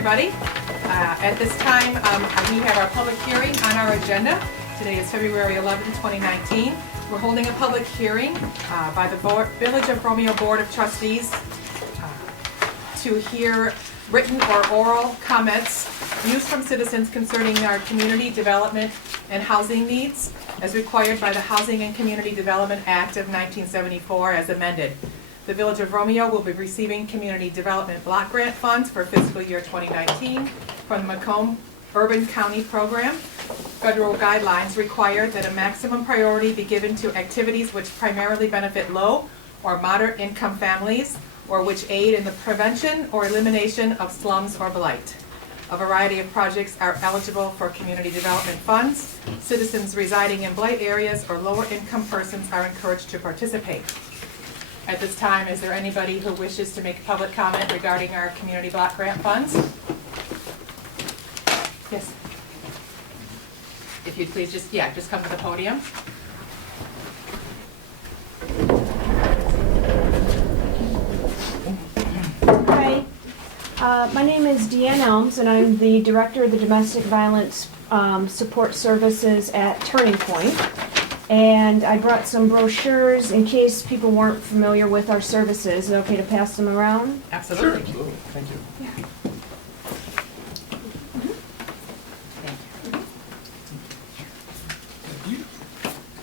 everybody. At this time, we have our public hearing on our agenda. Today is February 11, 2019. We're holding a public hearing by the Village of Romeo Board of Trustees to hear written or oral comments, views from citizens concerning our community development and housing needs as required by the Housing and Community Development Act of 1974 as amended. The Village of Romeo will be receiving Community Development Block Grant funds for fiscal year 2019 from the Macomb Urban County Program. Federal guidelines require that a maximum priority be given to activities which primarily benefit low or moderate income families or which aid in the prevention or elimination of slums or blight. A variety of projects are eligible for community development funds. Citizens residing in blight areas or lower income persons are encouraged to participate. At this time, is there anybody who wishes to make a public comment regarding our community block grant funds? Yes. If you'd please just come to the podium. Hi, my name is Deanne Elms, and I'm the Director of the Domestic Violence Support Services at Turning Point. And I brought some brochures in case people weren't familiar with our services. Is it okay to pass them around? Absolutely. Sure, absolutely. Thank you. Yeah.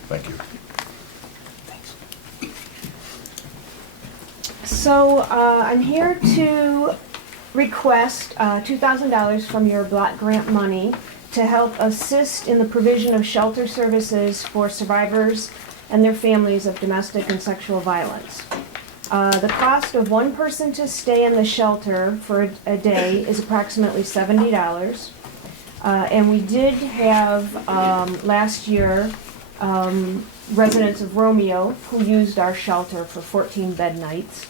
Thank you. So I'm here to request $2,000 from your block grant money to help assist in the provision of shelter services for survivors and their families of domestic and sexual violence. The cost of one person to stay in the shelter for a day is approximately $70. And we did have last year residents of Romeo who used our shelter for 14 bed nights.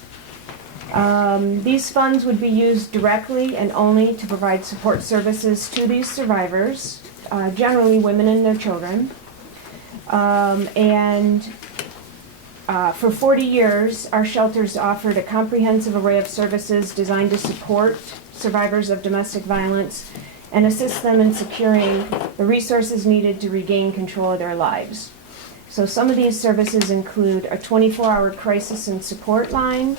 These funds would be used directly and only to provide support services to these survivors, generally women and their children. For 40 years, our shelters offered a comprehensive array of services designed to support survivors of domestic violence and assist them in securing the resources needed to regain control of their lives. So some of these services include a 24-hour crisis and support line,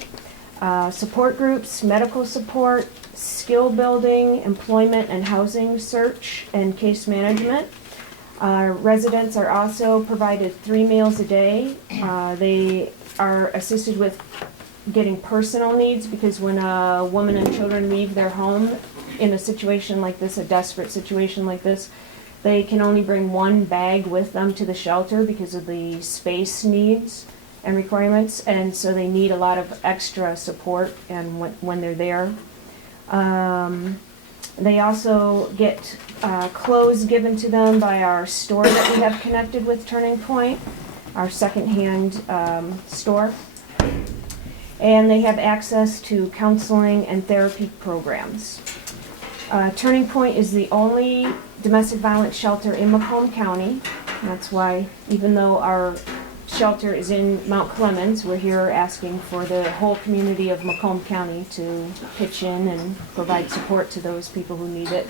support groups, medical support, skill building, employment and housing search, and case management. Residents are also provided 3 meals a day. They are assisted with getting personal needs because when a woman and children leave their home in a situation like this, a desperate situation like this, they can only bring one bag with them to the shelter because of the space needs and requirements, and so they need a lot of extra support and when they're there. They also get clothes given to them by our store that we have connected with Turning Point, our secondhand store. And they have access to counseling and therapy programs. Turning Point is the only domestic violence shelter in Macomb County. That's why, even though our shelter is in Mount Clemens, we're here asking for the whole community of Macomb County to pitch in and provide support to those people who need it.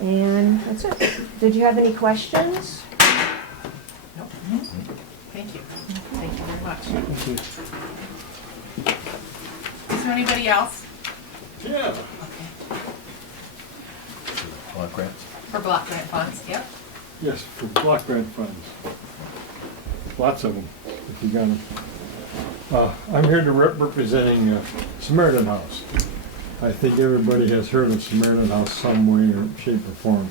And that's it. Did you have any questions? No. Thank you. Thank you very much. Thank you. Is there anybody else? Yeah. Okay. Block grants? For block grant funds, yep. Yes, for block grant funds. Lots of them, if you got them. I'm here to representing Samaritan House. I think everybody has heard of Samaritan House some way or shape or form.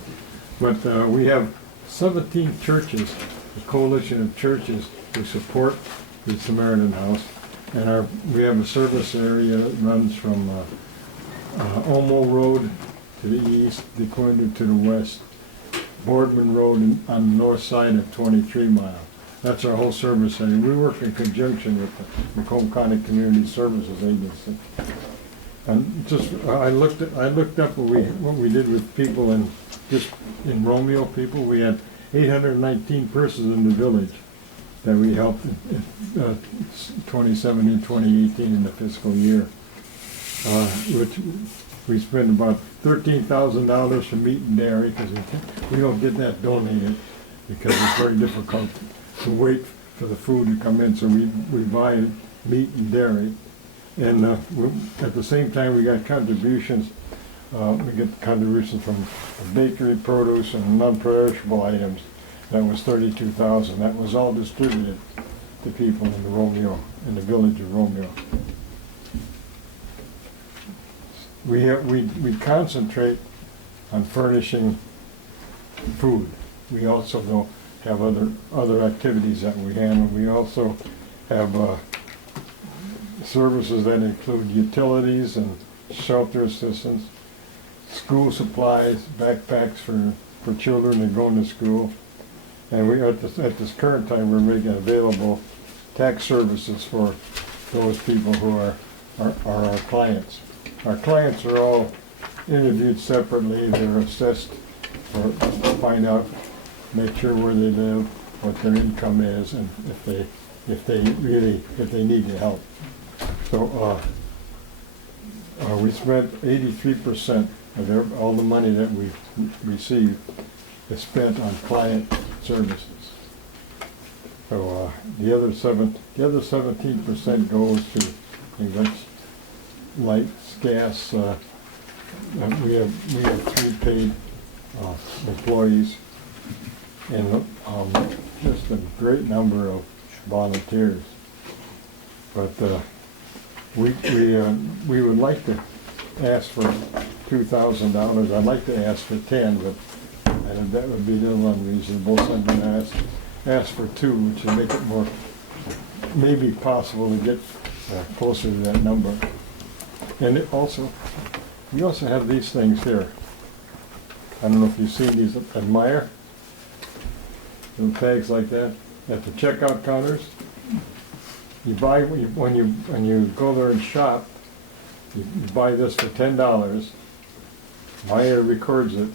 But we have 17 churches, a coalition of churches who support the Samaritan House. And we have a service area that runs from Omo Road to the east, DeQuinder to the west, Boardman Road on the north side of 23 Mile. That's our whole service area. We work in conjunction with the Macomb County Community Services Agency. And just I looked up what we did with people in Romeo people. We had 819 persons in the village that we helped in 2017, 2018 in the fiscal year. Which We spend about $13,000 for meat and dairy, because we don't get that donated, because it's very difficult to wait for the food to come in, so we buy meat and dairy. And at the same time, we got contributions. We get contributions from bakery produce and non-perishable items. That was $32,000. That was all distributed to people in the village of Romeo. We concentrate on furnishing food. We also have other activities that we handle. We also have services that include utilities and shelter assistance, school supplies, backpacks for children that go into school. And we at this current time, we're making available tax services for those people who are our clients. Our clients are all interviewed separately. They're assessed to find out, make sure where they live, what their income is, and if they need the help. So we spent 83% of all the money that we received is spent on client services. So the other 17% goes to things like lights, gas. We have 3 paid employees, and just a great number of volunteers. But we would like to ask for $2,000. I'd like to ask for 10, but that would be a little unreasonable. So I'm going to ask for 2, which would make it more maybe possible to get closer to that number. And we also have these things here. I don't know if you've seen these at Meijer. Little tags like that at the checkout counters. You buy when you go there and shop. You buy this for $10. Meijer records it,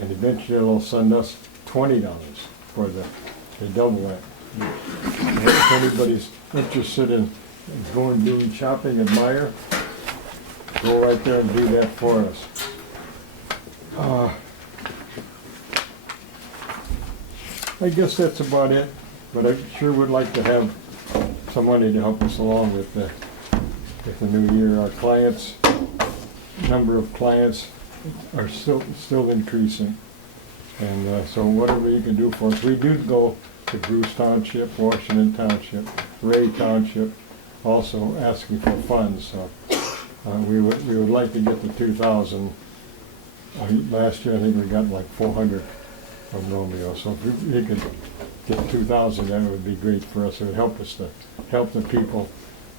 and eventually it'll send us $20 for they double that. If anybody's interested in doing shopping at Meijer, go right there and do that for us. I guess that's about it, but I sure would like to have some money to help us along with the new year. Our number of clients are still increasing, and so whatever you can do for us. We do go to Bruce Township, Washington Township, Ray Township, also asking for funds. So we would like to get the 2,000. Last year I think we got like 400 from Romeo. So if we could get 2,000, that would be great for us. It would help us to help the people,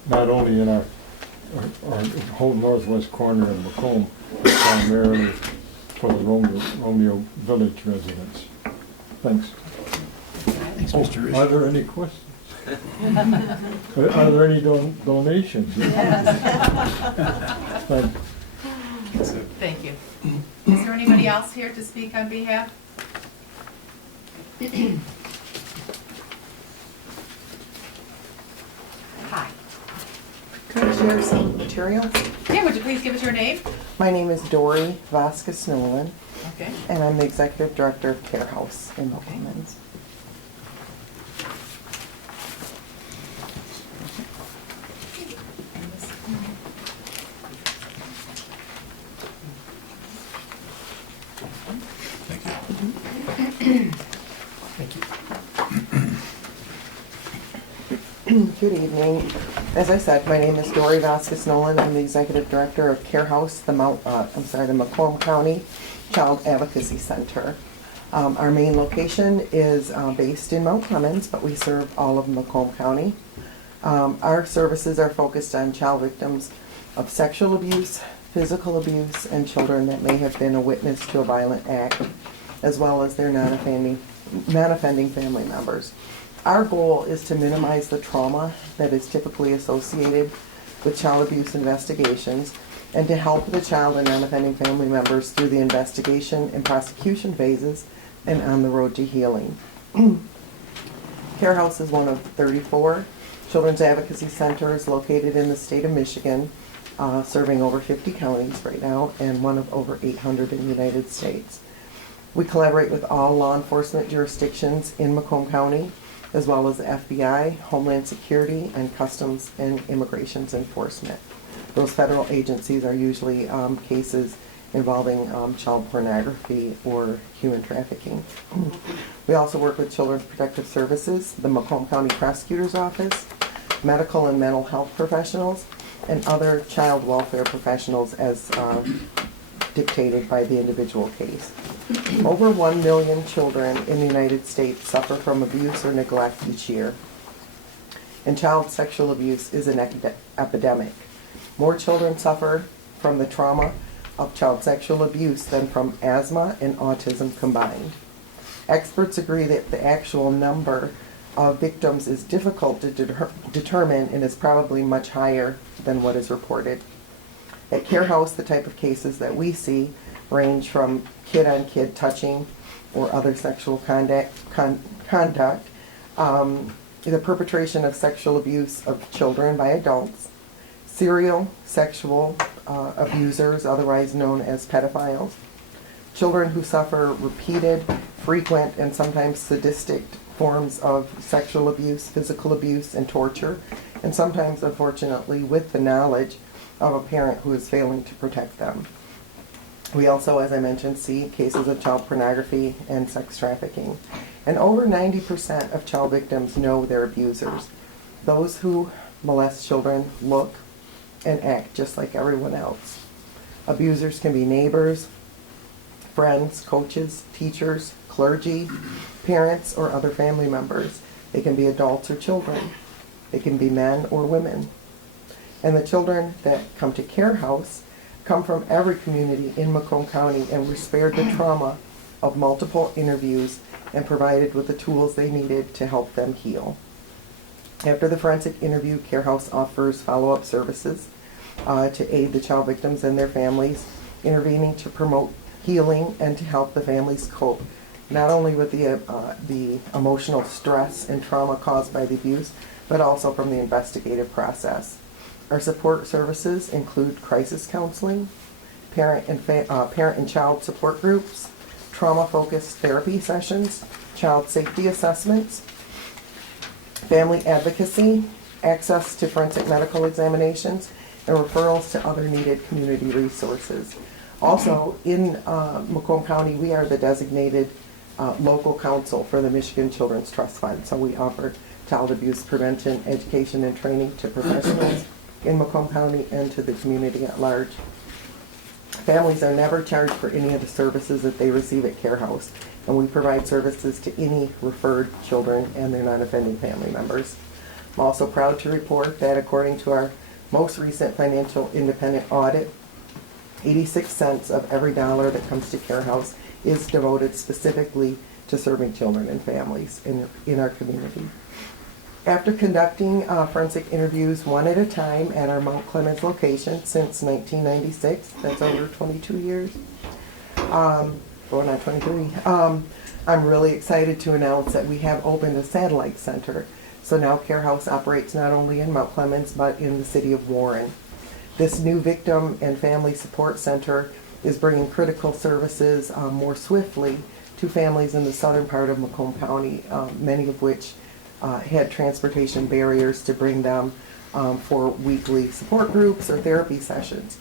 not only in our whole northwest corner of Macomb, but primarily for the Romeo Village residents. Thanks. Thanks, Mr. Rich. Are there any questions? Are there any donations? Thank you. Is there anybody else here to speak on behalf? Hi. Can I share some material? Yeah, would you please give us your name? My name is Dory Vasquez Nolan, Okay. and I'm the Executive Director of Care House in Macomb. Thank you. Good evening. As I said, my name is Dory Vasquez Nolan. I'm the Executive Director of Care House, the Macomb County Child Advocacy Center. Our main location is based in Mount Clemens, but we serve all of Macomb County. Our services are focused on child victims of sexual abuse, physical abuse, and children that may have been a witness to a violent act, as well as their non-offending family members. Our goal is to minimize the trauma that is typically associated with child abuse investigations, and to help the child and non-offending family members through the investigation and prosecution phases and on the road to healing. Care House is one of 34 children's advocacy centers located in the state of Michigan. serving over 50 counties right now and one of over 800 in the United States. We collaborate with all law enforcement jurisdictions in Macomb County, as well as the FBI, Homeland Security, and Customs and Immigration Enforcement. Those federal agencies are usually cases involving child pornography or human trafficking. We also work with Children's Protective Services, the Macomb County Prosecutor's Office, medical and mental health professionals, and other child welfare professionals as dictated by the individual case. Over 1 million children in the United States suffer from abuse or neglect each year, and child sexual abuse is an epidemic. More children suffer from the trauma of child sexual abuse than from asthma and autism combined. Experts agree that the actual number of victims is difficult to determine and is probably much higher than what is reported. At Care House, the type of cases that we see range from kid-on-kid touching or other sexual conduct, the perpetration of sexual abuse of children by adults, serial sexual abusers, otherwise known as pedophiles, children who suffer repeated, frequent, and sometimes sadistic forms of sexual abuse, physical abuse, and torture, and sometimes, unfortunately, with the knowledge of a parent who is failing to protect them. We also, as I mentioned, see cases of child pornography and sex trafficking. And over 90% of child victims know their abusers. Those who molest children look and act just like everyone else. Abusers can be neighbors, friends, coaches, teachers, clergy, parents, or other family members. They can be adults or children. They can be men or women. And the children that come to Care House come from every community in Macomb County, and were spared the trauma of multiple interviews and provided with the tools they needed to help them heal. After the forensic interview, Care House offers follow-up services to aid the child victims and their families, intervening to promote healing and to help the families cope, not only with the emotional stress and trauma caused by the abuse, but also from the investigative process. Our support services include crisis counseling, parent and child support groups, trauma-focused therapy sessions, child safety assessments, family advocacy, access to forensic medical examinations, and referrals to other needed community resources. Also, in Macomb County, we are the designated local counsel for the Michigan Children's Trust Fund, so we offer child abuse prevention, education, and training to professionals in Macomb County and to the community at large. Families are never charged for any of the services that they receive at Care House, and we provide services to any referred children and their non-offending family members. I'm also proud to report that according to our most recent financial independent audit, 86 cents of every dollar that comes to Care House is devoted specifically to serving children and families in our community. After conducting forensic interviews one at a time at our Mount Clemens location since 1996, that's over 22 years, going on 23, I'm really excited to announce that we have opened a satellite center. So now Care House operates not only in Mount Clemens, but in the city of Warren. This new victim and family support center is bringing critical services more swiftly to families in the southern part of Macomb County, many of which had transportation barriers to bring them for weekly support groups or therapy sessions.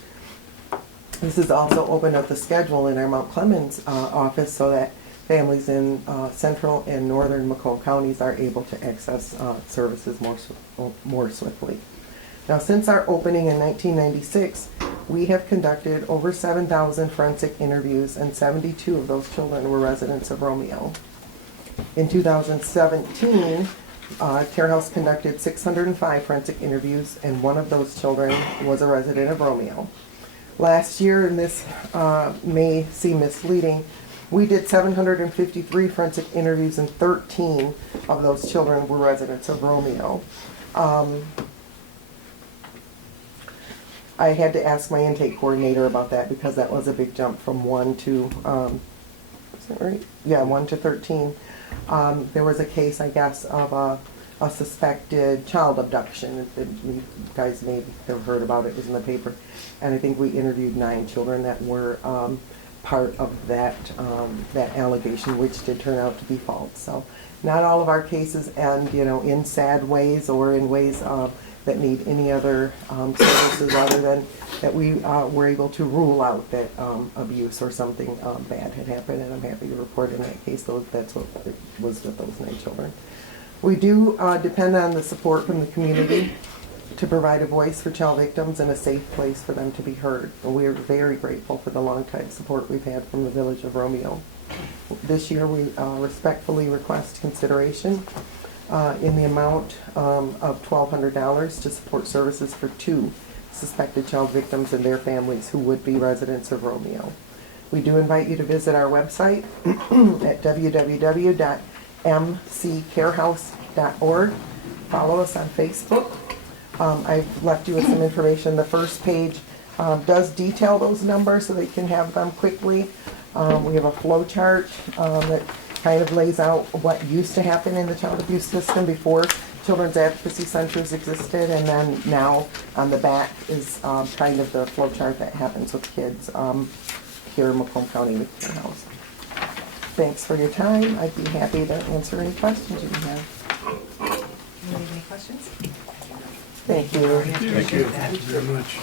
This has also opened up the schedule in our Mount Clemens office so that families in central and northern Macomb counties are able to access services more swiftly. Now, since our opening in 1996, we have conducted over 7,000 forensic interviews, and 72 of those children were residents of Romeo. In 2017, Care House conducted 605 forensic interviews, and one of those children was a resident of Romeo. Last year, and this may seem misleading, we did 753 forensic interviews, and 13 of those children were residents of Romeo. I had to ask my intake coordinator about that because that was a big jump from 1 to, is that right? Yeah, 1 to 13. There was a case, I guess, of a suspected child abduction. You guys may have heard about it, it was in the paper. And I think we interviewed 9 children that were part of that allegation, which did turn out to be false. So not all of our cases end, in sad ways or in ways that need any other services other than that we were able to rule out that abuse or something bad had happened, and I'm happy to report in that case that's what it was with those 9 children. We do depend on the support from the community to provide a voice for child victims and a safe place for them to be heard. And we are very grateful for the long-time support we've had from the Village of Romeo. This year we respectfully request consideration in the amount of $1,200 to support services for 2 suspected child victims and their families who would be residents of Romeo. We do invite you to visit our website at www.mccarehouse.org. Follow us on Facebook. I've left you with some information. The first page does detail those numbers so that you can have them quickly. We have a flow chart that kind of lays out what used to happen in the child abuse system before children's advocacy centers existed, and then now on the back is kind of the flow chart that happens with kids here in Macomb County with Care House. Thanks for your time. I'd be happy to answer any questions you have. Any questions? Thank you. Thank you very much.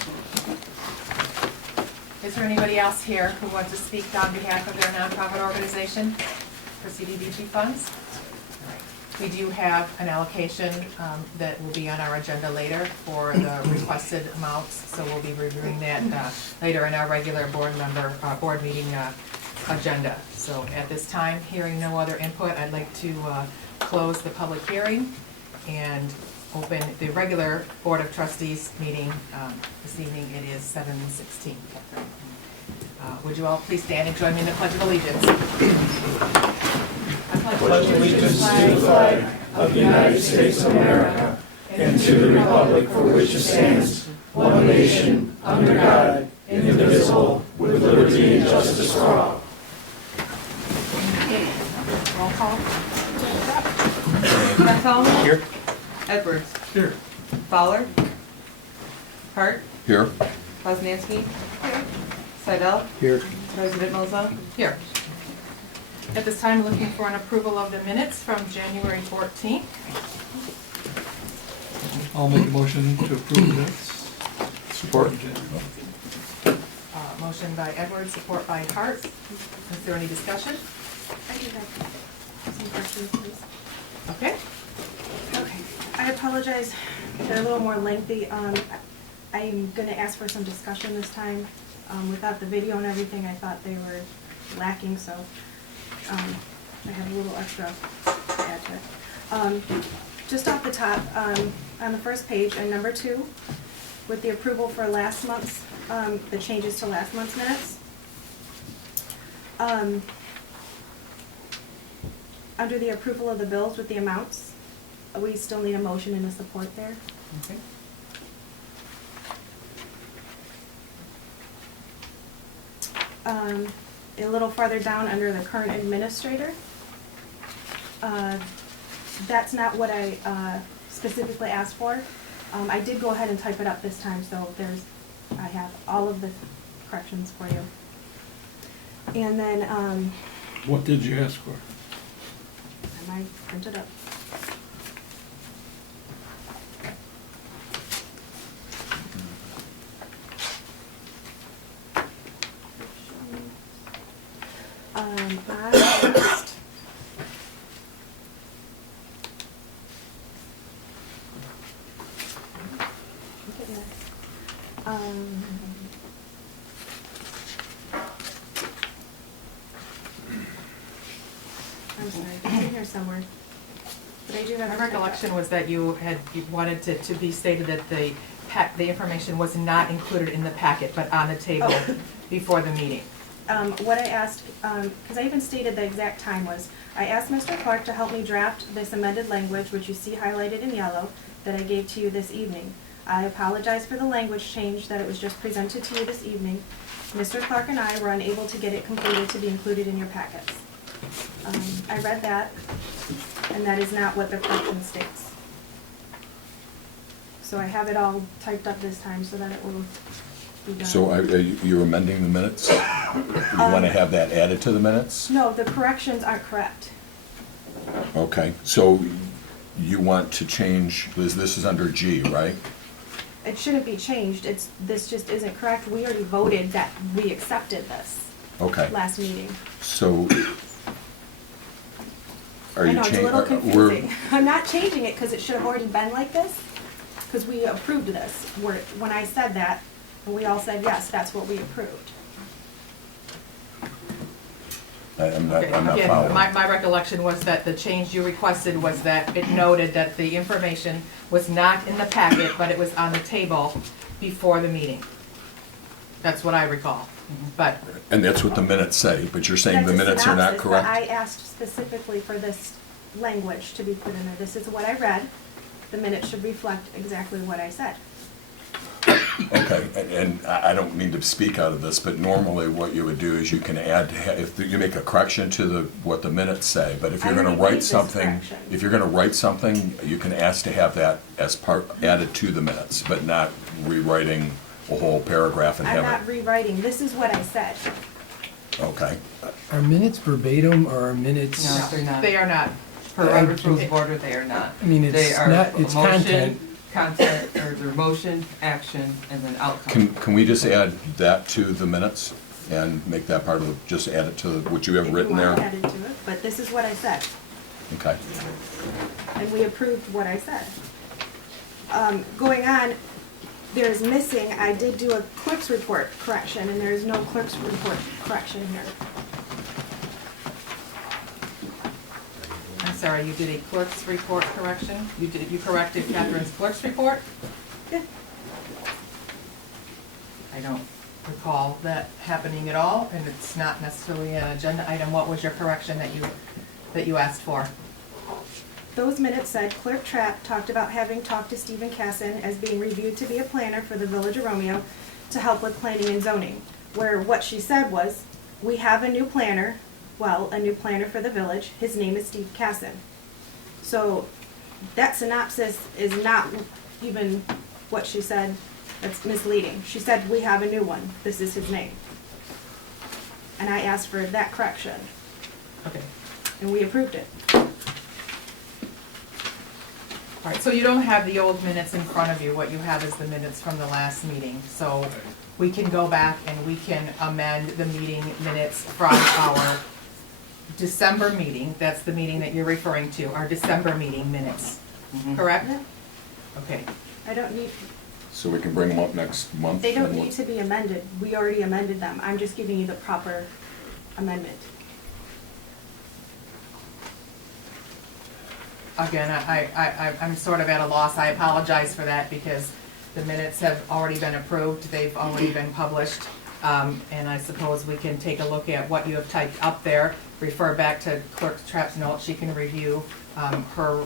Is there anybody else here who wants to speak on behalf of their nonprofit organization for CDBG funds? All right. We do have an allocation that will be on our agenda later for the requested amounts, so we'll be reviewing that later in our regular board meeting agenda. So at this time, hearing no other input, I'd like to close the public hearing and open the regular Board of Trustees meeting. This evening it is 7:16. Would you all please stand and join me in the Pledge of Allegiance? I pledge allegiance to the flag of the United States of America and to the republic for which it stands, one nation, under God, indivisible, with liberty and justice for all. Roll call. Bartholomew? Here. Edwards? Here. Fowler? Hart? Here. Poznanski? Seidel? Here. President Molzon? Here. At this time, looking for an approval of the minutes from January 14th. I'll make a motion to approve this. Support. Motion by Edwards, support by Hart. Is there any discussion? I do have some questions, please. Okay. Okay, I apologize, they're a little more lengthy. I'm gonna ask for some discussion this time. Without the video and everything, I thought they were lacking, so I have a little extra to add to it. Just off the top, on the first page, on number 2, with the approval for last month's, the changes to last month's minutes. Under the approval of the bills with the amounts, we still need a motion and a support there. Okay. A little farther down under the current administrator, that's not what I specifically asked for. I did go ahead and type it up this time, so I have all of the corrections for you. And then, What did you ask for? I printed up. I asked, I'm sorry, it's in here somewhere. But I do have. My recollection was that you wanted to be stated that the information was not included in the packet, but on the table before the meeting. What I asked, because I even stated the exact time was, I asked Mr. Clark to help me draft this amended language, which you see highlighted in yellow, that I gave to you this evening. I apologize for the language change that it was just presented to you this evening. Mr. Clark and I were unable to get it completed to be included in your packets. I read that, and that is not what the correction states. So I have it all typed up this time so that it will be done. So you're amending the minutes? You want to have that added to the minutes? No, the corrections aren't correct. Okay, so you want to change, this is under G, right? It shouldn't be changed, this just isn't correct. We already voted that we accepted this Okay, last meeting. so are I you know, it's a little changing? confusing. I'm not changing it because it should have already been like this, because we approved this. When I said that, and we all said, yes, that's what we approved. I'm not Again, following. my recollection was that the change you requested was that it noted that the information was not in the packet, but it was on the table before the meeting. That's what I recall, but, And that's what the minutes say, but you're saying the That's a minutes are not synopsis, but I correct? asked specifically for this language to be put in there. This is what I read. The minutes should reflect exactly what I said. Okay, and I don't mean to speak out of this, but normally what you would do is you can add, if you make a correction to what the minutes say, but if I you're gonna already made write this something, correction. if you're gonna write something, you can ask to have that as part, added to the minutes, but not rewriting a whole paragraph and I'm have not it. rewriting. This is what I said. Okay, Are minutes verbatim or are minutes? No, they're not. they are not. Per Robert's Rules of Order, they are not. I mean, They it's are not, it's motion, content. or their motion, action, and then outcome. can we just add that to the minutes and make that part of, just add it to what you have If written you want there? added to it, but this is what I said. Okay, And we approved what I said. Going on, there's missing, I did do a clerk's report correction, and there is no clerk's report correction here. I'm sorry, you did a clerk's report correction? You corrected Catherine's clerk's report? Yeah. I don't recall that happening at all, and it's not necessarily an agenda item. What was your correction that you asked for? Those minutes said Clerk Trapp talked about having talked to Stephen Casson as being reviewed to be a planner for the Village of Romeo to help with planning and zoning. Where what she said was, we have a new planner, a new planner for the village. His name is Steve Casson. So that synopsis is not even what she said. That's misleading. She said, we have a new one. This is his name. And I asked for that correction, Okay. and we approved it. All right, so you don't have the old minutes in front of you. What you have is the minutes from the last meeting. So we can go back and we can amend the meeting minutes from our December meeting. That's the meeting that you're referring to, our December meeting minutes, correct? Yeah. Okay. I don't need, so we can bring them up next month? they don't and we'll- need to be amended. We already amended them. I'm just giving you the proper amendment. Again, I'm sort of at a loss. I apologize for that because the minutes have already been approved. They've already been published. And I suppose we can take a look at what you have typed up there, refer back to Clerk Trapp's notes. She can review her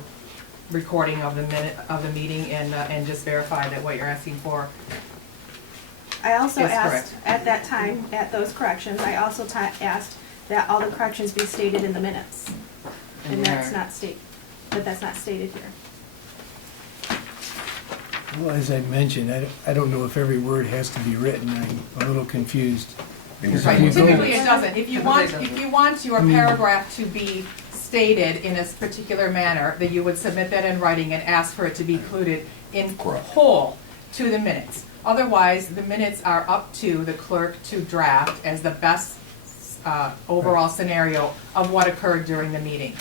recording of the minute of the meeting and just verify that what you're asking for. I also Yes, asked, correct. at that time, at those corrections, I also asked that all the corrections be stated in the minutes. And that's not stated here. Well, as I mentioned, I don't know if every word has to be written. I'm a little confused. Because Right, you go- typically it doesn't. If you want your paragraph to be stated in a particular manner, that you would submit that in writing and ask for it to be included in Correct. whole to the minutes. Otherwise, the minutes are up to the clerk to draft as the best overall scenario of what occurred during the meeting.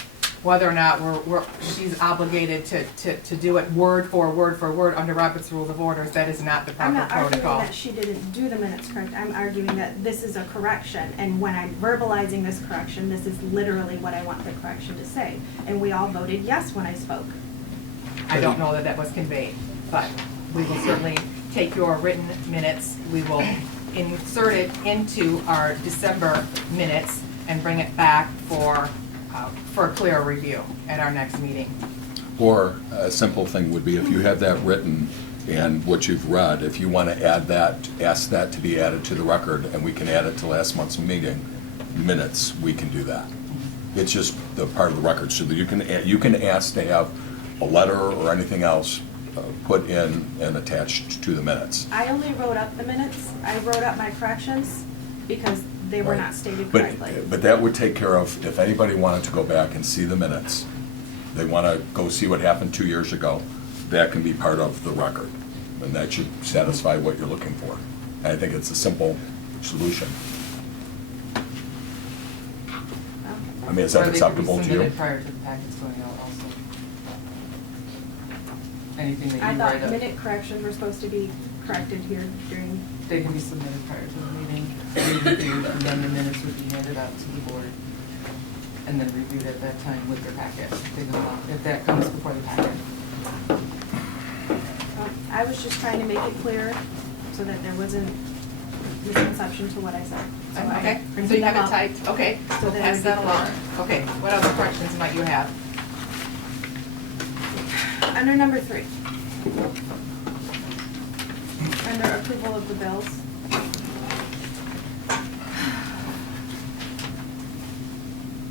Whether or not she's obligated to do it word for word under Robert's Rules of Orders, that is not the I'm proper not arguing protocol. that she didn't do the minutes correct. I'm arguing that this is a correction. And when I'm verbalizing this correction, this is literally what I want the correction to say. And we all voted yes when I spoke. I don't know that that was conveyed, but we will certainly take your written minutes, we will insert it into our December minutes and bring it back for clear review at our next meeting. Or a simple thing would be if you have that written and what you've read, if you want to add that, ask that to be added to the record, and we can add it to last month's meeting minutes, we can do that. It's just the part of the record, so that you can ask to have a letter or anything else put in and attached to the minutes. I only wrote up the minutes. I wrote up my corrections because they were Right. not stated But, correctly. but that would take care of, if anybody wanted to go back and see the minutes, they want to go see what happened 2 years ago, that can be part of the record. And that should satisfy what you're looking for. And I think it's a simple solution. I mean, is that acceptable to Or they you? could be submitted prior to the packets going out also. Anything that I you thought write up, minute corrections were supposed to be corrected here during, they can be submitted prior to the meeting, reviewed, and then the minutes would be handed out to the board. And then reviewed at that time with their packet, if they go out, if that comes before the packet. I was just trying to make it clear so that there wasn't misconception to what I said. So I Okay, so printed you have them it out. typed, okay, So we'll that pass would that be along. clear. Okay, what other questions might you have? Under number 3. Under approval of the bills.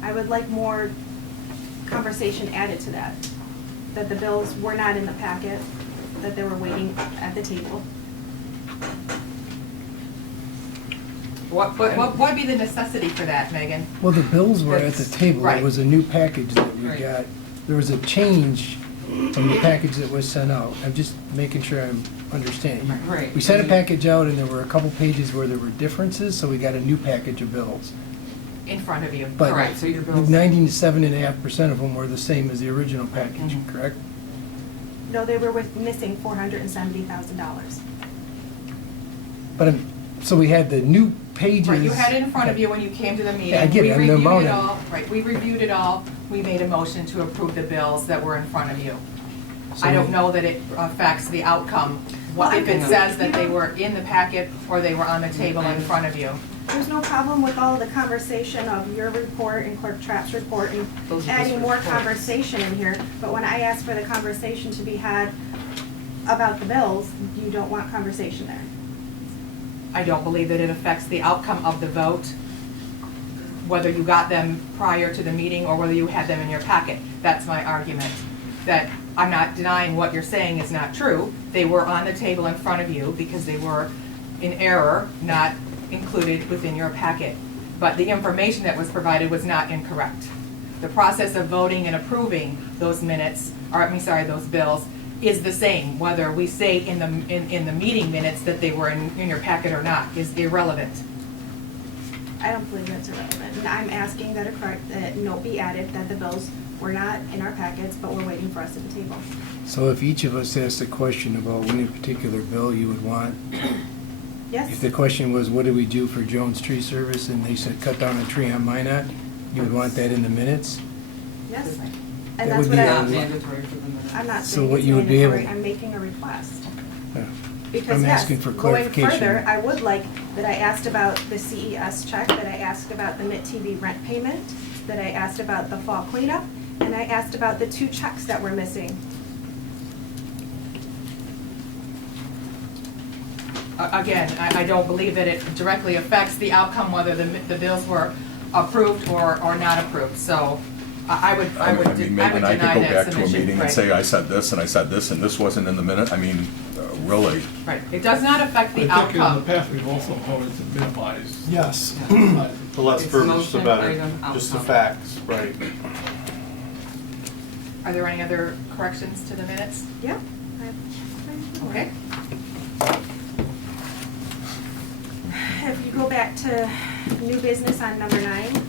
I would like more conversation added to that. That the bills were not in the packet, that they were waiting at the table. What would be the necessity for that, Megan? Well, the bills were at the table. Right. It was a new package that we Right. got. There was a change from the package that was sent out. I'm just making sure I'm understanding. Right. We sent a package out and there were a couple pages where there were differences, so we got a new package of bills. In front of you, But correct. So your bills. 97.5% of them were the same as the original package, Mhm. correct? No, they were missing $470,000. But, so we had the new pages. Right, you had it in front of you when you came to the meeting. Yeah, I get it. We I'm the reviewed amount it of- all. Right, we reviewed it all. We made a motion to approve the bills that were in front of you. I So- don't know that it affects the outcome. What Well, if it I- says that they were in the packet or they were on the table in front of you? There's no problem with all the conversation of your report and Clerk Trapp's report and Those are just adding more reports. conversation in here, but when I ask for the conversation to be had about the bills, you don't want conversation there. I don't believe that it affects the outcome of the vote, whether you got them prior to the meeting or whether you had them in your packet. That's my argument. That I'm not denying what you're saying is not true. They were on the table in front of you because they were in error, not included within your packet. But the information that was provided was not incorrect. The process of voting and approving those minutes, or those bills, is the same, whether we say in the meeting minutes that they were in your packet or not, is irrelevant. I don't believe that's irrelevant, and I'm asking that a note be added that the bills were not in our packets, but were waiting for us at the table. So if each of us asked a question about any particular bill you would want, Yes? if the question was, what do we do for Jones Tree Service, and they said, cut down a tree on Minot, you would want that in the minutes? Yes? That And that's would what be Not a- mandatory for the minutes. I'm not So saying what it's you would be able- mandatory, I'm making a request. Yeah. Because I'm yes, asking for going clarification. further, I would like that I asked about the CES check, that I asked about the Mitt TV rent payment, that I asked about the fall cleanup, and I asked about the 2 checks that were missing. Again, I don't believe that it directly affects the outcome, whether the bills were approved or not approved. So I would I mean, Megan, I deny could go that back to a submission. meeting and Right. say, I said this and I said this, and this wasn't in the minute. I mean, really, Right, it does not affect the I think in the outcome. past, we've also voted to minimize. Yes. Yeah. The less It's verbiage, the motion, better. item, Just the outcome. facts, right. Are there any other corrections to the minutes? Yeah? Okay. If you go back to new business on number 9.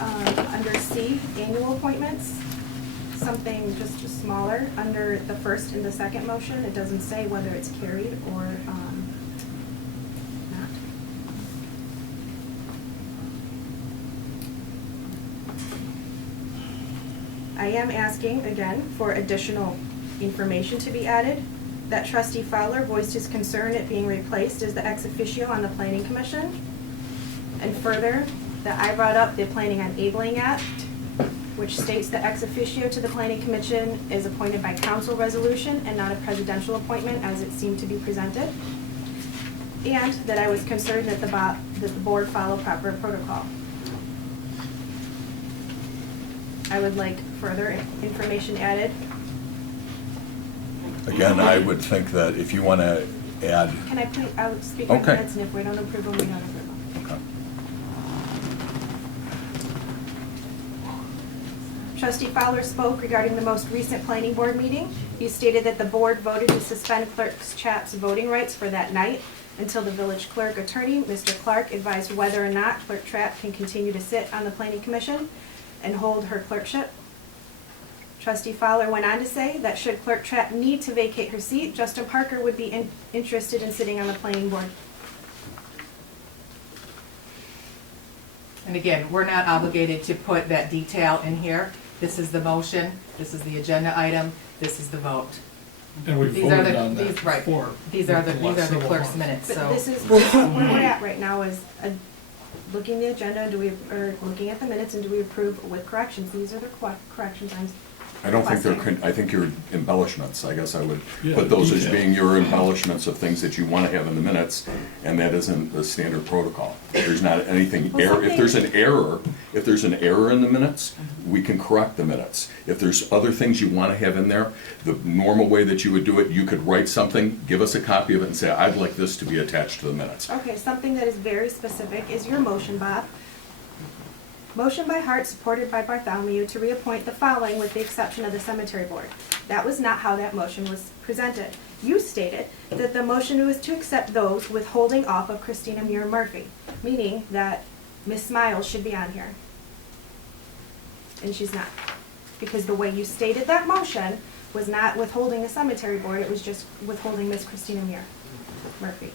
Under C, annual appointments, something just smaller, under the first and the second motion, it doesn't say whether it's carried or not. I am asking, again, for additional information to be added. That trustee Fowler voiced his concern at being replaced as the ex officio on the Planning Commission. And further, that I brought up the Planning on Enabling Act, which states the ex officio to the Planning Commission is appointed by council resolution and not a presidential appointment as it seemed to be presented. And that I was concerned that the board follow proper protocol. I would like further information added. Again, I would think that if you want to add, Can I please, I would speak on Okay. minutes, and if we don't approve them, we don't approve them. okay. Trustee Fowler spoke regarding the most recent planning board meeting. He stated that the board voted to suspend Clerk Chapp's voting rights for that night until the village clerk attorney, Mr. Clark, advised whether or not Clerk Chapp can continue to sit on the planning commission and hold her clerkship. Trustee Fowler went on to say that should Clerk Chapp need to vacate her seat, Justin Parker would be interested in sitting on the planning board. And again, we're not obligated to put that detail in here. This is the motion, this is the agenda item, this is the vote. And we These are voted the, on that these, right, before. these are the last several clerk's months. minutes, But so. this is where we're at right now is looking at the agenda, or looking at the minutes, and do we approve with corrections? These are the corrections I'm I don't think they're, requesting. I think your embellishments, I guess I would Yeah, put those as detail. being your embellishments of things that you want to have in the minutes, and that isn't the standard protocol. There's not anything, Well, if there's an error in the minutes, we can correct the minutes. If there's other things you want to have in there, the normal way that you would do it, you could write something, give us a copy of it and say, I'd like this to be attached to the minutes. Okay, something that is very specific is your motion, Bob. Motion by Hart, supported by Bartholomew, to reappoint the following with the exception of the cemetery board. That was not how that motion was presented. You stated that the motion was to accept those with holding off of Christina Muir Murphy, meaning that Ms. Smiles should be on here. And she's not. Because the way you stated that motion was not withholding the cemetery board, it was just withholding Ms. Christina Muir Murphy.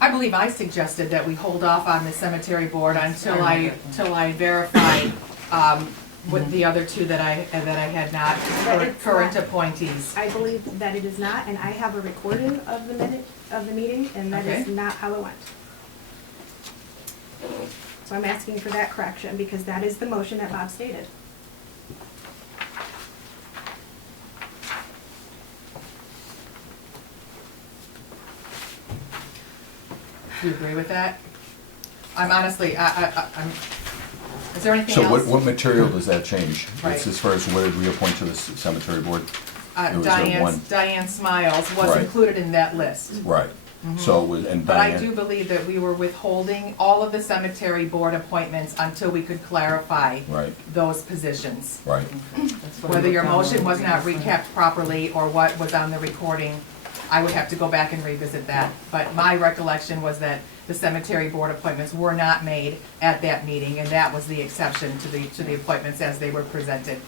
I believe I suggested that we hold off on the cemetery board until I verify, with the other two that I had not, But it's current not. appointees. I believe that it is not, and I have a recording of the minute of the meeting, and that is Okay. not how it went. So I'm asking for that correction, because that is the motion that Bob stated. Do you agree with that? I'm honestly, I'm, is there anything So else? what material does that change? Right. It's as far as what did we appoint to the cemetery board? It was a one. Diane Smiles was Right. included in that list. Right. So it was, and But I Diane. do believe that we were withholding all of the cemetery board appointments until we could clarify Right, those positions. right. Whether your motion was not recapped properly or what was on the recording, I would have to go back and revisit that. But my recollection was that the cemetery board appointments were not made at that meeting, and that was the exception to the appointments as they were presented.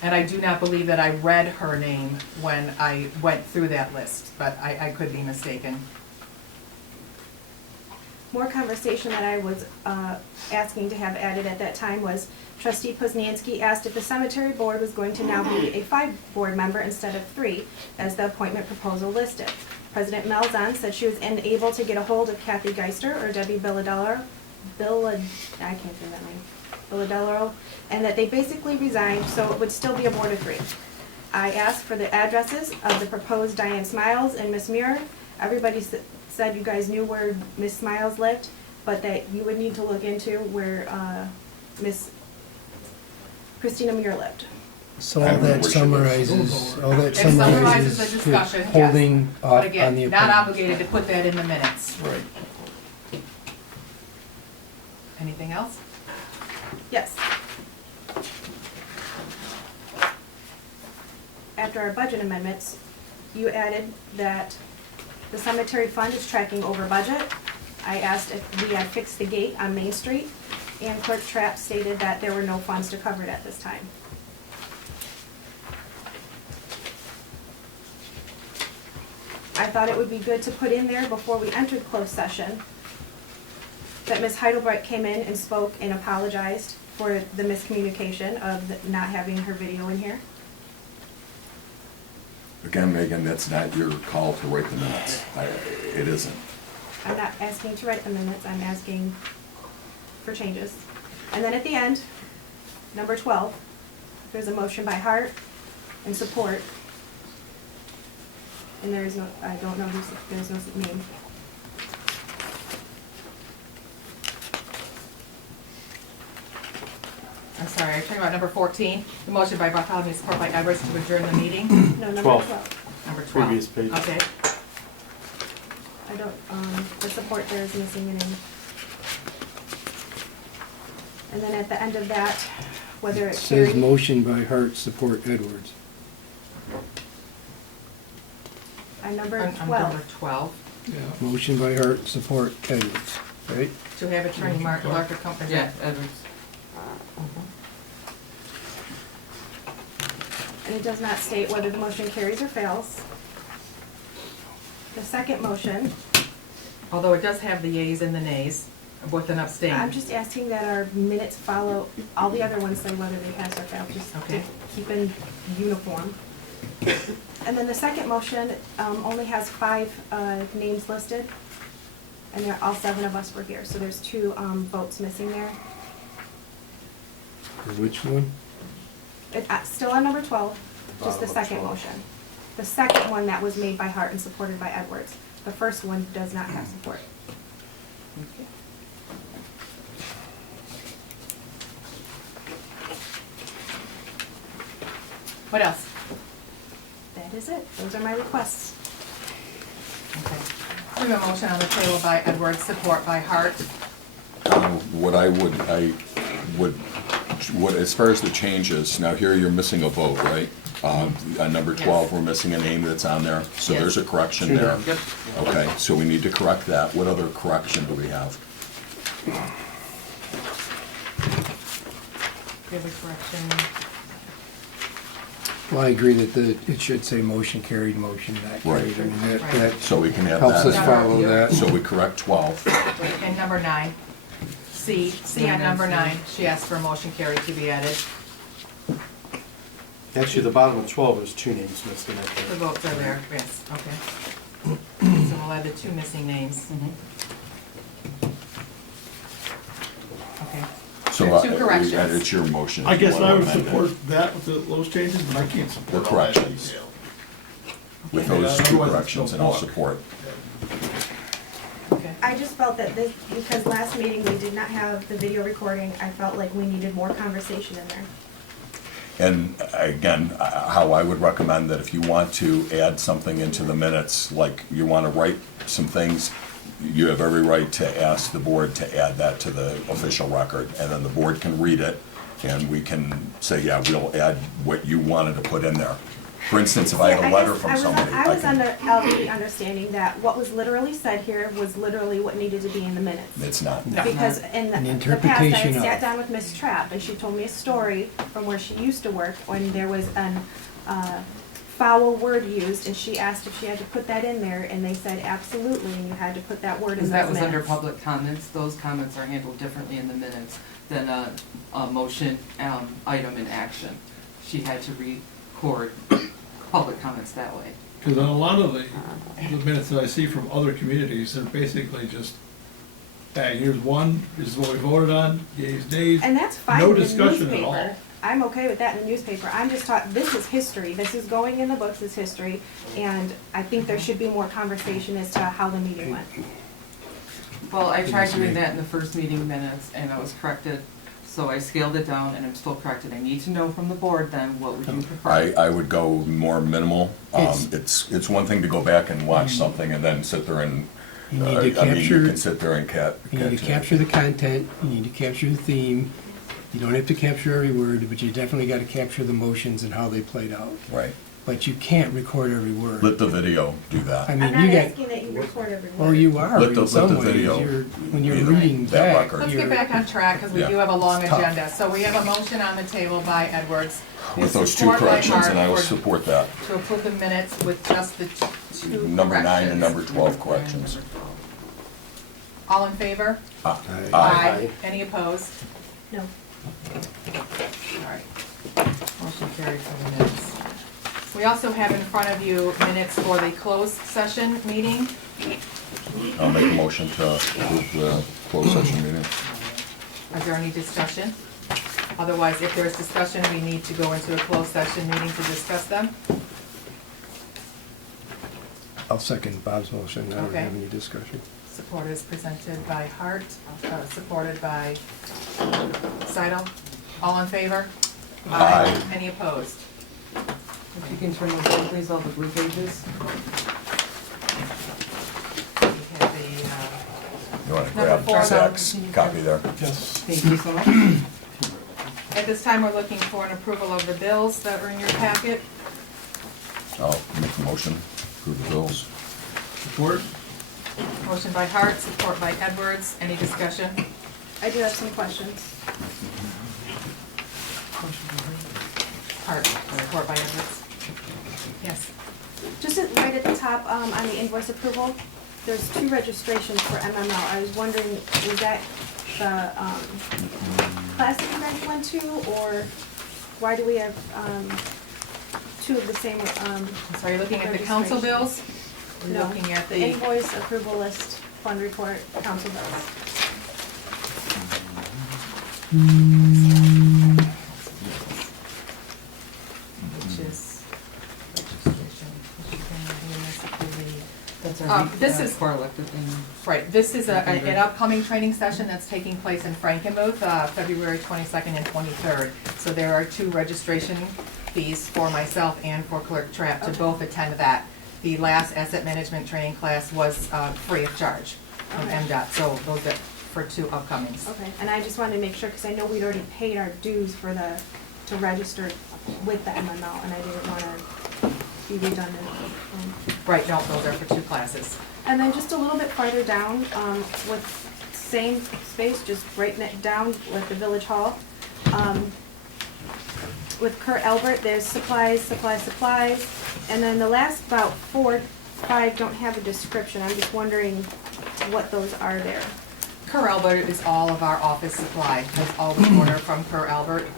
And I do not believe that I read her name when I went through that list, but I could be mistaken. More conversation that I was asking to have added at that time was trustee Poznanski asked if the cemetery board was going to now be a 5 board member instead of 3, as the appointment proposal listed. President Malzahn said she was unable to get a hold of Kathy Geister or Debbie Billadaro, I can't say that name, Billadaro, and that they basically resigned, so it would still be a board of 3. I asked for the addresses of the proposed Diane Smiles and Miss Muir. Everybody said you guys knew where Miss Smiles lived, but that you would need to look into where Miss Christina Muir lived. So I all don't know that where she lives. summarizes, all that It summarizes summarizes the to discussion, yes. holding off But on the again, not appointment. obligated to put that in the minutes. Right. Anything else? Yes. After our budget amendments, you added that the cemetery fund is tracking over budget. I asked if we had fixed the gate on Main Street, and Clerk Trapp stated that there were no funds to cover it at this time. I thought it would be good to put in there before we entered closed session that Ms. Heidelbright came in and spoke and apologized for the miscommunication of not having her video in here. Again, Megan, that's not your call to write the minutes. It isn't. I'm not asking to write the minutes, I'm asking for changes. And then at the end, number 12, there's a motion by Hart and support. And there is no, I don't know who's, there's no name. I'm sorry, I'm talking about number 14, the motion by Bartholomew, support by Edwards to adjourn the meeting. No, number 12. 12. Number 12. Previous page. Okay, I don't, the support there is missing a name. And then at the end of that, whether It it says carried. motion by Hart, support Edwards. Number on 12. number 12, Yeah. Motion by Hart, support Edwards, right? to have Attorney Mark Clark accompany. Yeah, Edwards. And it does not state whether the motion carries or fails. The second motion, Although it does have the yeas and the nays, with an abstain. I'm just asking that our minutes follow, all the other ones say whether they pass or fail, just Okay. keep in uniform. And then the second motion only has 5 names listed, and all 7 of us were here, so there's 2 votes missing there. For which one? Still on number 12, just the Bottom of second 12. motion. The second one that was made by Hart and supported by Edwards. The first one does not have support. What else? That is it. Those are my requests. Okay. We have a motion on the table by Edwards, support by Hart. What as far as the changes, now here you're missing a vote, right? On number 12, Yes. we're missing a name that's on there, so Yes. there's a correction there. Yep. Okay, so we need to correct that. What other correction do we have? We have a correction. Well, I agree that it should say motion carried, motion not carried. I mean, Right. that So we can have helps us that. follow that. So we correct 12. And number 9, C on number 9, she asked for a motion carried to be added. Actually, the bottom of 12 is 2 names missing. I The think. votes are there, yes, okay. So we'll add the 2 missing names. Okay. So There are 2 corrections. it's your motion. I if you guess wanna I would amend it. support that with those changes, but I can't support The all that corrections. detail. With Okay, those 2 otherwise it's corrections, no and I'll book. support. Okay. I just felt that this, because last meeting we did not have the video recording, I felt like we needed more conversation in there. And again, how I would recommend that if you want to add something into the minutes, like you want to write some things, you have every right to ask the board to add that to the official record, and then the board can read it, and we can say, yeah, we'll add what you wanted to put in there. For instance, if I had a letter from somebody, I was can- under the understanding that what was literally said here was literally what needed to be in the minutes. It's not. Because in An the past, I interpretation had of. sat down with Miss Trapp, and she told me a story from where she used to work, when there was an foul word used, and she asked if she had to put that in there, and they said absolutely, and you had to put that word in Because those that was under minutes. public comments, those comments are handled differently in the minutes than a motion item in action. She had to record public comments that way. Because on a lot of the minutes that I see from other communities, they're basically just, hey, here's one, this is what we voted on, yeas, nays. And that's fine No in the discussion at all. newspaper. I'm okay with that in the newspaper. I'm just taught, this is history. This is going in the books as history. And I think there should be more conversation as to how the meeting went. Well, I tried doing that in the first meeting minutes, and I was corrected, so I scaled it down, and I'm still corrected. I need to know from the board then, what would you prefer? I would go more minimal. It's- It's one thing to go back and watch something and then sit there and, You need to I mean, you capture, can sit there and you need to capture the content, you need to capture the theme. You don't have to capture every word, but you definitely got to capture the motions and how they played out. Right. But you can't record every word. Let the video do I that. mean, I'm you not got, asking that you record every word. well, you are Let the- in some let the ways. video When you're be reading that back, record. Let's you're. get back on track, because we Yeah. do have a long It's tough. agenda. So we have a motion on the table by Edwards. With those 2 Support by corrections, and I will Hart for- support that. To approve the minutes with just the 2 Number 9 and corrections. number 12 corrections. All in favor? Aye. Any opposed? No. All right. Motion carried for the minutes. We also have in front of you minutes for the closed session meeting. I'll make a motion to approve the closed session meeting. Is there any discussion? Otherwise, if there is discussion, we need to go into a closed session meeting to discuss them. I'll second Bob's motion. I don't Okay. have any discussion. Support is presented by Hart, supported by Seidel. All in favor? Aye. Any opposed? If you can turn those in, please, all the blue pages. We have You want to Number grab four, Zach's though. copy there? Thank you so much. at this time, we're looking for an approval of the bills that are in your packet. I'll make a motion, approve the bills. Support? Motion by Hart, support by Edwards. Any discussion? I do have some questions. Hart, support by Edwards. Yes. Just right at the top, on the invoice approval, there's 2 registrations for MML. I was wondering, was that the class that you guys went to, or why do we have 2 of the same? So you're looking at the council bills? Or you're No, looking at the the, invoice approval list, fund report, council bills. which is registration. That's This is- for elected thing. Right, this is an upcoming training session that's taking place in Frankenmuth, February 22nd and 23rd. So there are 2 registration fees for myself and for Clerk Trapp to Okay. both attend that. The last asset management training class was free of charge from Okay. MDOT, so those are for 2 upcomings. Okay, and I just wanted to make sure, because I know we'd already paid our dues for to register with the MML, and I didn't want to be redundant. Right, no, those are for 2 classes. And then just a little bit farther down, with same space, just right down with the Village Hall. With Kurt Albert, there's supplies, and then the last about 4, 5 don't have a description. I'm just wondering what those are there. Kerr Albert is all of our office supply, that's all we order from Kerr Albert.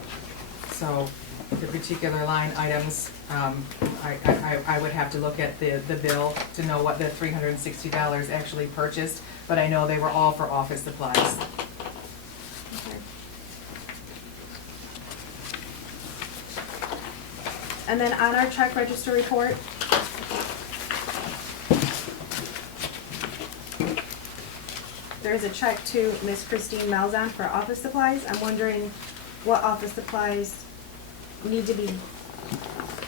So the particular line items, I would have to look at the bill to know what the $360 actually purchased, but I know they were all for office supplies. Okay. And then on our check register report, there's a check to Miss Christine Malzahn for office supplies. I'm wondering what office supplies need to be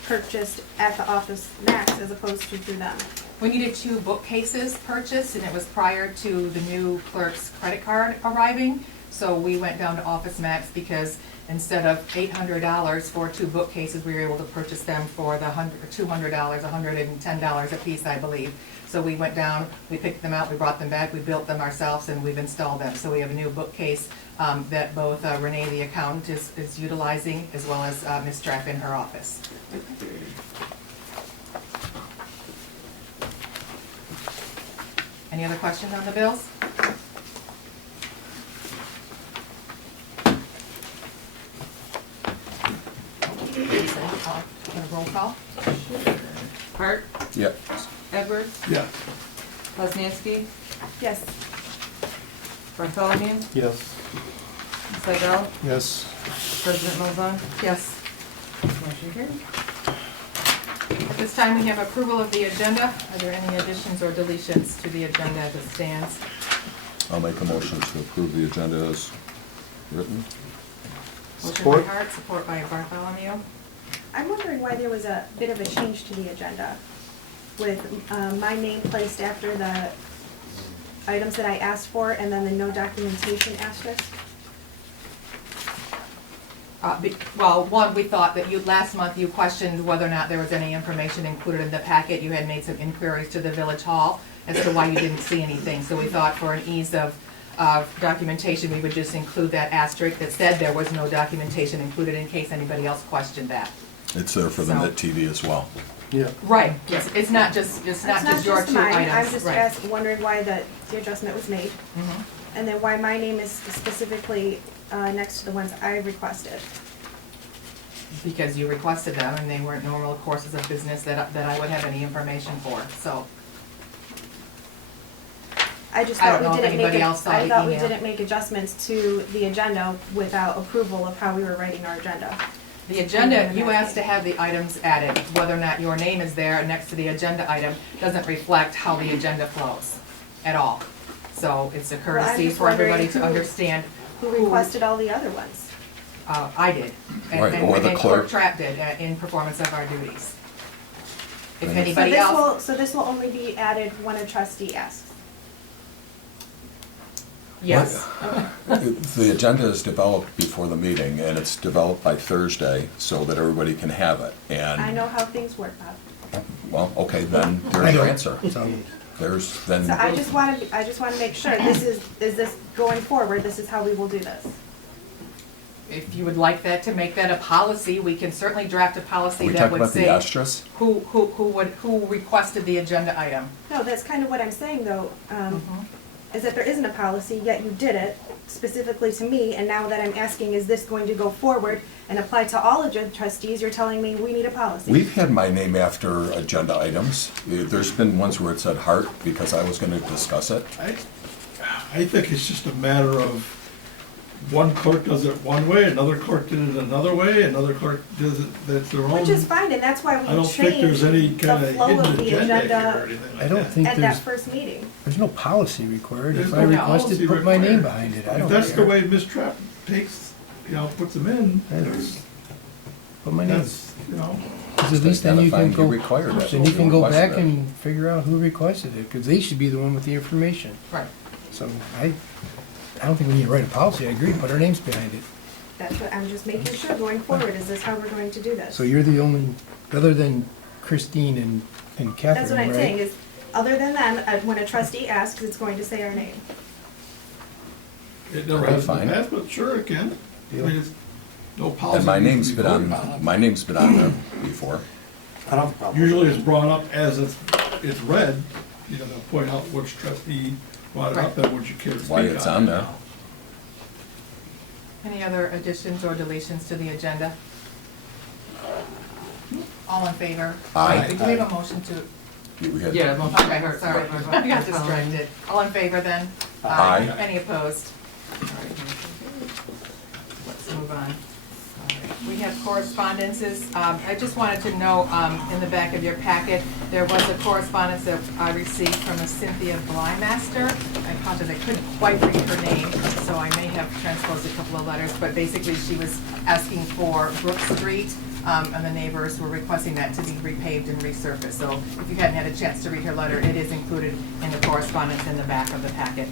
purchased at the Office Max as opposed to through them. We needed 2 bookcases purchased, and it was prior to the new clerk's credit card arriving. So we went down to Office Max because instead of $800 for 2 bookcases, we were able to purchase them for the $200, $110 a piece, I believe. So we went down, we picked them out, we brought them back, we built them ourselves, and we've installed them. So we have a new bookcase that both Renee, the accountant, is utilizing, as well as Ms. Trapp in her office. Any other questions on the bills? Roll call? Hart, Yep. Edwards, Yeah. Poznanski, Yes. Bartholomew, Yes. Segal, Yes. President Malzahn. Yes. Motion carried. At this time, we have approval of the agenda. Are there any additions or deletions to the agenda as it stands? I'll make a motion to approve the agenda as written. Motion by Support. Hart, support by Bartholomew. I'm wondering why there was a bit of a change to the agenda with my name placed after the items that I asked for and then the no documentation asterisk. Well, one, we thought that last month you questioned whether or not there was any information included in the packet. You had made some inquiries to the Village Hall as to why you didn't see anything. So we thought for an ease of documentation, we would just include that asterisk that said there was no documentation included in case anybody else questioned that. It's there for the So- Mitt TV as well. Yeah. Right, yes, it's not just your 2 mine. items. I'm just Right. wondering why the adjustment was made Mhm. and then why my name is specifically next to the ones I requested. Because you requested them and they weren't normal courses of business that I would have any information for, so. I just I thought don't know we if didn't anybody make, else saw I the thought we email. didn't make adjustments to the agenda without approval of how we were writing our agenda. The agenda, you asked to have the items added. Whether or not your name is there next to the agenda item doesn't reflect how the agenda flows at all. So it's a Well, I'm courtesy just for everybody wondering to understand. Who requested all the other ones? I did. And- Right, and- or the and clerk. Trapp did in performance of our duties. If And- anybody else, So this will only be added when a trustee asks? yes. The agenda is developed before the meeting, and it's developed by Thursday so that everybody can have it. I And, know how things work, Bob. well, okay, then there's your answer. So, There's, then, So I just want to make sure, is this going forward, this is how we will do this? If you would like that, to make that a policy, we can certainly draft a policy we that talk would about the say asterisk? who requested the agenda item. No, that's kind of what I'm saying, though, is that there isn't a policy, yet you did it specifically to me, and now that I'm asking, is this going to go forward and apply to all of the trustees, you're telling me we need a policy? We've had my name after agenda items. There's been ones where it said Hart because I was gonna discuss it. I think it's just a matter of one clerk does it one way, another clerk did it another way, another clerk does it, that's their own. Which is fine, and that's why we I don't think changed there's any the kind of flow hidden of the agenda here or agenda anything like I don't that. think at that there's, first meeting. there's no policy required. There's If I no requested, policy put my name required. behind it. I If don't that's the care. way Ms. Trapp takes, puts them in, That's- Put my name. that's, 'Cause at least then you can Identifying go, you required it. then you can go Requested back it. and figure out who requested it, because they should be the one with the information. Right. So I don't think we need to write a policy, I agree, put our names behind it. That's what, I'm just making sure going forward, is this how we're going to do this? So you're the only, other than Christine and Catherine, right? That's what I'm saying, is, other than them, when a trustee asks, it's going to say our name. it never Okay, has fine. been passed, but sure it can. I mean, it's no policy. And my needs name's to be been voted on, my name's been on there before. I don't have a problem. Usually it's brought up as it's read, they'll point out which trustee brought it up and would you care to speak on Why it's on there. Any other additions or deletions to the agenda? All in favor? Aye. Wait, do we have a motion to? We had- Yeah, Okay, sorry, I got distracted. All in favor then? Aye. Any opposed? All right. Let's move on. All right. We have correspondences. I just wanted to know, in the back of your packet, there was a correspondence that I received from a Cynthia Blymaster. I apologize, I couldn't quite read her name, so I may have transposed a couple of letters, but basically she was asking for Brook Street, and the neighbors were requesting that to be repaved and resurfaced. So if you hadn't had a chance to read her letter, it is included in the correspondence in the back of the packet.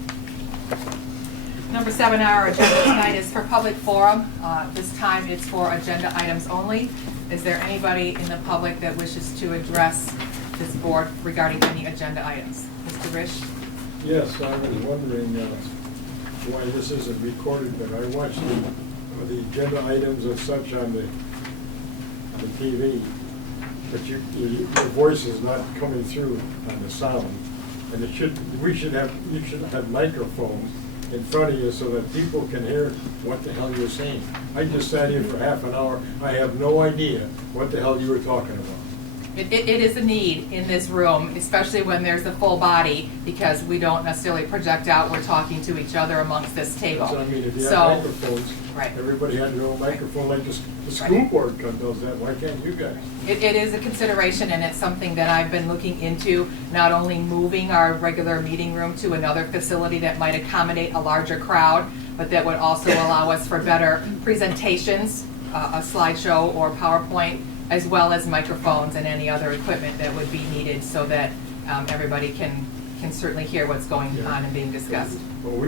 Number 7 on our agenda tonight is for public forum. This time it's for agenda items only. Is there anybody in the public that wishes to address this board regarding any agenda items? Mr. Risch? Yes, I was wondering why this isn't recorded, but I watched the agenda items and such on the TV, but your voice is not coming through on the sound. And you should have microphones in front of you so that people can hear what the hell you're saying. I just sat here for half an hour, I have no idea what the hell you were talking about. It is a need in this room, especially when there's a full body, because we don't necessarily project out, we're talking to each other amongst this table. So I mean, if you So- have microphones, Right. everybody had their own microphone, like the school Right. board does that, why can't you guys? It is a consideration, and it's something that I've been looking into, not only moving our regular meeting room to another facility that might accommodate a larger crowd, but that would also allow us for better presentations, a slideshow or PowerPoint, as well as microphones and any other equipment that would be needed so that everybody can certainly hear what's going on and being discussed. Well,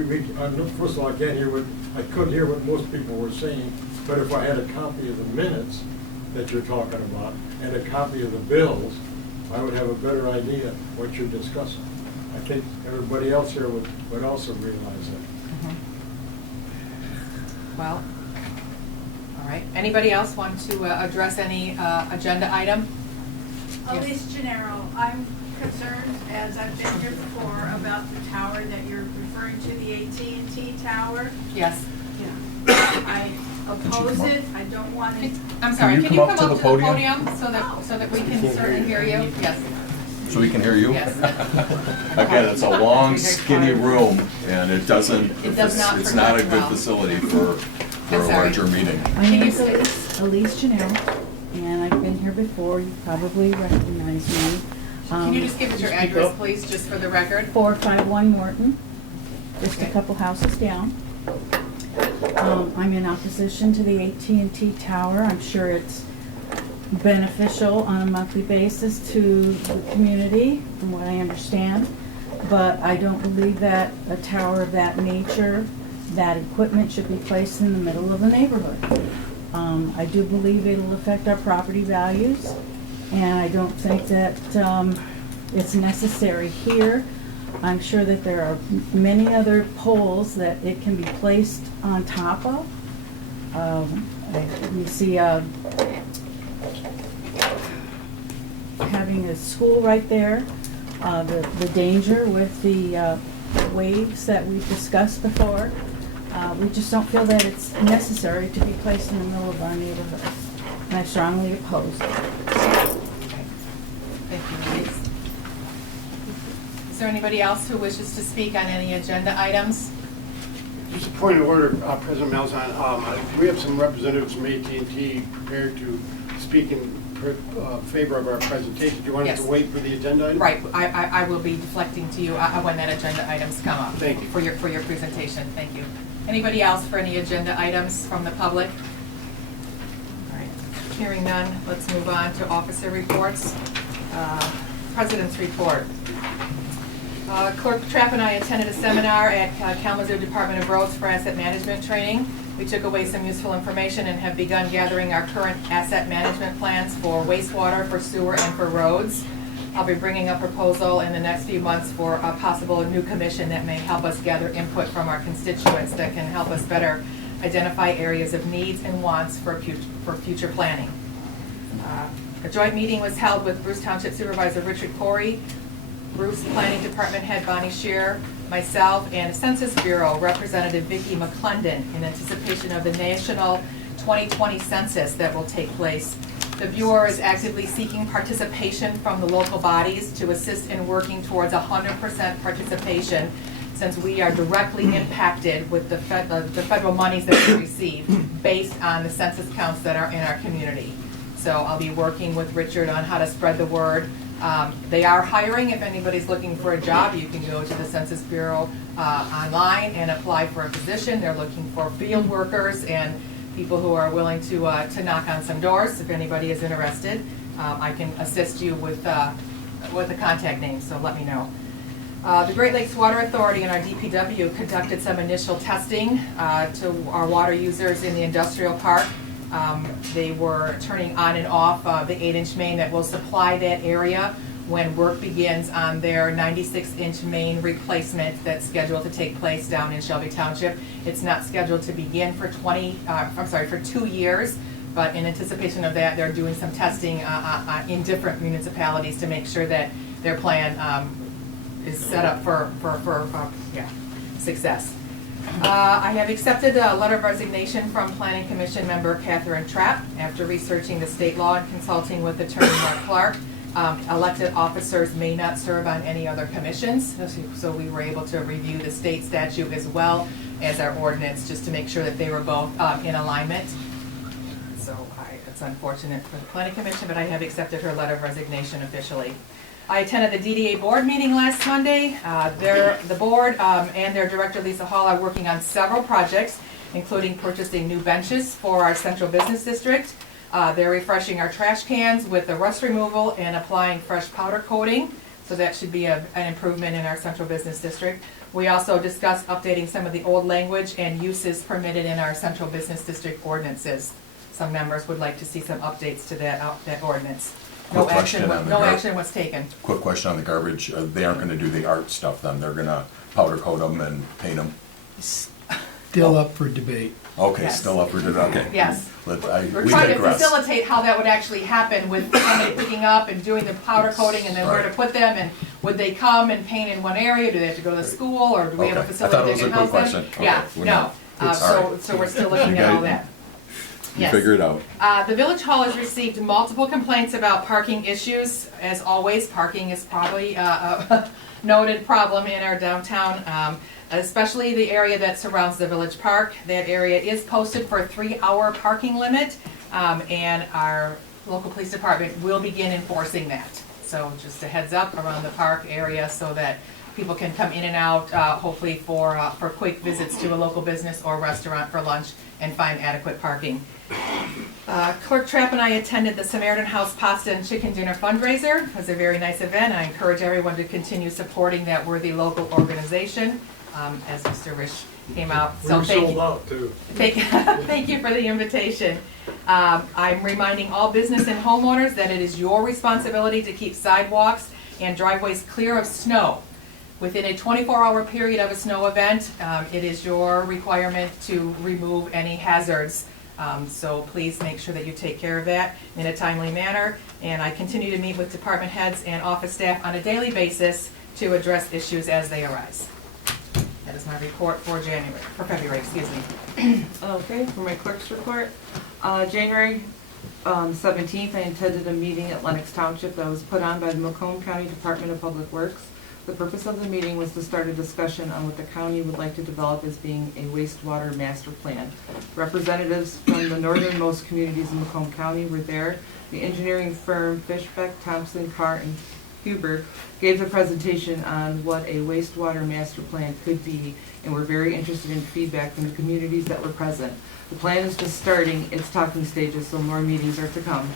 first of all, I couldn't hear what most people were saying, but if I had a copy of the minutes that you're talking about and a copy of the bills, I would have a better idea what you're discussing. I think everybody else here would also realize that. Well, all right. Anybody else want to address any agenda item? Yes. Elise Gennaro, I'm concerned, as I've been here before, about the tower that you're referring to, the AT&T tower. Yes. I oppose it, I don't want it. I'm sorry, you can you come come up to up the to the podium so that we can certainly hear you? Yes. So we can hear you? Yes. Again, it's a long skinny room and it doesn't, It does not it's not a project good well. facility for a I'm sorry. larger meeting. My name is Elise Gennaro, and I've been here before. You probably recognize me. Can you just give us your address, please, just for the record? 451 Norton, just a Okay. couple houses down. I'm in opposition to the AT&T tower. I'm sure it's beneficial on a monthly basis to the community, from what I understand. But I don't believe that a tower of that nature, that equipment should be placed in the middle of the neighborhood. I do believe it'll affect our property values, and I don't think that it's necessary here. I'm sure that there are many other poles that it can be placed on top of. You see having a school right there, the danger with the waves that we've discussed before. We just don't feel that it's necessary to be placed in the middle of our neighborhood. And I strongly oppose it. Thank you, Louise. Is there anybody else who wishes to speak on any agenda items? Just a point of order, President Malzahn. We have some representatives from AT&T prepared to speak in favor of our presentation. Do you want us to wait for the agenda item? Right, I will be deflecting to you when that agenda items come up. Thank you. For your presentation, thank you. Anybody else for any agenda items from the public? All right, hearing none, let's move on to officer reports. President's report. Clerk Trapp and I attended a seminar at Kalamazoo Department of Roads for asset management training. We took away some useful information and have begun gathering our current asset management plans for wastewater, for sewer, and for roads. I'll be bringing a proposal in the next few months for a possible new commission that may help us gather input from our constituents that can help us better identify areas of needs and wants for future planning. A joint meeting was held with Bruce Township Supervisor Richard Corey, Bruce Planning Department Head Bonnie Shear, myself, and Census Bureau Representative Vicki McClendon in anticipation of the national 2020 census that will take place. The Bureau is actively seeking participation from the local bodies to assist in working towards 100% participation, since we are directly impacted with the federal monies that we receive based on the census counts that are in our community. So I'll be working with Richard on how to spread the word. They are hiring. If anybody's looking for a job, you can go to the Census Bureau online and apply for a position. They're looking for field workers and people who are willing to knock on some doors. If anybody is interested, I can assist you with the contact name, so let me know. The Great Lakes Water Authority and our DPW conducted some initial testing to our water users in the industrial park. They were turning on and off the 8-inch main that will supply that area when work begins on their 96-inch main replacement that's scheduled to take place down in Shelby Township. It's not scheduled to begin for 2 years, but in anticipation of that, they're doing some testing in different municipalities to make sure that their plan is set up for success. I have accepted a letter of resignation from Planning Commission member Catherine Trapp after researching the state law and consulting with Attorney Mark Clark. Elected officers may not serve on any other commissions, so we were able to review the state statute as well as our ordinance just to make sure that they were both in alignment. So it's unfortunate for the Planning Commission, but I have accepted her letter of resignation officially. I attended the DDA board meeting last Monday. The board and their director, Lisa Hall, are working on several projects, including purchasing new benches for our central business district. They're refreshing our trash cans with the rust removal and applying fresh powder coating, so that should be an improvement in our central business district. We also discussed updating some of the old language and uses permitted in our central business district ordinances. Some members would like to see some updates to that ordinance. No action was taken. Quick question on the garbage. They aren't gonna do the art stuff then? They're gonna powder coat them and paint them? Still up for debate. Okay, Yes. Still up for debate, okay. Yes. We We're trying to digress. facilitate how that would actually happen with somebody picking up and doing the powder coating and then where to put them, and would they come and paint in one area? Do they have to go to the school, or do we have a Okay. I facility thought it that was a can quick house them? question. Okay, Yeah, we're no. not- So we're still looking at all that. You Yes. figure it out. The Village Hall has received multiple complaints about parking issues. As always, parking is probably a noted problem in our downtown, especially the area that surrounds the Village Park. That area is posted for a 3-hour parking limit, and our local police department will begin enforcing that. So just a heads up around the park area so that people can come in and out, hopefully for quick visits to a local business or restaurant for lunch and find adequate parking. Clerk Trapp and I attended the Samaritan House Pasta and Chicken Dinner fundraiser. It was a very nice event. I encourage everyone to continue supporting that worthy local organization, as Mr. Rich came out. We were sold out too. Thank you for the invitation. I'm reminding all business and homeowners that it is your responsibility to keep sidewalks and driveways clear of snow. Within a 24-hour period of a snow event, it is your requirement to remove any hazards. So please make sure that you take care of that in a timely manner. And I continue to meet with department heads and office staff on a daily basis to address issues as they arise. That is my report for February, excuse me. Okay, for my clerk's report, January 17th, I attended a meeting at Lenox Township that was put on by the Macomb County Department of Public Works. The purpose of the meeting was to start a discussion on what the county would like to develop as being a wastewater master plan. Representatives from the northernmost communities in Macomb County were there. The engineering firm Fishbeck, Thompson, Carr, and Huber gave a presentation on what a wastewater master plan could be, and we're very interested in feedback from the communities that were present. The plan is just starting its talking stages, so more meetings are to come.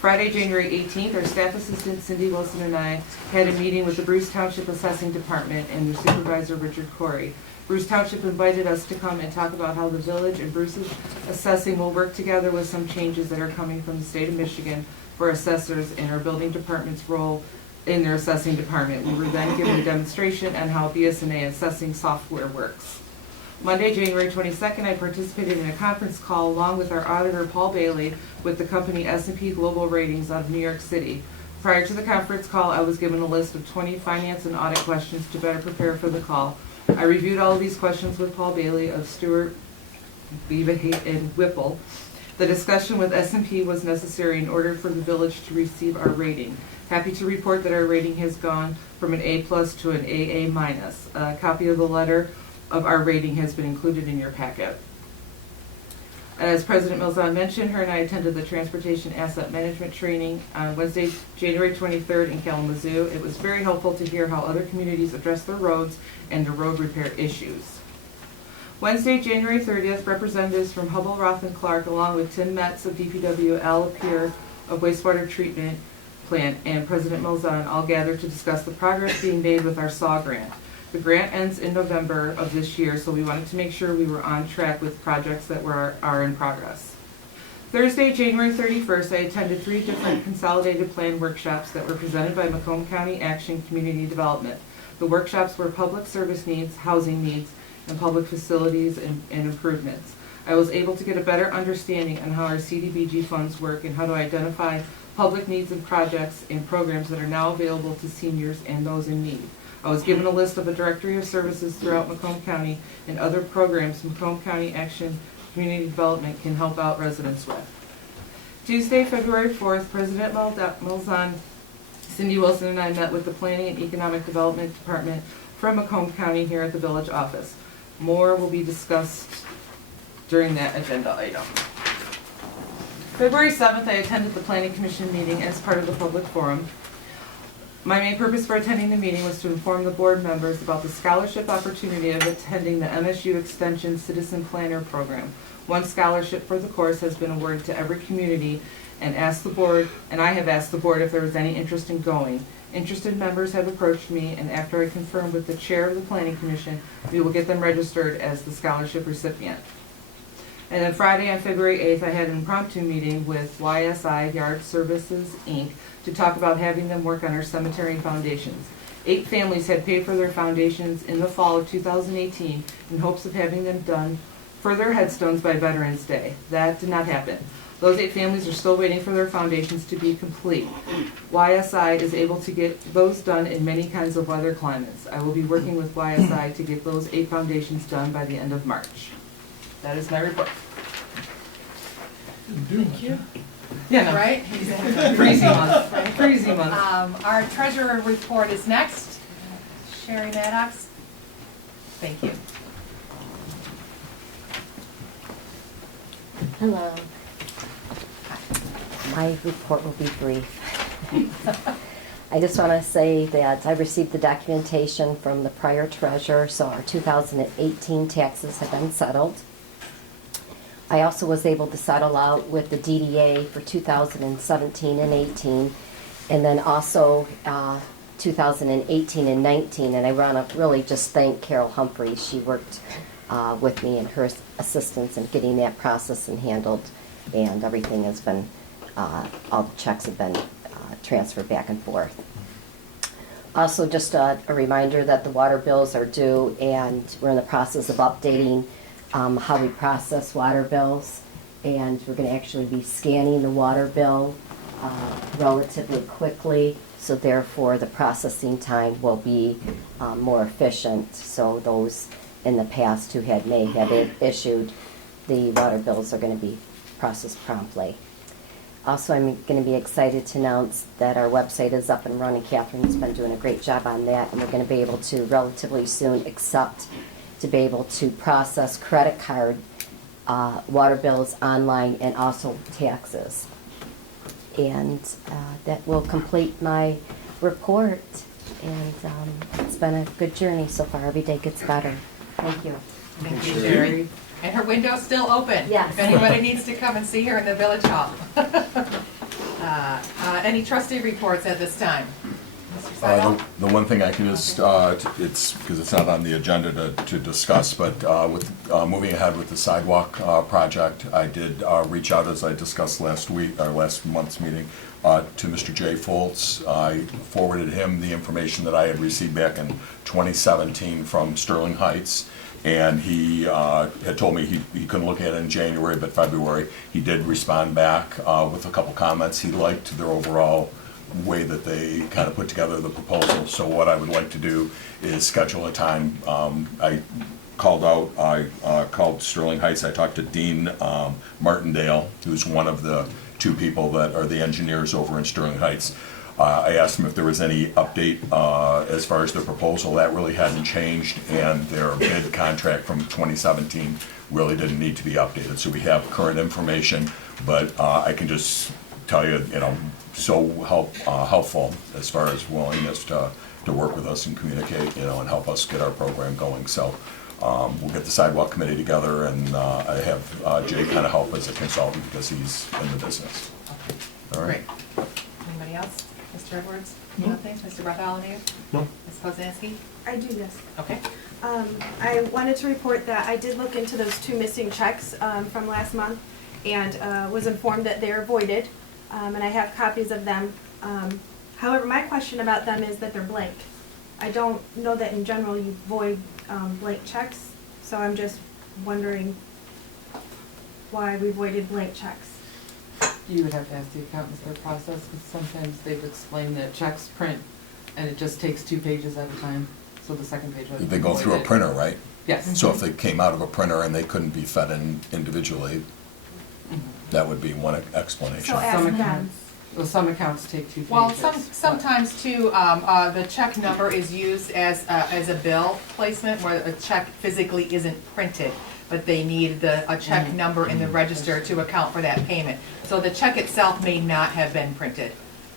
Friday, January 18th, our staff assistant Cindy Wilson and I had a meeting with the Bruce Township Assessing Department and their supervisor Richard Corey. Bruce Township invited us to come and talk about how the village and Bruce's assessing will work together with some changes that are coming from the state of Michigan for assessors and our building department's role in their assessing department. We were then given a demonstration on how BS&A assessing software works. Monday, January 22nd, I participated in a conference call along with our auditor, Paul Bailey, with the company S&P Global Ratings out of New York City. Prior to the conference call, I was given a list of 20 finance and audit questions to better prepare for the call. I reviewed all of these questions with Paul Bailey of Stewart, Viva, and Whipple. The discussion with S&P was necessary in order for the village to receive our rating. Happy to report that our rating has gone from an A+ to an AA-. A copy of the letter of our rating has been included in your packet. As President Milzahn mentioned, her and I attended the Transportation Asset Management Training on Wednesday, January 23rd in Kalamazoo. It was very helpful to hear how other communities address their roads and the road repair issues. Wednesday, January 30th, representatives from Hubbell, Roth, and Clark, along with Tim Metz of DPW, Al Lapierre of Wastewater Treatment Plant, and President Milzahn all gathered to discuss the progress being made with our SAW grant. The grant ends in November of this year, so we wanted to make sure we were on track with projects that are in progress. Thursday, January 31st, I attended 3 different consolidated plan workshops that were presented by Macomb County Action Community Development. The workshops were public service needs, housing needs, and public facilities and improvements. I was able to get a better understanding on how our CDBG funds work and how to identify public needs and projects and programs that are now available to seniors and those in need. I was given a list of a directory of services throughout Macomb County and other programs Macomb County Action Community Development can help out residents with. Tuesday, February 4th, President Milzahn, Cindy Wilson, and I met with the Planning and Economic Development Department from Macomb County here at the village office. More will be discussed during that agenda item. February 7th, I attended the Planning Commission meeting as part of the public forum. My main purpose for attending the meeting was to inform the board members about the scholarship opportunity of attending the MSU Extension Citizen Planner Program. One scholarship for the course has been awarded to every community, and I have asked the board if there was any interest in going. Interested members have approached me, and after I confirmed with the chair of the Planning Commission, we will get them registered as the scholarship recipient. And then Friday, on February 8th, I had an impromptu meeting with YSI Yard Services, Inc., to talk about having them work on our cemetery foundations. 8 families had paid for their foundations in the fall of 2018 in hopes of having them done for their headstones by Veterans Day. That did not happen. Those 8 families are still waiting for their foundations to be complete. YSI is able to get those done in many kinds of weather climates. I will be working with YSI to get those 8 foundations done by the end of March. That is my report. Thank you. Yeah, no. Right? Crazy month. Crazy month. Our treasurer report is next. Sherry Maddox. Thank you. Hello. My report will be brief. I just want to say that I received the documentation from the prior treasurer, so our 2018 taxes have been settled. I also was able to settle out with the DDA for 2017 and 18, and then also 2018 and 19, and I want to really just thank Carol Humphrey. She worked with me and her assistance in getting that process and handled, and everything has been, all the checks have been transferred back and forth. Also, just a reminder that the water bills are due, and we're in the process of updating how we process water bills, and we're going to actually be scanning the water bill relatively quickly, so therefore the processing time will be more efficient. So those in the past who may have issued the water bills are going to be processed promptly. Also, I'm going to be excited to announce that our website is up and running. Catherine's been doing a great job on that, and we're going to be able to relatively soon to be able to process credit card water bills online and also taxes. And that will complete my report, and it's been a good journey so far. Every day gets better. Thank you. Thank you, Sherry. And her window's still open. Yes. If anybody needs to come and see her in the Village Hall. Any trustee reports at this time? Mr. Seidel? The one thing I can just, it's, because it's not on the agenda to discuss, but with moving ahead with the sidewalk project, I did reach out, as I discussed last month's meeting, to Mr. Jay Foltz. I forwarded him the information that I had received back in 2017 from Sterling Heights, and he had told me he couldn't look at it in January, but February he did respond back with a couple comments. He liked their overall way that they kind of put together the proposal. So what I would like to do is schedule a time. I called Sterling Heights. I talked to Dean Martindale, who's one of the two people that are the engineers over in Sterling Heights. I asked him if there was any update as far as their proposal. That really hadn't changed, and their bid contract from 2017 really didn't need to be updated. So we have current information, but I can just tell you, so helpful as far as willingness to work with us and communicate, and help us get our program going. So we'll get the sidewalk committee together, and I have Jay kind of help as a consultant because he's in the business. All right. Great. Anybody else? Mr. Edwards? No. Nothing? Mr. Bartholomew? No. Ms. Poznanski? I do, yes. Okay. I wanted to report that I did look into those 2 missing checks from last month, and was informed that they're voided, and I have copies of them. However, my question about them is that they're blank. I don't know that in general you void blank checks, so I'm just wondering why we voided blank checks. You would have to ask the accountants their process, because sometimes they've explained that checks print, and it just takes 2 pages at a time, so the second page would. They go through a printer, right? Yes. So if they came out of a printer and they couldn't be fed in individually, that would be one explanation. So ask Some them. accounts, well, some accounts take 2 pages. Well, but- sometimes too, the check number is used as a bill placement where a check physically isn't printed, but they need a check number in the register to account for that payment. So the check itself may not have been printed,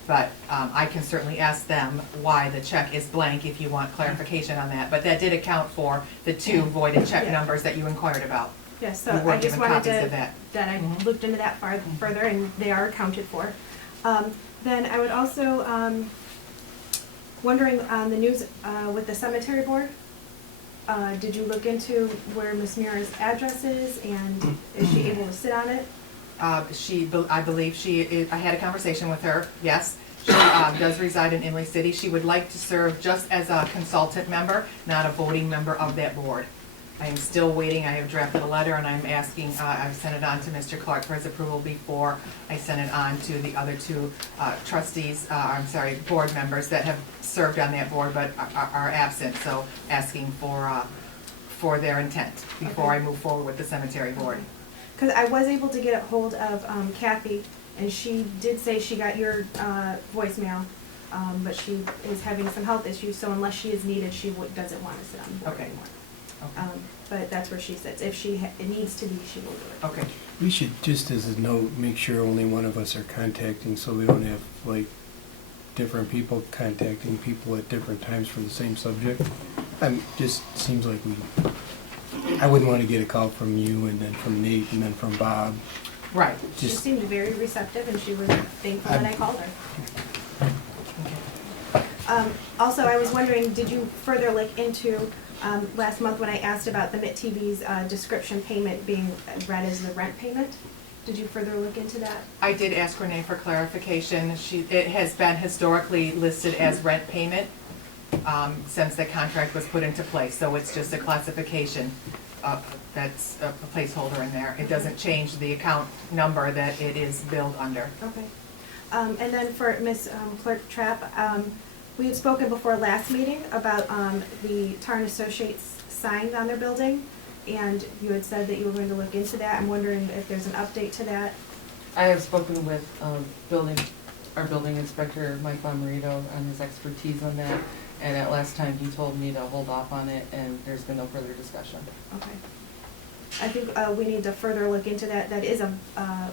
but I can certainly ask them why the check is blank if you want clarification on that. But that did account for the 2 voided check Yeah. numbers that you inquired about. Yes, so We were I just given wanted copies of to, that. that I Mhm. looked into that further, and they are accounted for. Then I would also, wondering on the news with the cemetery board, did you look into where Miss Mira's address is, and is she able to sit on it? I believe I had a conversation with her, yes. She does reside in Inley City. She would like to serve just as a consultant member, not a voting member of that board. I am still waiting. I have drafted a letter, and I'm asking, I've sent it on to Mr. Clark for his approval before I send it on to the other 2 trustees, board members that have served on that board but are absent, so asking for their intent before I move forward with the cemetery board. Because I was able to get a hold of Kathy, and she did say she got your voicemail, but she is having some health issues, so unless she is needed, she doesn't want to sit on the board Okay. anymore. Okay. But that's where she sits. If it needs to be, she will do it. Okay. We should, just as a note, make sure only one of us are contacting, so we don't have, like, different people contacting people at different times for the same subject. Just seems like I wouldn't want to get a call from you and then from Nate and then from Bob. Right. She seemed very receptive, and she was thankful that I called her. Also, I was wondering, did you further look into, last month when I asked about the Mitt TV's description payment being read as the rent payment? Did you further look into that? I did ask Renee for clarification. It has been historically listed as rent payment since the contract was put into place, so it's just a classification that's a placeholder in there. It doesn't change the account number that it is billed under. Okay. And then for Ms. Clerk Trapp, we had spoken before last meeting about the Tarn Associates sign on their building, and you had said that you were going to look into that. I'm wondering if there's an update to that. I have spoken with our building inspector, Mike Bomarito, on his expertise on that, and at last time he told me to hold off on it, and there's been no further discussion. Okay. I think we need to further look into that. That is a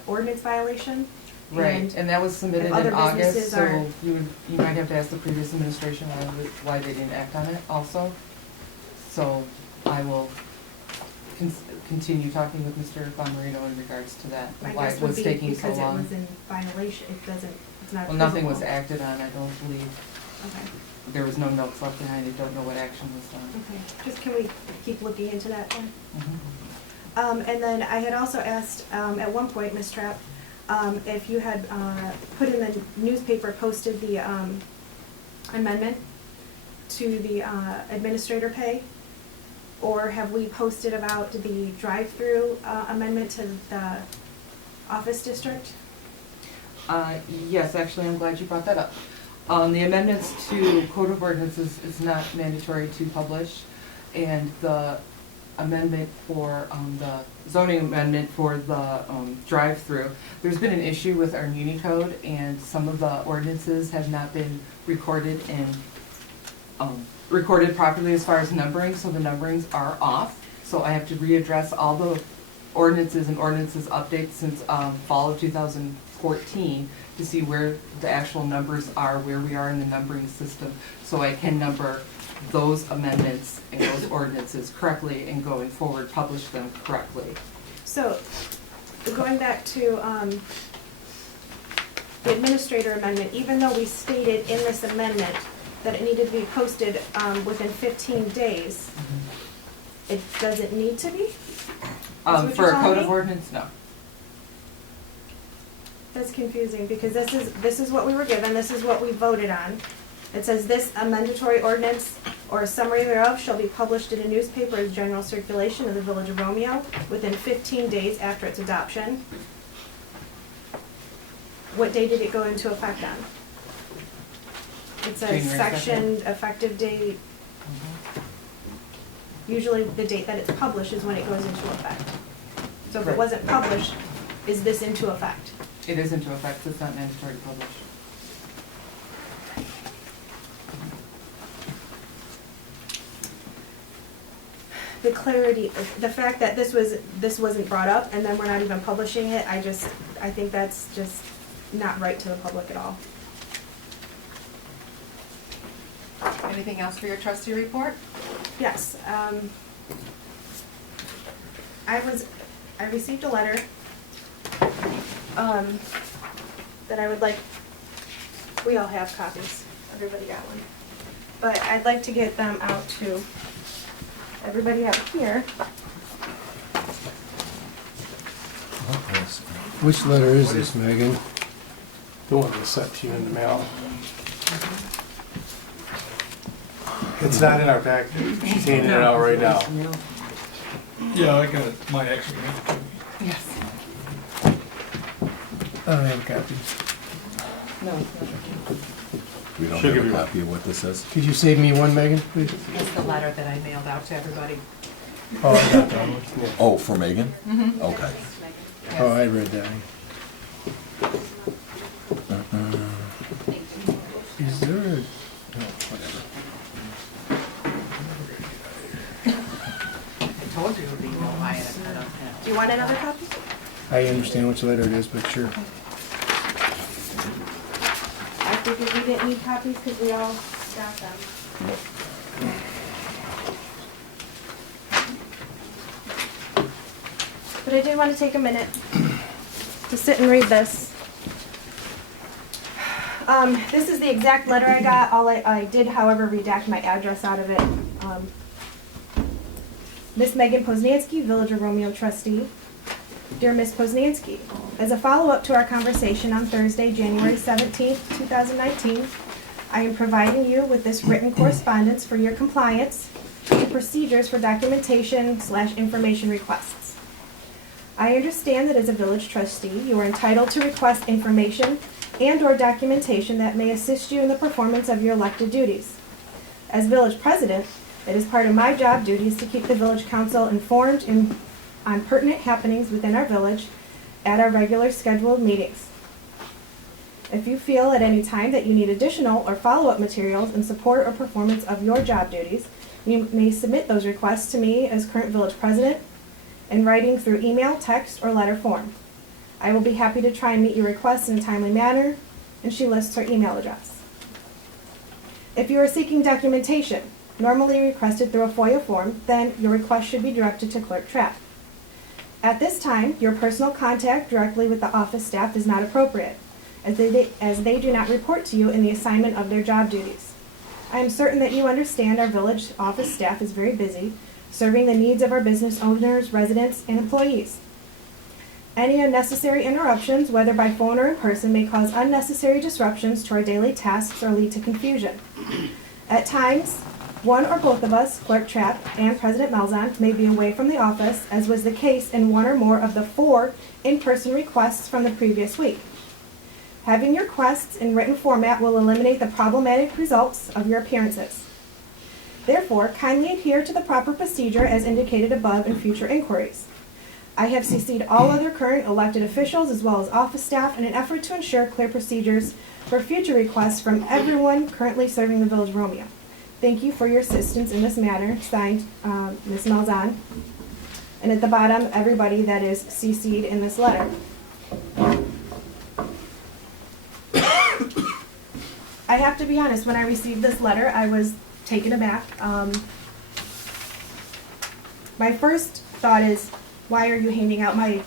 ordinance violation. Right, and that was submitted if other in August, businesses so are- you might have to ask the previous administration why they didn't act on it also. So I will continue talking with Mr. Bomarito in regards to that, I why guess it would was be taking so because it long. was in violation. It doesn't, it's not Well, nothing was approvable. acted on, I don't believe. Okay. There was no notes left behind, I don't know what action was done. Okay. Just can we keep looking into that then? Mhm. And then I had also asked, at one point, Ms. Trapp, if you had put in the newspaper, posted the amendment to the administrator pay, or have we posted about the drive-through amendment to the office district? Yes, actually, I'm glad you brought that up. The amendments to Code of Ordinances is not mandatory to publish, and the amendment for, the zoning amendment for the drive-through, there's been an issue with our muni code, and some of the ordinances have not been recorded properly as far as numbering, so the numberings are off. So I have to readdress all the ordinances and ordinances updates since fall of 2014 to see where the actual numbers are, where we are in the numbering system, so I can number those amendments and those ordinances correctly and going forward, publish them correctly. So, going back to the administrator amendment, even though we stated in this amendment that it needed to be posted within 15 days, it doesn't need to be? what For you're a telling code me? of ordinance, no. That's confusing, because this is what we were given, this is what we voted on. It says this amendatory ordinance or a summary thereof shall be published in a newspaper as general circulation of the Village of Romeo within 15 days after its adoption. What day did it go into effect on? It says January section, effective date. Usually the date that it's published is when it goes into effect. So if it Right. wasn't published, is this into effect? It is into effect, so it's not mandatory to publish. The clarity, the fact that this wasn't brought up and then we're not even publishing it, I think that's just not right to the public at all. Anything else for your trustee report? Yes, I received a letter, that I would like, we all have copies, everybody got one. But I'd like to get them out to everybody out here. Which letter is this, Megan? The one that sent to you in the mail. It's not in our packet. She's handing it out right now. Yeah, I got it, my actual name. Yes. I don't have a copy. No, it's not. We don't She'll have give a you one. copy of what this is? Could you save me one, Megan, please? That's the letter that I mailed out to everybody. Oh, I got that one. Oh, for Megan? Mm-hmm. Okay. Oh, I read that one. Is there a, no, whatever. I told you it would be no lie. Do you want another copy? I understand which letter it is, but sure. I figured we didn't need copies because we all got them. But I did want to take a minute to sit and read this. This is the exact letter I got. I did, however, redact my address out of it. Miss Megan Poznansky, Village of Romeo trustee. Dear Miss Poznansky, as a follow-up to our conversation on Thursday, January 17th, 2019, I am providing you with this written correspondence for your compliance and procedures for documentation/information requests. I understand that as a village trustee, you are entitled to request information and/or documentation that may assist you in the performance of your elected duties. As village president, it is part of my job duties to keep the village council informed on pertinent happenings within our village at our regular scheduled meetings. If you feel at any time that you need additional or follow-up materials in support or performance of your job duties, you may submit those requests to me as current village president in writing through email, text, or letter form. I will be happy to try and meet your requests in a timely manner, and she lists her email address. If you are seeking documentation, normally requested through a FOIA form, then your request should be directed to Clerk Trapp. At this time, your personal contact directly with the office staff is not appropriate, as they do not report to you in the assignment of their job duties. I am certain that you understand our village office staff is very busy, serving the needs of our business owners, residents, and employees. Any unnecessary interruptions, whether by phone or in person, may cause unnecessary disruptions to our daily tasks or lead to confusion. At times, one or both of us, Clerk Trapp and President Malzahn, may be away from the office, as was the case in one or more of the 4 in-person requests from the previous week. Having your requests in written format will eliminate the problematic results of your appearances. Therefore, kindly adhere to the proper procedure as indicated above in future inquiries. I have CC'd all other current elected officials as well as office staff in an effort to ensure clear procedures for future requests from everyone currently serving the Village of Romeo. Thank you for your assistance in this matter. Signed, Ms. Malzahn. And at the bottom, everybody that is CC'd in this letter. I have to be honest, when I received this letter, I was taken aback. My first thought is, why are you handing out my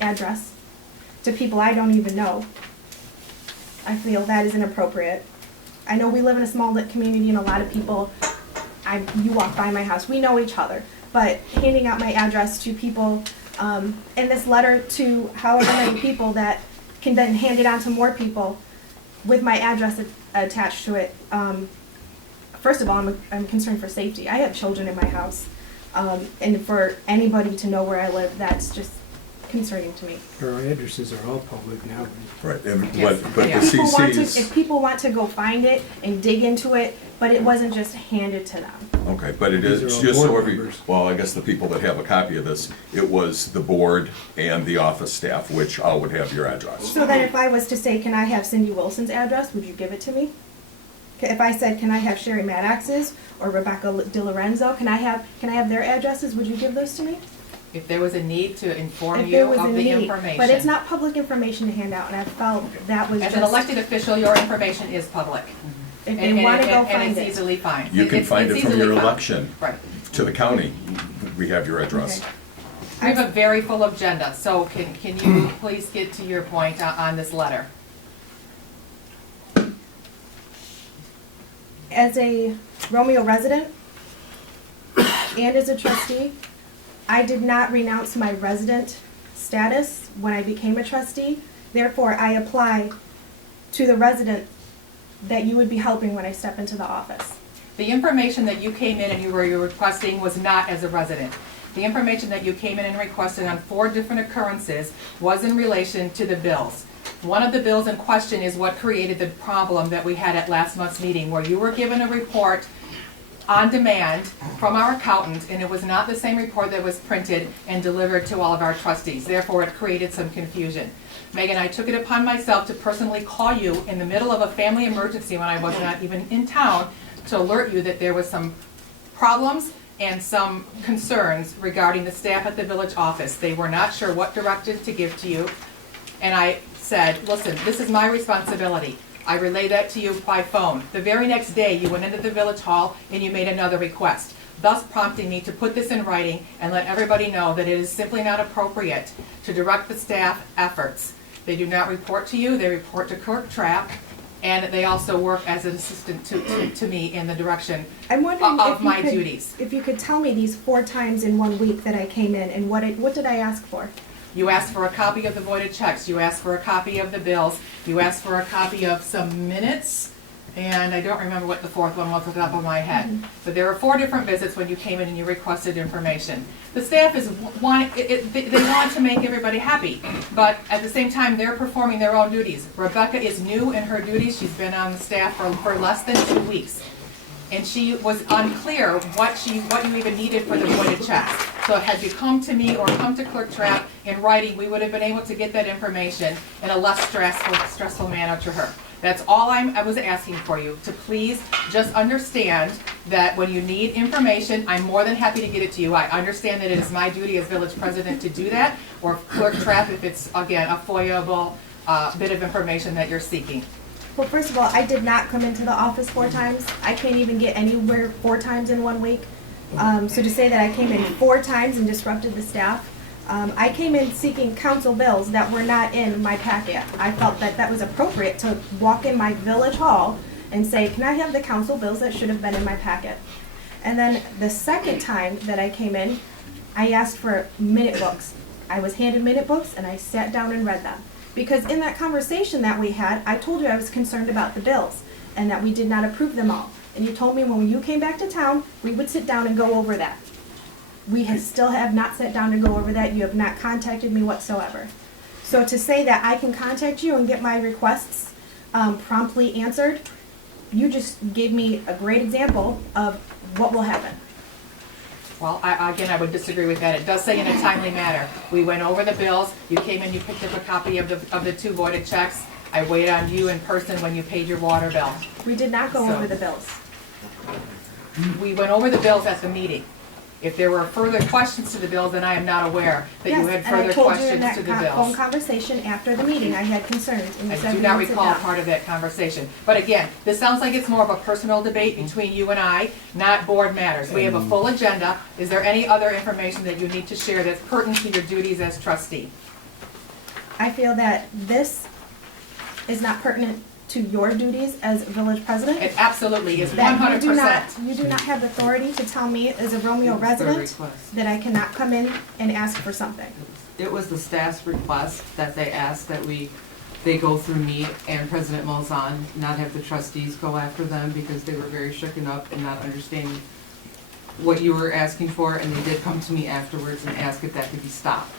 address to people I don't even know? I feel that is inappropriate. I know we live in a small lit community and a lot of people, you walk by my house, we know each other, but handing out my address to people, and this letter to however many people that can then hand it on to more people with my address attached to it. First of all, I'm concerned for safety. I have children in my house, and for anybody to know where I live, that's just concerning to me. Our addresses are all public now. Right, Yes. but the CCs... If people want to go find it and dig into it, but it wasn't just handed to them. Okay, but it These is, are all just so board every, members. well, I guess the people that have a copy of this, it was the board and the office staff, which all would have your address. So then if I was to say, can I have Cindy Wilson's address, would you give it to me? If I said, can I have Sherry Maddox's or Rebecca DiLorenzo, can I have their addresses, would you give those to me? If there was a need to inform If you there was of a the need, information. but it's not public information to hand out, and I felt that was As just. an elected official, your information is public. If And they want to go and find it's it. easily found. You can find it from easily your found. election Right. to the county. We have your address. Okay. We have a very full agenda, so can you please get to your point on this letter? As a Romeo resident and as a trustee, I did not renounce my resident status when I became a trustee. Therefore, I apply to the resident that you would be helping when I step into the office. The information that you came in and you were requesting was not as a resident. The information that you came in and requested on 4 different occurrences was in relation to the bills. One of the bills in question is what created the problem that we had at last month's meeting, where you were given a report on demand from our accountant, and it was not the same report that was printed and delivered to all of our trustees. Therefore, it created some confusion. Megan, I took it upon myself to personally call you in the middle of a family emergency when I was not even in town to alert you that there was some problems and some concerns regarding the staff at the village office. They were not sure what directive to give to you, and I said, listen, this is my responsibility. I relayed that to you by phone. The very next day, you went into the village hall and you made another request, thus prompting me to put this in writing and let everybody know that it is simply not appropriate to direct the staff efforts. They do not report to you, they report to Clerk Trapp, and they also work as an assistant to me in the direction I'm wondering of my duties. If you could tell me these 4 times in 1 week that I came in, and what did I ask for? You asked for a copy of the voided checks, you asked for a copy of the bills, you asked for a copy of some minutes, and I don't remember what the 4th one was off the top of my head. But there were 4 different visits when you came in and you requested information. The staff they want to make everybody happy, but at the same time, they're performing their own duties. Rebecca is new in her duties. She's been on the staff for less than 2 weeks. And she was unclear what you even needed for the voided checks. So had you come to me or come to Clerk Trapp in writing, we would have been able to get that information in a less stressful manner to her. That's all I was asking for you, to please just understand that when you need information, I'm more than happy to get it to you. I understand that it is my duty as village president to do that, or Clerk Trapp if it's, again, a FOIA-able bit of information that you're seeking. Well, first of all, I did not come into the office 4 times. I can't even get anywhere 4 times in 1 week. So to say that I came in 4 times and disrupted the staff, I came in seeking council bills that were not in my packet. I felt that that was appropriate to walk in my village hall and say, can I have the council bills that should have been in my packet? And then the second time that I came in, I asked for minute books. I was handed minute books and I sat down and read them. Because in that conversation that we had, I told you I was concerned about the bills and that we did not approve them all. And you told me when you came back to town, we would sit down and go over that. We still have not sat down to go over that. You have not contacted me whatsoever. So to say that I can contact you and get my requests promptly answered, you just gave me a great example of what will happen. Well, I would disagree with that. It does say in a timely manner. We went over the bills, you came in, you picked up a copy of the 2 voided checks. I waited on you in person when you paid your water bill. We did not go over the bills. We went over the bills at the meeting. If there were further questions to the bills, then I am not aware that you had further questions to the and I told you in that phone bills. conversation after the meeting, I had concerns, and you said I do we not would sit recall down. part of that conversation. But again, this sounds like it's more of a personal debate between you and I, not board matters. We have a full agenda. Is there any other information that you need to share that's pertinent to your duties as trustee? I feel that this is not pertinent to your duties as village president. It absolutely is, That 100%. you do not have authority to tell me as a Romeo It was their resident request. that I cannot come in and ask for something. It was the staff's request that they asked that they go through me and President Malzahn, not have the trustees go after them because they were very shooken up and not understanding what you were asking for, and they did come to me afterwards and ask if that could be stopped.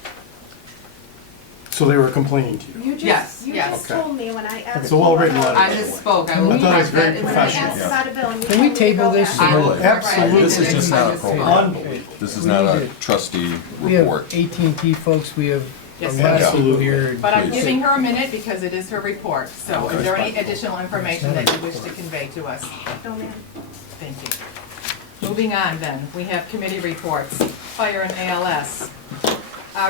So they were complaining to you? Yes, You yes. just told me when I asked. It's a well-written for- letter. I misspoke. I will I thought it was correct very that. When I professional. asked about a bill and you Can told we me to table go this? ask. I will correct that. Absolutely. This is just not I misspoke. appropriate. Unbelievable. This is We not need a to- trustee We have report. AT&T folks, we have a Yes, lot of people absolutely. here. But I'm Please. giving her a minute because it is her report. So is there any additional information that you wish to convey to us? No, ma'am. Thank you. Moving on then, we have committee reports, fire and ALS.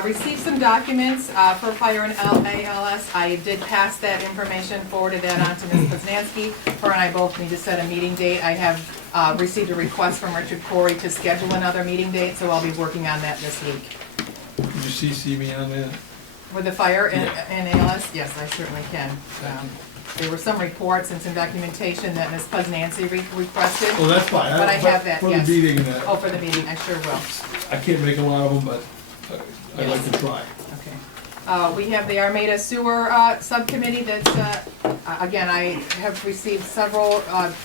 Received some documents for fire and ALS. I did pass that information, forwarded that on to Ms. Poznanski. Her and I both need to set a meeting date. I have received a request from Richard Corey to schedule another meeting date, so I'll be working on that this week. Did you CC me on that? With the fire and ALS, yes, I certainly can. There were some reports and some documentation that Ms. Poznanski requested. Oh, that's fine. But I have that, yes. For the meeting, Oh, for the meeting, I sure will. I can't make a lot of them, but I'd like to try. Okay. We have the Armada Sewer Subcommittee that's, again, I have received several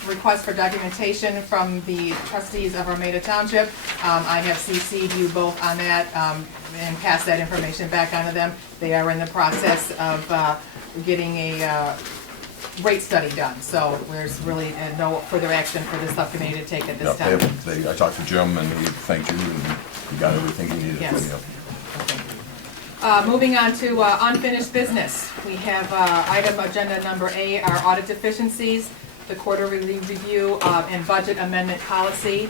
requests for documentation from the trustees of Armada Township. I have CC'd you both on that and passed that information back onto them. They are in the process of getting a rate study done, so there's really no further action for the subcommittee to take at this time. I talked to Jim and he thanked you and he got everything he needed from Yes. you. Moving on to unfinished business. We have item agenda number A, our audit deficiencies, the quarterly review and budget amendment policy.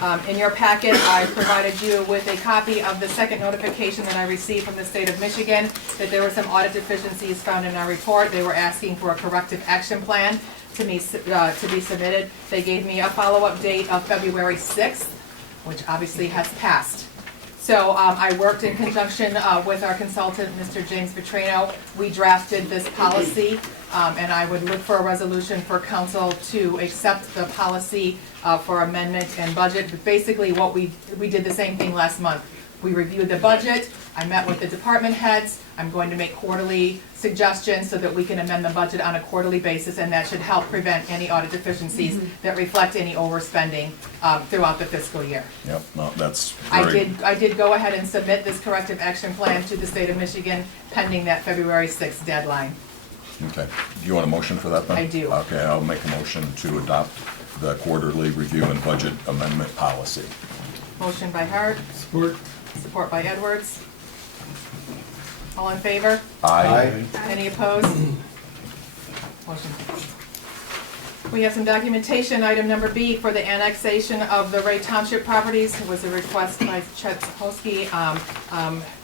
In your packet, I provided you with a copy of the second notification that I received from the state of Michigan that there were some audit deficiencies found in our report. They were asking for a corrective action plan to be submitted. They gave me a follow-up date of February 6th, which obviously has passed. So I worked in conjunction with our consultant, Mr. James Petrino. We drafted this policy, and I would look for a resolution for council to accept the policy for amendment and budget. But basically, what we did the same thing last month. We reviewed the budget. I met with the department heads. I'm going to make quarterly suggestions so that we can amend the budget on a quarterly basis, and that should help prevent any audit deficiencies that reflect any overspending throughout the fiscal year. Yep, no, that's I did go ahead and submit this corrective action plan to the state of Michigan pending that February 6th deadline. Okay. Do you want a motion for that then? I do. Okay, I'll make a motion to adopt the quarterly review and budget amendment policy. Motion by Hart, Support. support by Edwards. All in favor? Aye. Any opposed? Motion carries. We have some documentation, item number B, for the annexation of the Ray Township properties. It was a request by Chet Zahoski,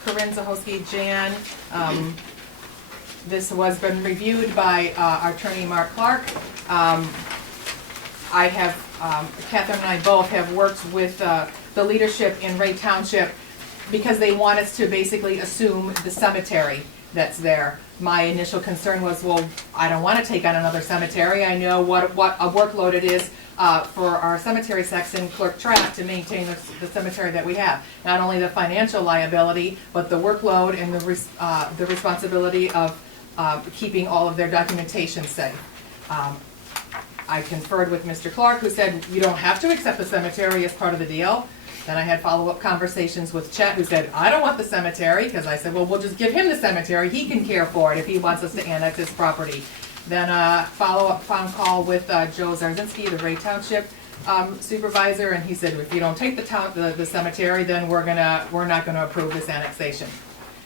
Corinne Zahoski, Jan. This was been reviewed by our attorney, Mark Clark. I have, Catherine and I both have worked with the leadership in Ray Township because they want us to basically assume the cemetery that's there. My initial concern was, well, I don't want to take on another cemetery. I know what a workload it is for our cemetery section clerk Track to maintain the cemetery that we have. Not only the financial liability, but the workload and the responsibility of keeping all of their documentation safe. I conferred with Mr. Clark, who said, you don't have to accept the cemetery as part of the deal. Then I had follow-up conversations with Chet, who said, I don't want the cemetery, because I said, well, we'll just give him the cemetery. He can care for it if he wants us to annex his property. Then a follow-up phone call with Joe Zarzinski, the Ray Township supervisor, and he said, if you don't take the cemetery, then we're not gonna approve this annexation.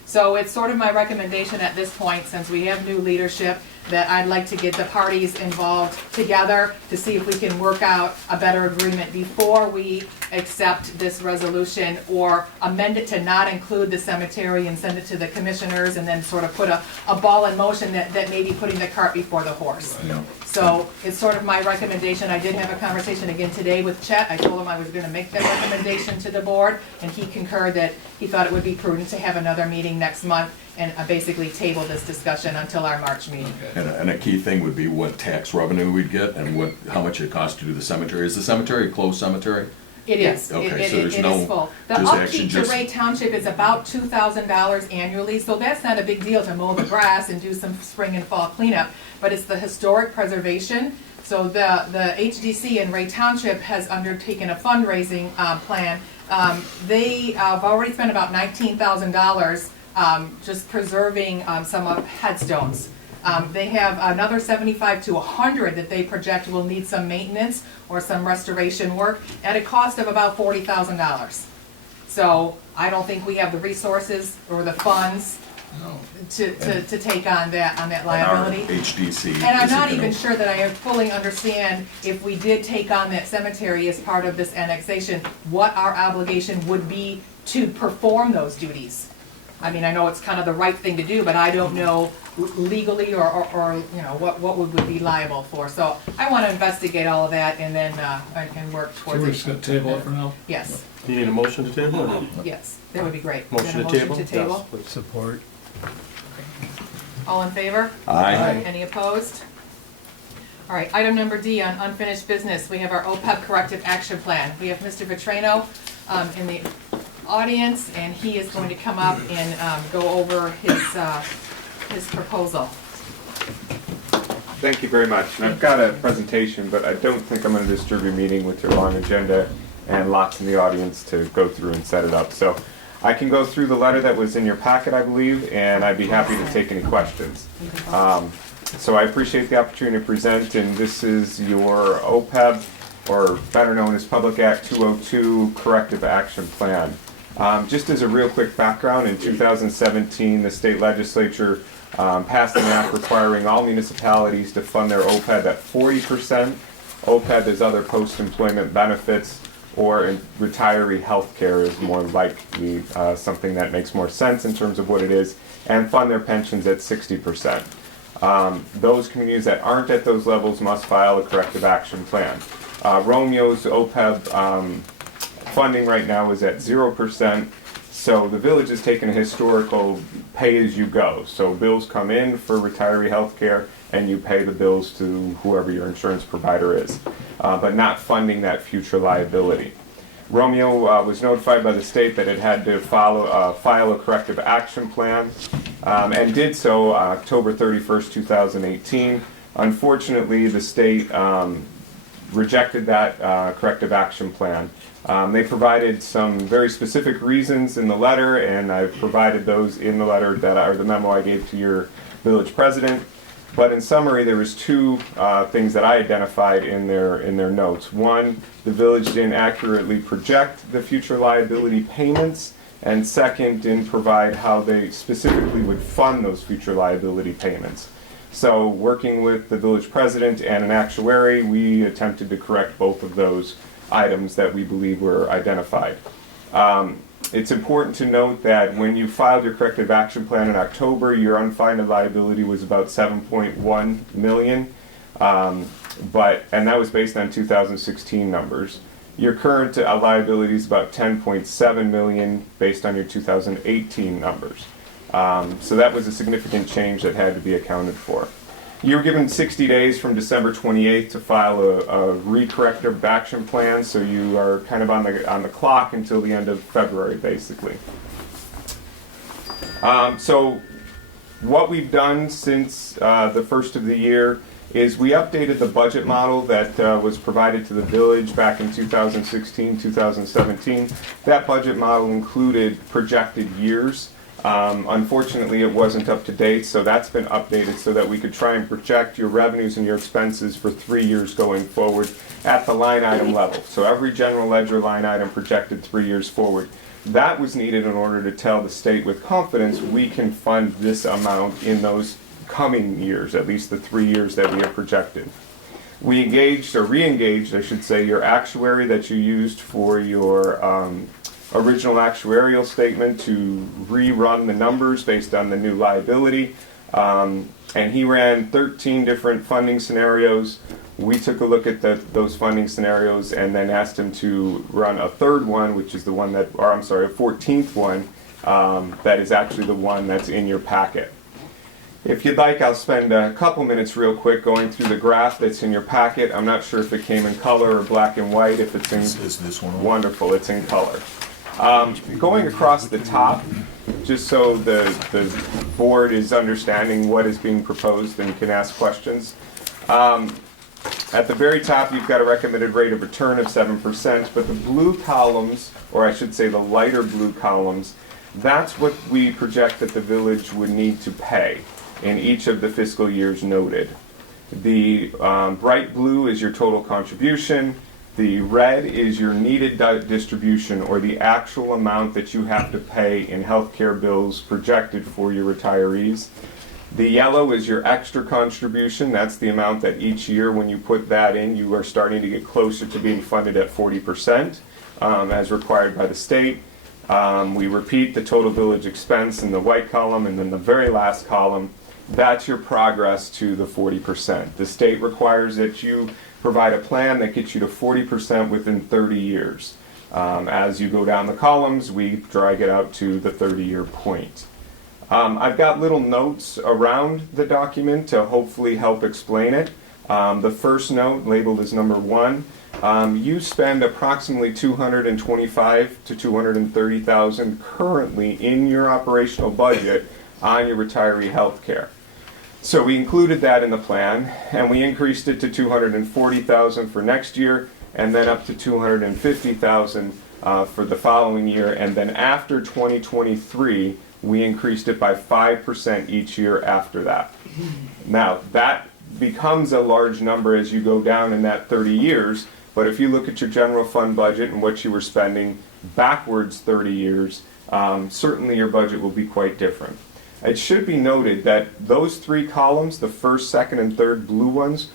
So it's sort of my recommendation at this point, since we have new leadership, that I'd like to get the parties involved together to see if we can work out a better agreement before we accept this resolution, or amend it to not include the cemetery and send it to the commissioners, and then sort of put a ball in motion that may be putting the cart before the horse. Yeah. So it's sort of my recommendation. I did have a conversation again today with Chet. I told him I was gonna make that recommendation to the board, and he concurred that he thought it would be prudent to have another meeting next month and basically table this discussion until our March meeting. And a key thing would be what tax revenue we'd get and how much it costs to do the cemetery. Is the cemetery a closed cemetery? It is. Okay, so It there's is no- full. The there's upkeep actually to just- Ray Township is about $2,000 annually, so that's not a big deal to mow the grass and do some spring and fall cleanup. But it's the historic preservation. So the HDC in Ray Township has undertaken a fundraising plan. They have already spent about $19,000 just preserving some of headstones. They have another 75 to 100 that they project will need some maintenance or some restoration work at a cost of about $40,000. So I don't think we have the resources or the funds to take on that liability. And our HDC. And I'm isn't not gonna- even sure that I fully understand, if we did take on that cemetery as part of this annexation, what our obligation would be to perform those duties. I mean, I know it's kind of the right thing to do, but I don't know legally or you know, what would we be liable for. So I want to investigate all of that, and then I can work So towards it. we're just gonna table it for now? Yes, Do you need a motion to table or no? yes, that would be great. Motion Then to a table? Motion to table. Yes, please. Support. All in favor? Aye. Any opposed? All right, item number D on unfinished business, we have our OPEB corrective action plan. We have Mr. Vitrano in the audience, and he is going to come up and go over his proposal. Thank you very much. And I've got a presentation, but I don't think I'm going to disturb your meeting with your long agenda and lots in the audience to go through and set it up. So I can go through the letter that was in your packet, I believe, and I'd be happy to take any questions. So I appreciate the opportunity to present, and this is your OPEB, or better known as Public Act 202 Corrective Action Plan. Just as a real quick background, in 2017, the state legislature passed an act requiring all municipalities to fund their OPEB at 40%. OPEB is other post-employment benefits or retiree health care is more likely something that makes more sense in terms of what it is, and fund their pensions at 60%. Those communities that aren't at those levels must file a corrective action plan. Romeo's OPEB funding right now is at 0%, so the village has taken a historical pay-as-you-go. So bills come in for retiree health care, and you pay the bills to whoever your insurance provider is, but not funding that future liability. Romeo was notified by the state that it had to file a corrective action plan, and did so October 31st, 2018. Unfortunately, the state rejected that corrective action plan. They provided some very specific reasons in the letter, and I've provided those in the letter or the memo I gave to your village president. But in summary, there was two things that I identified in their notes. One, the village didn't accurately project the future liability payments, and second, didn't provide how they specifically would fund those future liability payments. So working with the village president and an actuary, we attempted to correct both of those items that we believe were identified. It's important to note that when you filed your corrective action plan in October, your unfunded liability was about $7.1 million, and that was based on 2016 numbers. Your current liability is about $10.7 million based on your 2018 numbers. So that was a significant change that had to be accounted for. You were given 60 days from December 28th to file a re-corrective action plan, so you are kind of on the clock until the end of February, basically. So what we've done since the first of the year is we updated the budget model that was provided to the village back in 2016, 2017. That budget model included projected years. Unfortunately, it wasn't up to date, so that's been updated so that we could try and project your revenues and your expenses for 3 years going forward at the line item level. So every general ledger line item projected 3 years forward. That was needed in order to tell the state with confidence we can fund this amount in those coming years, at least the 3 years that we have projected. We engaged, or re-engaged, I should say, your actuary that you used for your original actuarial statement to rerun the numbers based on the new liability. And he ran 13 different funding scenarios. We took a look at those funding scenarios and then asked him to run a third one, which is the one that, or I'm sorry, a 14th one, that is actually the one that's in your packet. If you'd like, I'll spend a couple minutes real quick going through the graph that's in your packet. I'm not sure if it came in color or black and white. If it's in, is this one? Wonderful, it's in color. Going across the top, just so the board is understanding what is being proposed and can ask questions. At the very top, you've got a recommended rate of return of 7%, but the blue columns, or I should say the lighter blue columns, that's what we project that the village would need to pay in each of the fiscal years noted. The bright blue is your total contribution. The red is your needed distribution, or the actual amount that you have to pay in healthcare bills projected for your retirees. The yellow is your extra contribution. That's the amount that each year when you put that in, you are starting to get closer to being funded at 40%, as required by the state. We repeat the total village expense in the white column, and then the very last column, that's your progress to the 40%. The state requires that you provide a plan that gets you to 40% within 30 years. As you go down the columns, we drag it out to the 30-year point. I've got little notes around the document to hopefully help explain it. The first note, labeled as number 1, you spend approximately $225,000 to $230,000 currently in your operational budget on your retiree health care. So we included that in the plan, and we increased it to $240,000 for next year, and then up to $250,000 for the following year, and then after 2023, we increased it by 5% each year after that. Now, that becomes a large number as you go down in that 30 years, but if you look at your general fund budget and what you were spending backwards 30 years, certainly your budget will be quite different. It should be noted that those 3 columns, the first, second, and third blue ones,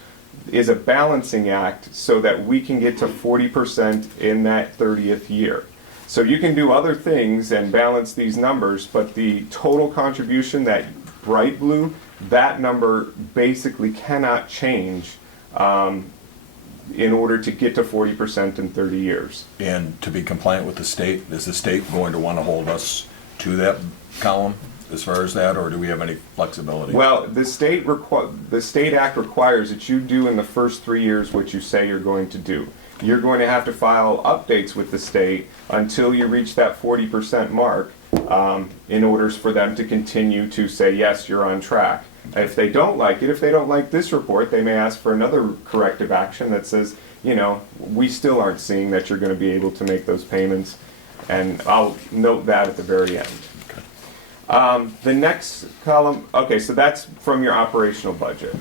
is a balancing act so that we can get to 40% in that 30th year. So you can do other things and balance these numbers, but the total contribution, that bright blue, that number basically cannot change in order to get to 40% in 30 years. And to be compliant with the state, is the state going to want to hold us to that column as far as that, or do we have any flexibility? Well, the state act requires that you do in the first 3 years what you say you're going to do. You're going to have to file updates with the state until you reach that 40% mark in order for them to continue to say, yes, you're on track. If they don't like it, if they don't like this report, they may ask for another corrective action that says, you know, we still aren't seeing that you're going to be able to make those payments. And I'll note that at the very end. The next column, okay, so that's from your operational budget.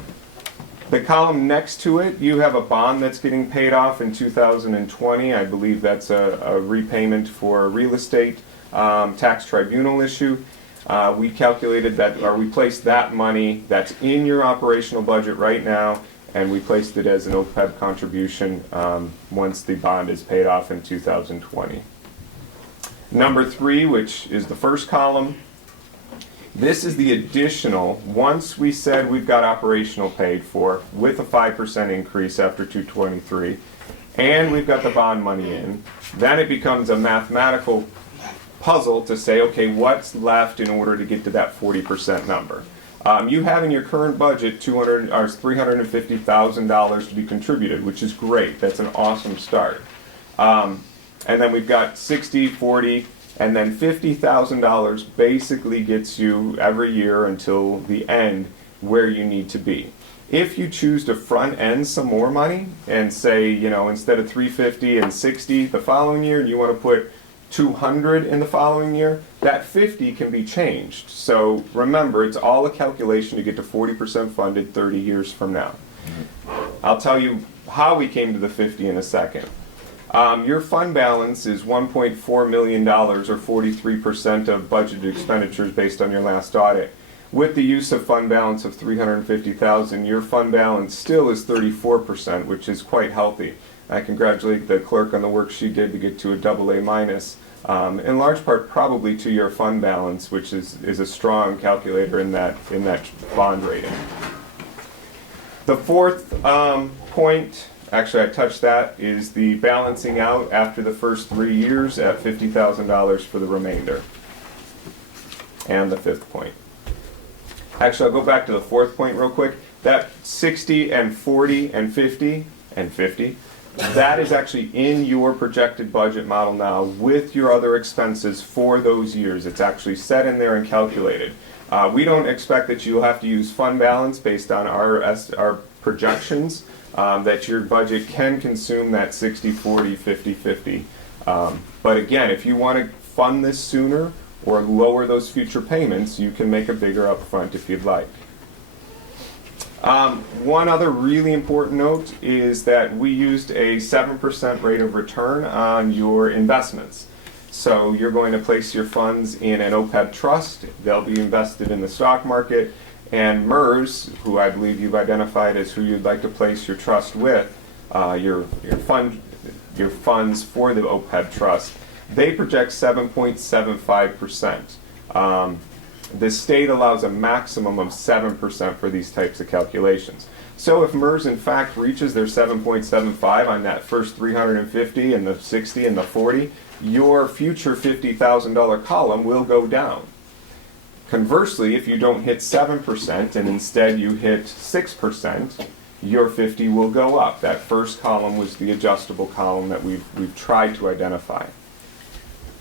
The column next to it, you have a bond that's getting paid off in 2020. I believe that's a repayment for a real estate tax tribunal issue. We calculated that, or we placed that money that's in your operational budget right now, and we placed it as an OPEB contribution once the bond is paid off in 2020. Number 3, which is the first column, this is the additional, once we said we've got operational paid for with a 5% increase after 223, and we've got the bond money in, then it becomes a mathematical puzzle to say, okay, what's left in order to get to that 40% number? You have in your current budget $350,000 to be contributed, which is great. That's an awesome start. And then we've got 60, 40, and then $50,000 basically gets you every year until the end where you need to be. If you choose to front end some more money and say, you know, instead of 350 and 60 the following year, you want to put 200 in the following year, that 50 can be changed. So remember, it's all a calculation to get to 40% funded 30 years from now. I'll tell you how we came to the 50 in a second. Your fund balance is $1.4 million, or 43% of budgeted expenditures based on your last audit. With the use of fund balance of $350,000, your fund balance still is 34%, which is quite healthy. I congratulate the clerk on the work she did to get to a AA-, in large part probably to your fund balance, which is a strong calculator in that bond rating. The fourth point, actually I touched that, is the balancing out after the first 3 years at $50,000 for the remainder. And the fifth point. Actually, I'll go back to the fourth point real quick. That 60 and 40 and 50 and 50, that is actually in your projected budget model now with your other expenses for those years. It's actually set in there and calculated. We don't expect that you'll have to use fund balance based on our projections, that your budget can consume that 60, 40, 50, 50. But again, if you want to fund this sooner or lower those future payments, you can make a bigger upfront if you'd like. One other really important note is that we used a 7% rate of return on your investments. So you're going to place your funds in an OPEB trust. They'll be invested in the stock market. And MERS, who I believe you've identified as who you'd like to place your trust with, your funds for the OPEB trust, they project 7.75%. The state allows a maximum of 7% for these types of calculations. So if MERS in fact reaches their 7.75 on that first 350 and the 60 and the 40, your future $50,000 column will go down. Conversely, if you don't hit 7% and instead you hit 6%, your 50 will go up. That first column was the adjustable column that we've tried to identify.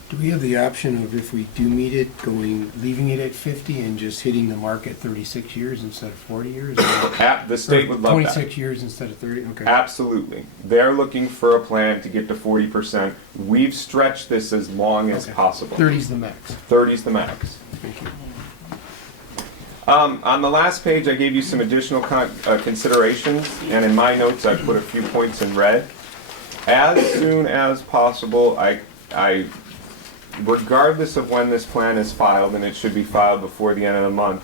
Do we have the option of, if we do meet it, leaving it at 50 and just hitting the mark at 36 years instead of 40 years? The state would love that. 26 years instead of 30? Okay. Absolutely. They're looking for a plan to get to 40%. We've stretched this as long as possible. 30's the max. 30's the max. Thank you. On the last page, I gave you some additional considerations, and in my notes, I put a few points in red. As soon as possible, regardless of when this plan is filed, and it should be filed before the end of the month,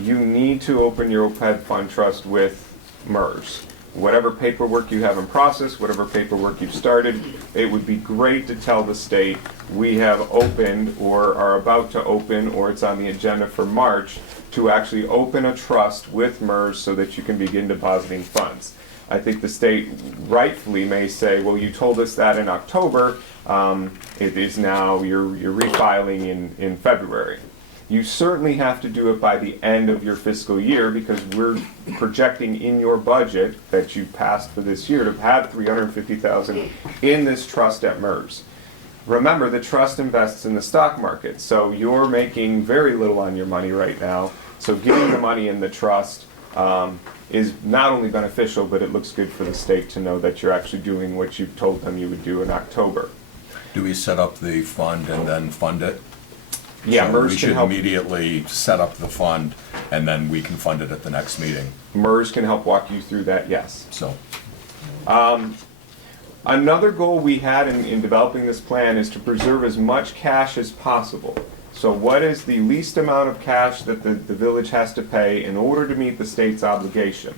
you need to open your OPEB fund trust with MERS. whatever paperwork you have in process, whatever paperwork you've started, it would be great to tell the state, we have opened or are about to open, or it's on the agenda for March, to actually open a trust with MERS so that you can begin depositing funds. I think the state rightfully may say, well, you told us that in October, it is now, you're refiling in February. You certainly have to do it by the end of your fiscal year, because we're projecting in your budget that you passed for this year to have $350,000 in this trust at MERS. Remember, the trust invests in the stock market, so you're making very little on your money right now. So getting the money in the trust is not only beneficial, but it looks good for the state to know that you're actually doing what you told them you would do in October. Do we set up the fund and then fund it? Yeah, So MERS we can should help. immediately set up the fund, and then we can fund it at the next meeting. MERS can help walk you through that, yes. So, Another goal we had in developing this plan is to preserve as much cash as possible. So what is the least amount of cash that the village has to pay in order to meet the state's obligation?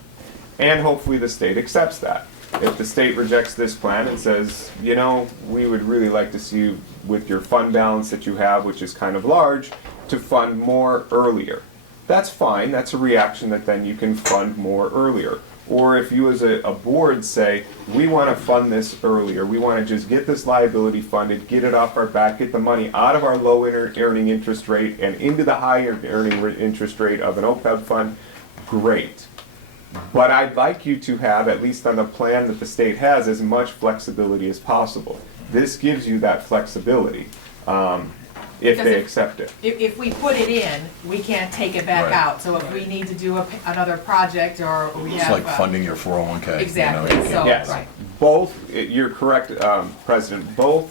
And hopefully the state accepts that. If the state rejects this plan and says, you know, we would really like to see you with your fund balance that you have, which is kind of large, to fund more earlier. That's fine, that's a reaction that then you can fund more earlier. Or if you as a board say, we want to fund this earlier, we want to just get this liability funded, get it off our back, get the money out of our low earning interest rate and into the higher earning interest rate of an OPEB fund, great. But I'd like you to have, at least on the plan that the state has, as much flexibility as possible. This gives you that flexibility, if Because they accept it. If we put it in, we can't take it back Right. out. So if we need to do another project, or we it's have. like funding your 401k. Exactly, you know? so, Yes, right. both, you're correct, President, both,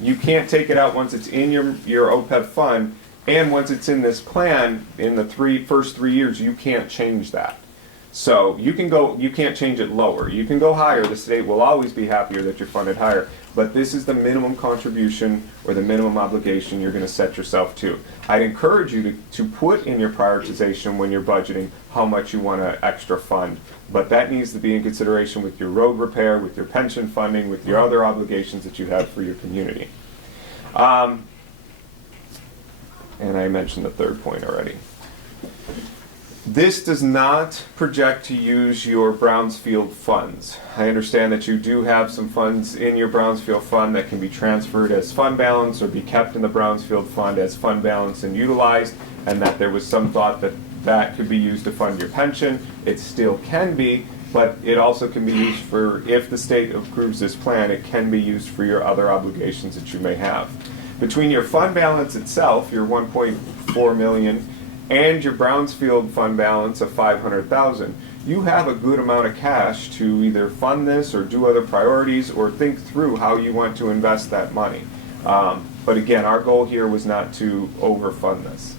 you can't take it out once it's in your OPEB fund, and once it's in this plan, in the first 3 years, you can't change that. So you can't change it lower. You can go higher, the state will always be happier that you're funded higher, but this is the minimum contribution or the minimum obligation you're gonna set yourself to. I'd encourage you to put in your prioritization when you're budgeting how much you wanna extra fund, but that needs to be in consideration with your road repair, with your pension funding, with your other obligations that you have for your community. And I mentioned the third point already. This does not project to use your Brownsfield funds. I understand that you do have some funds in your Brownsfield fund that can be transferred as fund balance or be kept in the Brownsfield fund as fund balance and utilized, and that there was some thought that that could be used to fund your pension. It still can be, but it also can be used for, if the state approves this plan, it can be used for your other obligations that you may have. Between your fund balance itself, your 1.4 million, and your Brownsfield fund balance of 500,000, you have a good amount of cash to either fund this or do other priorities or think through how you want to invest that money. But again, our goal here was not to overfund this.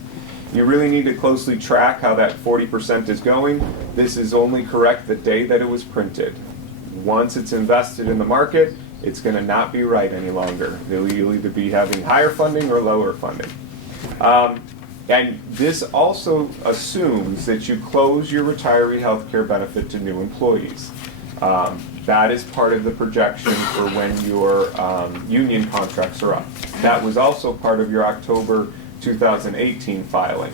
You really need to closely track how that 40% is going. This is only correct the day that it was printed. Once it's invested in the market, it's going to not be right any longer. You'll either be having higher funding or lower funding. And this also assumes that you close your retiree health care benefit to new employees. That is part of the projection for when your union contracts are up. That was also part of your October 2018 filing.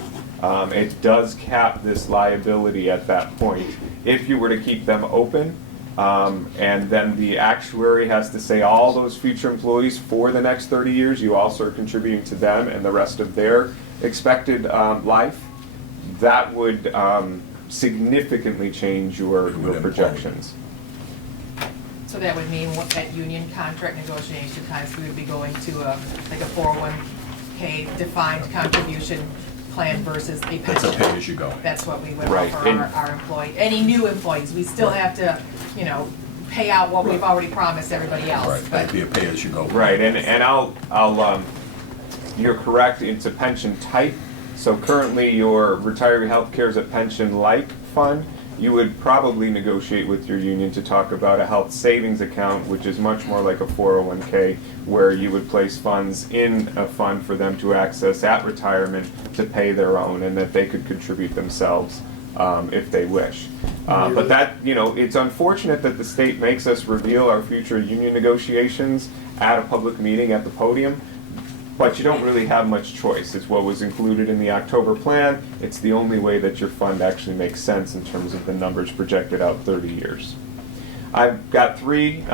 It does cap this liability at that point. If you were to keep them open, and then the actuary has to say all those future employees for the next 30 years, you also are contributing to them and the rest of their expected life, that would significantly change your projections. So that would mean at union contract negotiation times, we would be going to like a 401k defined contribution plan versus a pension. That's a pay-as-you-go. That's what we would Right. offer our employee, any new employees. We still have to, pay out what we've already promised everybody else. Right, that'd be a pay-as-you-go. Right, and I'll you're correct, it's a pension type. So currently your retiree health care is a pension-like fund. You would probably negotiate with your union to talk about a health savings account, which is much more like a 401k, where you would place funds in a fund for them to access at retirement to pay their own, and that they could contribute themselves if they wish. But that, it's unfortunate that the state makes us reveal our future union negotiations at a public meeting at the podium, but you don't really have much choice. It's what was included in the October plan. It's the only way that your fund actually makes sense in terms of the numbers projected out 30 years. I've got 3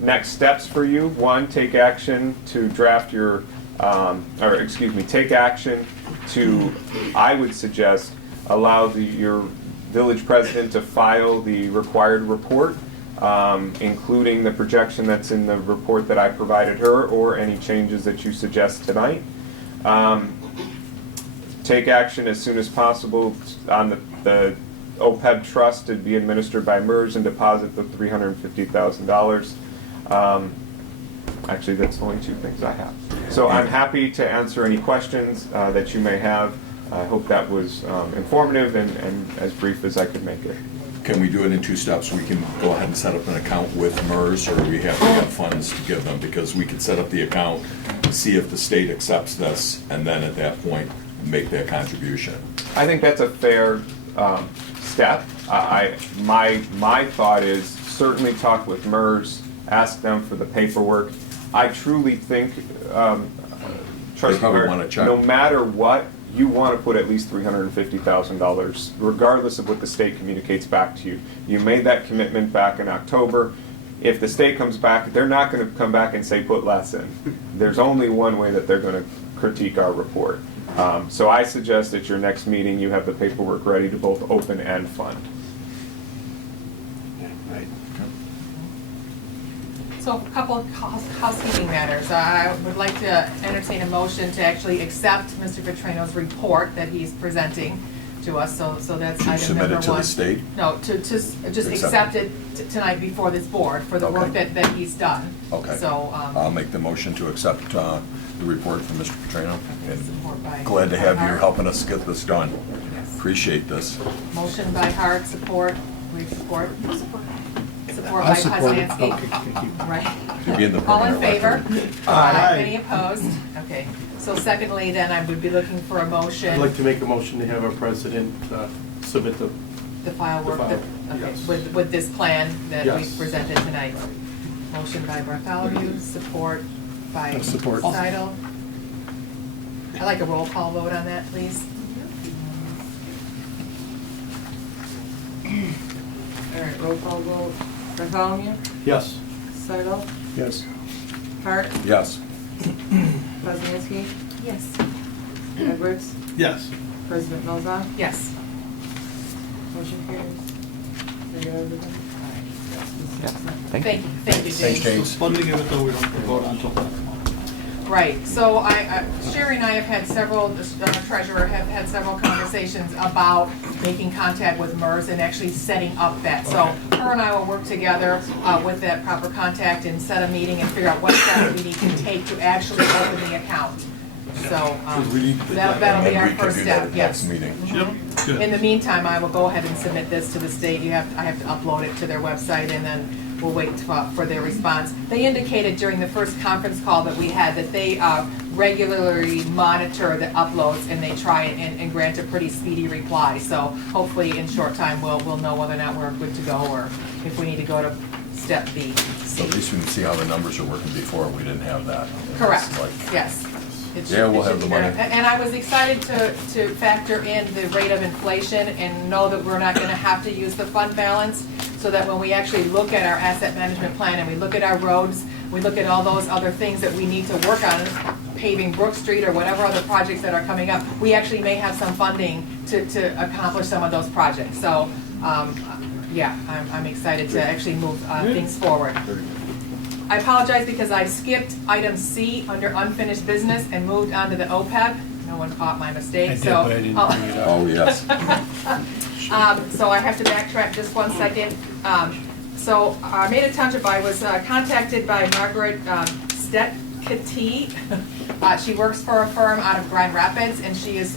next steps for you. 1, take action to draft your, take action to, I would suggest, allow your village president to file the required report, including the projection that's in the report that I provided her or any changes that you suggest tonight. Take action as soon as possible on the OPEB trust to be administered by MERS and deposit the $350,000. Actually, that's the only 2 things I have. So I'm happy to answer any questions that you may have. I hope that was informative and as brief as I could make it. Can we do it in 2 steps? We can go ahead and set up an account with MERS, or we have to have funds to give them? Because we could set up the account, see if the state accepts this, and then at that point, make that contribution. I think that's a fair step. My thought is certainly talk with MERS, ask them for the paperwork. I truly think, Trustee Hart, no matter what, you want to put at least $350,000, regardless of what the state communicates back to you. You made that commitment back in October. If the state comes back, they're not going to come back and say put less in. There's only one way that they're going to critique our report. So I suggest at your next meeting you have the paperwork ready to both open and fund. So a couple of housekeeping matters. I would like to entertain a motion to actually accept Mr. Petrino's report that he's presenting to us. So that's item number 1. Submit it to the state? No, to just accept it tonight before this board for the work that he's done. Okay. So I'll make the motion to accept the report from Mr. Petrino. support by Glad to have you Hart. helping us get this done. Yes. Appreciate this. Motion by Hart, support. We support. Support by I'll support it. Poznanski. Okay, thank you. Right. You'll be in the All in permanent favor? record. Aye. Any opposed? Okay. So secondly, then I would be looking for a motion. I'd like to make a motion to have our president submit the The work that, okay, yes. with this plan that we Yes. presented tonight. Motion by Bartholomew, support by Support. Seidel. I'd like a roll call vote on that, please. All right, roll call vote. Bartholomew, Yes. Seidel, Yes. Hart, Yes. Poznanski, Yes. Edwards, Yes. President Malzahn. Yes. Motion carries. Did I get everything? Thank you, James. Thanks, James. So funding of it, though, we don't vote on until that. Right, so Sherry and I have had several, the treasurer have had several conversations about making contact with MERS and actually setting up that. So her and I will work together with that proper contact and set a meeting and figure out what steps we need to take to actually open the account. So that'll be our first step, yes. Meeting. Yep, good. In the meantime, I will go ahead and submit this to the state. I have to upload it to their website, and then we'll wait for their response. They indicated during the first conference call that we had that they regularly monitor the uploads, and they try and grant a pretty speedy reply. So hopefully in short time, we'll know whether or not we're good to go, or if we need to go to step B. So at least we can see how the numbers are working before. We didn't have that. Correct, It's like- yes. It Yeah, we'll it have be the money. better. And I was excited to factor in the rate of inflation and know that we're not gonna have to use the fund balance, so that when we actually look at our asset management plan and we look at our roads, we look at all those other things that we need to work on, paving Brook Street or whatever other projects that are coming up, we actually may have some funding to accomplish some of those projects. So, yeah, I'm excited to actually move things forward. I apologize because I skipped item C under unfinished business and moved on to the OPEB. No one caught my mistake, I did, so. but I didn't bring it up. Oh, yes. So I have to backtrack just 1 second. So Armada Township, I was contacted by Margaret Stetkety. She works for a firm out of Grand Rapids, and she is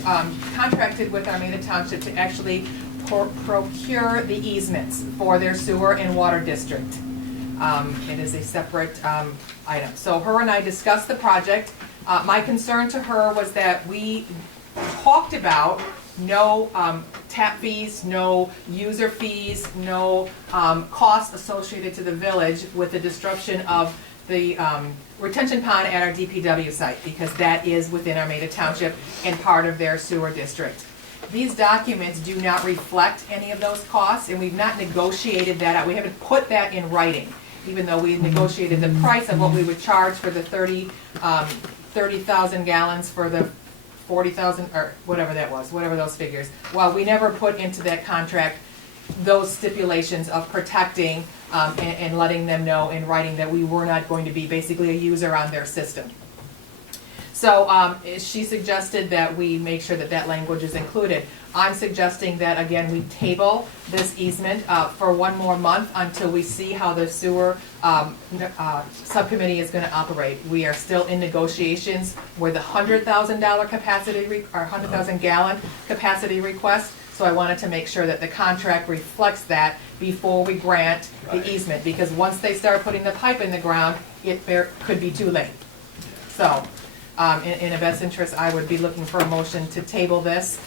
contracted with Armada Township to actually procure the easements for their sewer and water district. It is a separate item. So her and I discussed the project. My concern to her was that we talked about no tap fees, no user fees, no cost associated to the village with the destruction of the retention pond at our DPW site, because that is within Armada Township and part of their sewer district. These documents do not reflect any of those costs, and we've not negotiated that out. We haven't put that in writing, even though we negotiated the price of what we would charge for the 30,000 gallons for the 40,000, or whatever that was, whatever those figures. Well, we never put into that contract those stipulations of protecting and letting them know in writing that we were not going to be basically a user on their system. So she suggested that we make sure that that language is included. I'm suggesting that, again, we table this easement for one more month until we see how the sewer subcommittee is going to operate. We are still in negotiations with a $100,000 capacity, or 100,000 gallon capacity request. So I wanted to make sure that the contract reflects that before we grant the easement, because once they start putting the pipe in the ground, it could be too late. So, in the best interest, I would be looking for a motion to table this,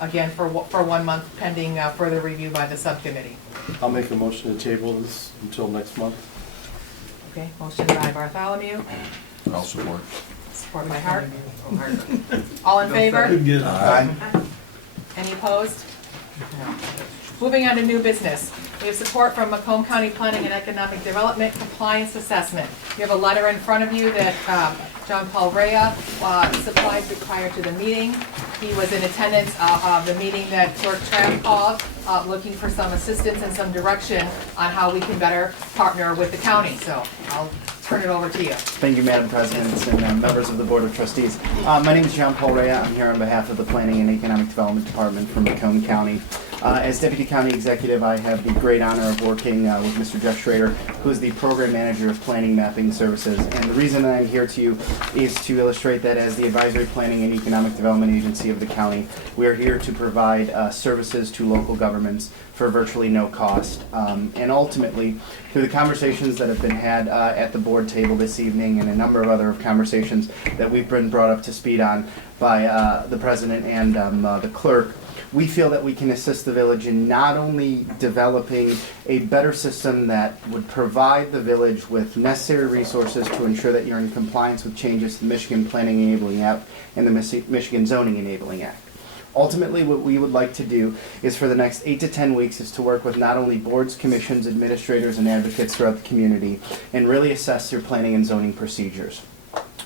again, for 1 month pending further review by the subcommittee. I'll make a motion to table this until next month. Okay, motion by Bartholomew, I'll support. supported by Hart. All in favor? Aye. Any opposed? No. Moving on to new business. We have support from Macomb County Planning and Economic Development Compliance Assessment. You have a letter in front of you that John Paul Rea supplied prior to the meeting. He was in attendance of the meeting that Clerk Tram called, looking for some assistance and some direction on how we can better partner with the county. So I'll turn it over to you. Thank you, Madam President, and members of the Board of Trustees. My name is John Paul Rea. I'm here on behalf of the Planning and Economic Development Department from Macomb County. As Deputy County Executive, I have the great honor of working with Mr. Jeff Schrader, who is the Program Manager of Planning Mapping Services. And the reason I'm here to you is to illustrate that as the Advisory Planning and Economic Development Agency of the county, we are here to provide services to local governments for virtually no cost. And ultimately, through the conversations that have been had at the board table this evening and a number of other conversations that we've been brought up to speed on by the President and the Clerk, we feel that we can assist the village in not only developing a better system that would provide the village with necessary resources to ensure that you're in compliance with changes to the Michigan Planning Enabling Act and the Michigan Zoning Enabling Act. Ultimately, what we would like to do is for the next 8 to 10 weeks is to work with not only boards, commissions, administrators, and advocates throughout the community and really assess your planning and zoning procedures.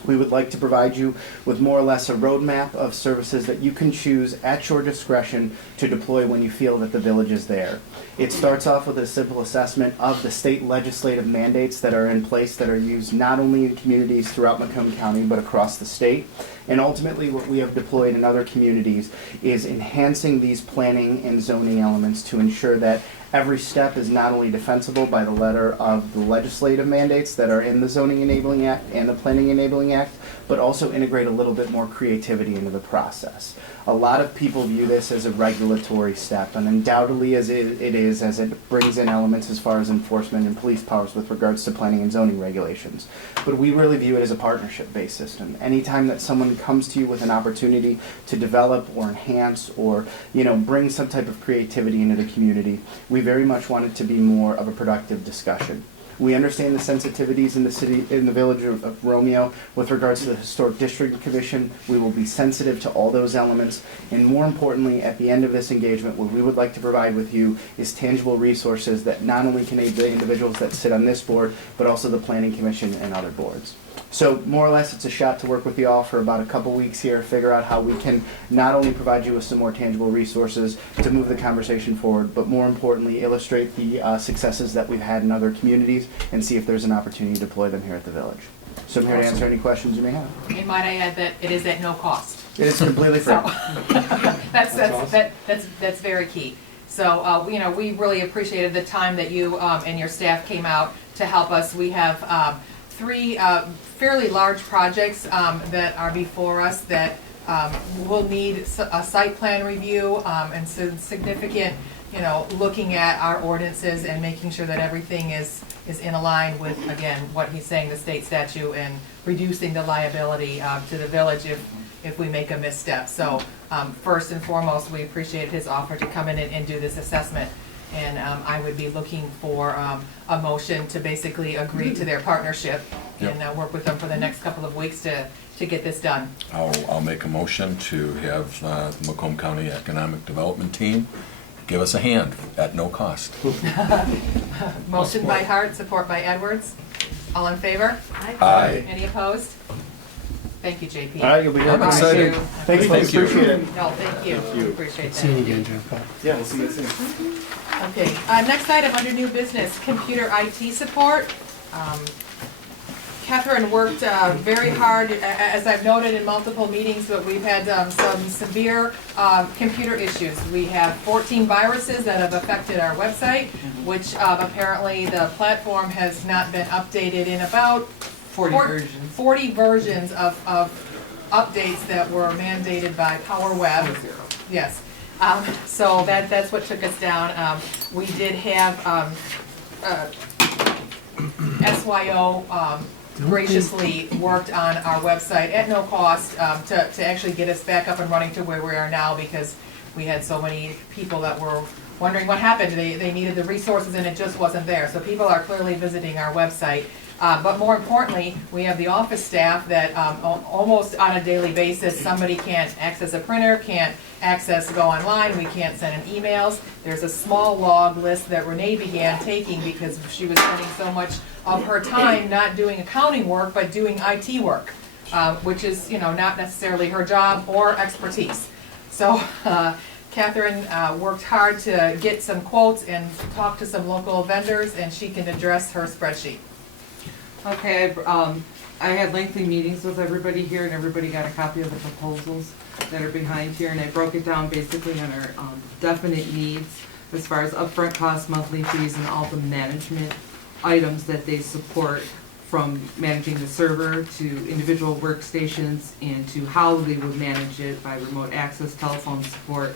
We would like to provide you with more or less a roadmap of services that you can choose at your discretion to deploy when you feel that the village is there. It starts off with a simple assessment of the state legislative mandates that are in place that are used not only in communities throughout Macomb County but across the state. And ultimately what we have deployed in other communities is enhancing these planning and zoning elements to ensure that every step is not only defensible by the letter of the legislative mandates that are in the Zoning Enabling Act and the Planning Enabling Act, but also integrate a little bit more creativity into the process. A lot of people view this as a regulatory step, and undoubtedly as it is, as it brings in elements as far as enforcement and police powers with regards to planning and zoning regulations. But we really view it as a partnership-based system. Anytime that someone comes to you with an opportunity to develop or enhance or, bring some type of creativity into the community, we very much want it to be more of a productive discussion. We understand the sensitivities in the village of Romeo with regards to the Historic District Commission. We will be sensitive to all those elements. And more importantly, at the end of this engagement, what we would like to provide with you is tangible resources that not only can aid the individuals that sit on this board, but also the Planning Commission and other boards. So more or less, it's a shot to work with you all for about a couple weeks here, figure out how we can not only provide you with some more tangible resources to move the conversation forward, but more importantly, illustrate the successes that we've had in other communities and see if there's an opportunity to deploy them here at the village. So I'm here to answer any questions you may have. And might I add that it is at no cost. It is completely free. So, that's very key. So, we really appreciated the time that you and your staff came out to help us. We have 3 fairly large projects that are before us that will need a site plan review and some significant, looking at our ordinances and making sure that everything is in line with, again, what he's saying, the state statute, and reducing the liability to the village if we make a misstep. So First and foremost, we appreciate his offer to come in and do this assessment. And I would be looking for a motion to basically agree to their partnership and work with them for the next couple of weeks to get this done. I'll make a motion to have the Macomb County Economic Development Team give us a hand at no cost. Motion by Hart, support by Edwards. All in favor? Aye. Any opposed? Thank you, JP. All right, you'll be here. I'm excited. Thanks, folks. Thank you. Appreciate it. No, thank you. Appreciate that. See you again, John Paul. Yeah, we'll see you soon. Okay, next item under new business, computer IT support. Catherine worked very hard, as I've noted in multiple meetings, but we've had some severe computer issues. We have 14 viruses that have affected our website, which apparently the platform has not been updated in about 40 versions of updates that were mandated by PowerWeb. Yes. So that's what took us down. We did have SYO graciously worked on our website at no cost to actually get us back up and running to where we are now, because we had so many people that were wondering what happened. They needed the resources and it just wasn't there. So people are clearly visiting our website. But more importantly, we have the office staff that almost on a daily basis, somebody can't access a printer, can't go online, we can't send in emails. There's a small log list that Renee began taking because she was spending so much of her time not doing accounting work, but doing IT work, which is, not necessarily her job or expertise. So Catherine worked hard to get some quotes and talk to some local vendors, and she can address her spreadsheet. Okay, I had lengthy meetings with everybody here, and everybody got a copy of the proposals that are behind here, and I broke it down basically on our definite needs as far as upfront costs, monthly fees, and all the management items that they support, from managing the server to individual workstations and to how they would manage it by remote access, telephone support,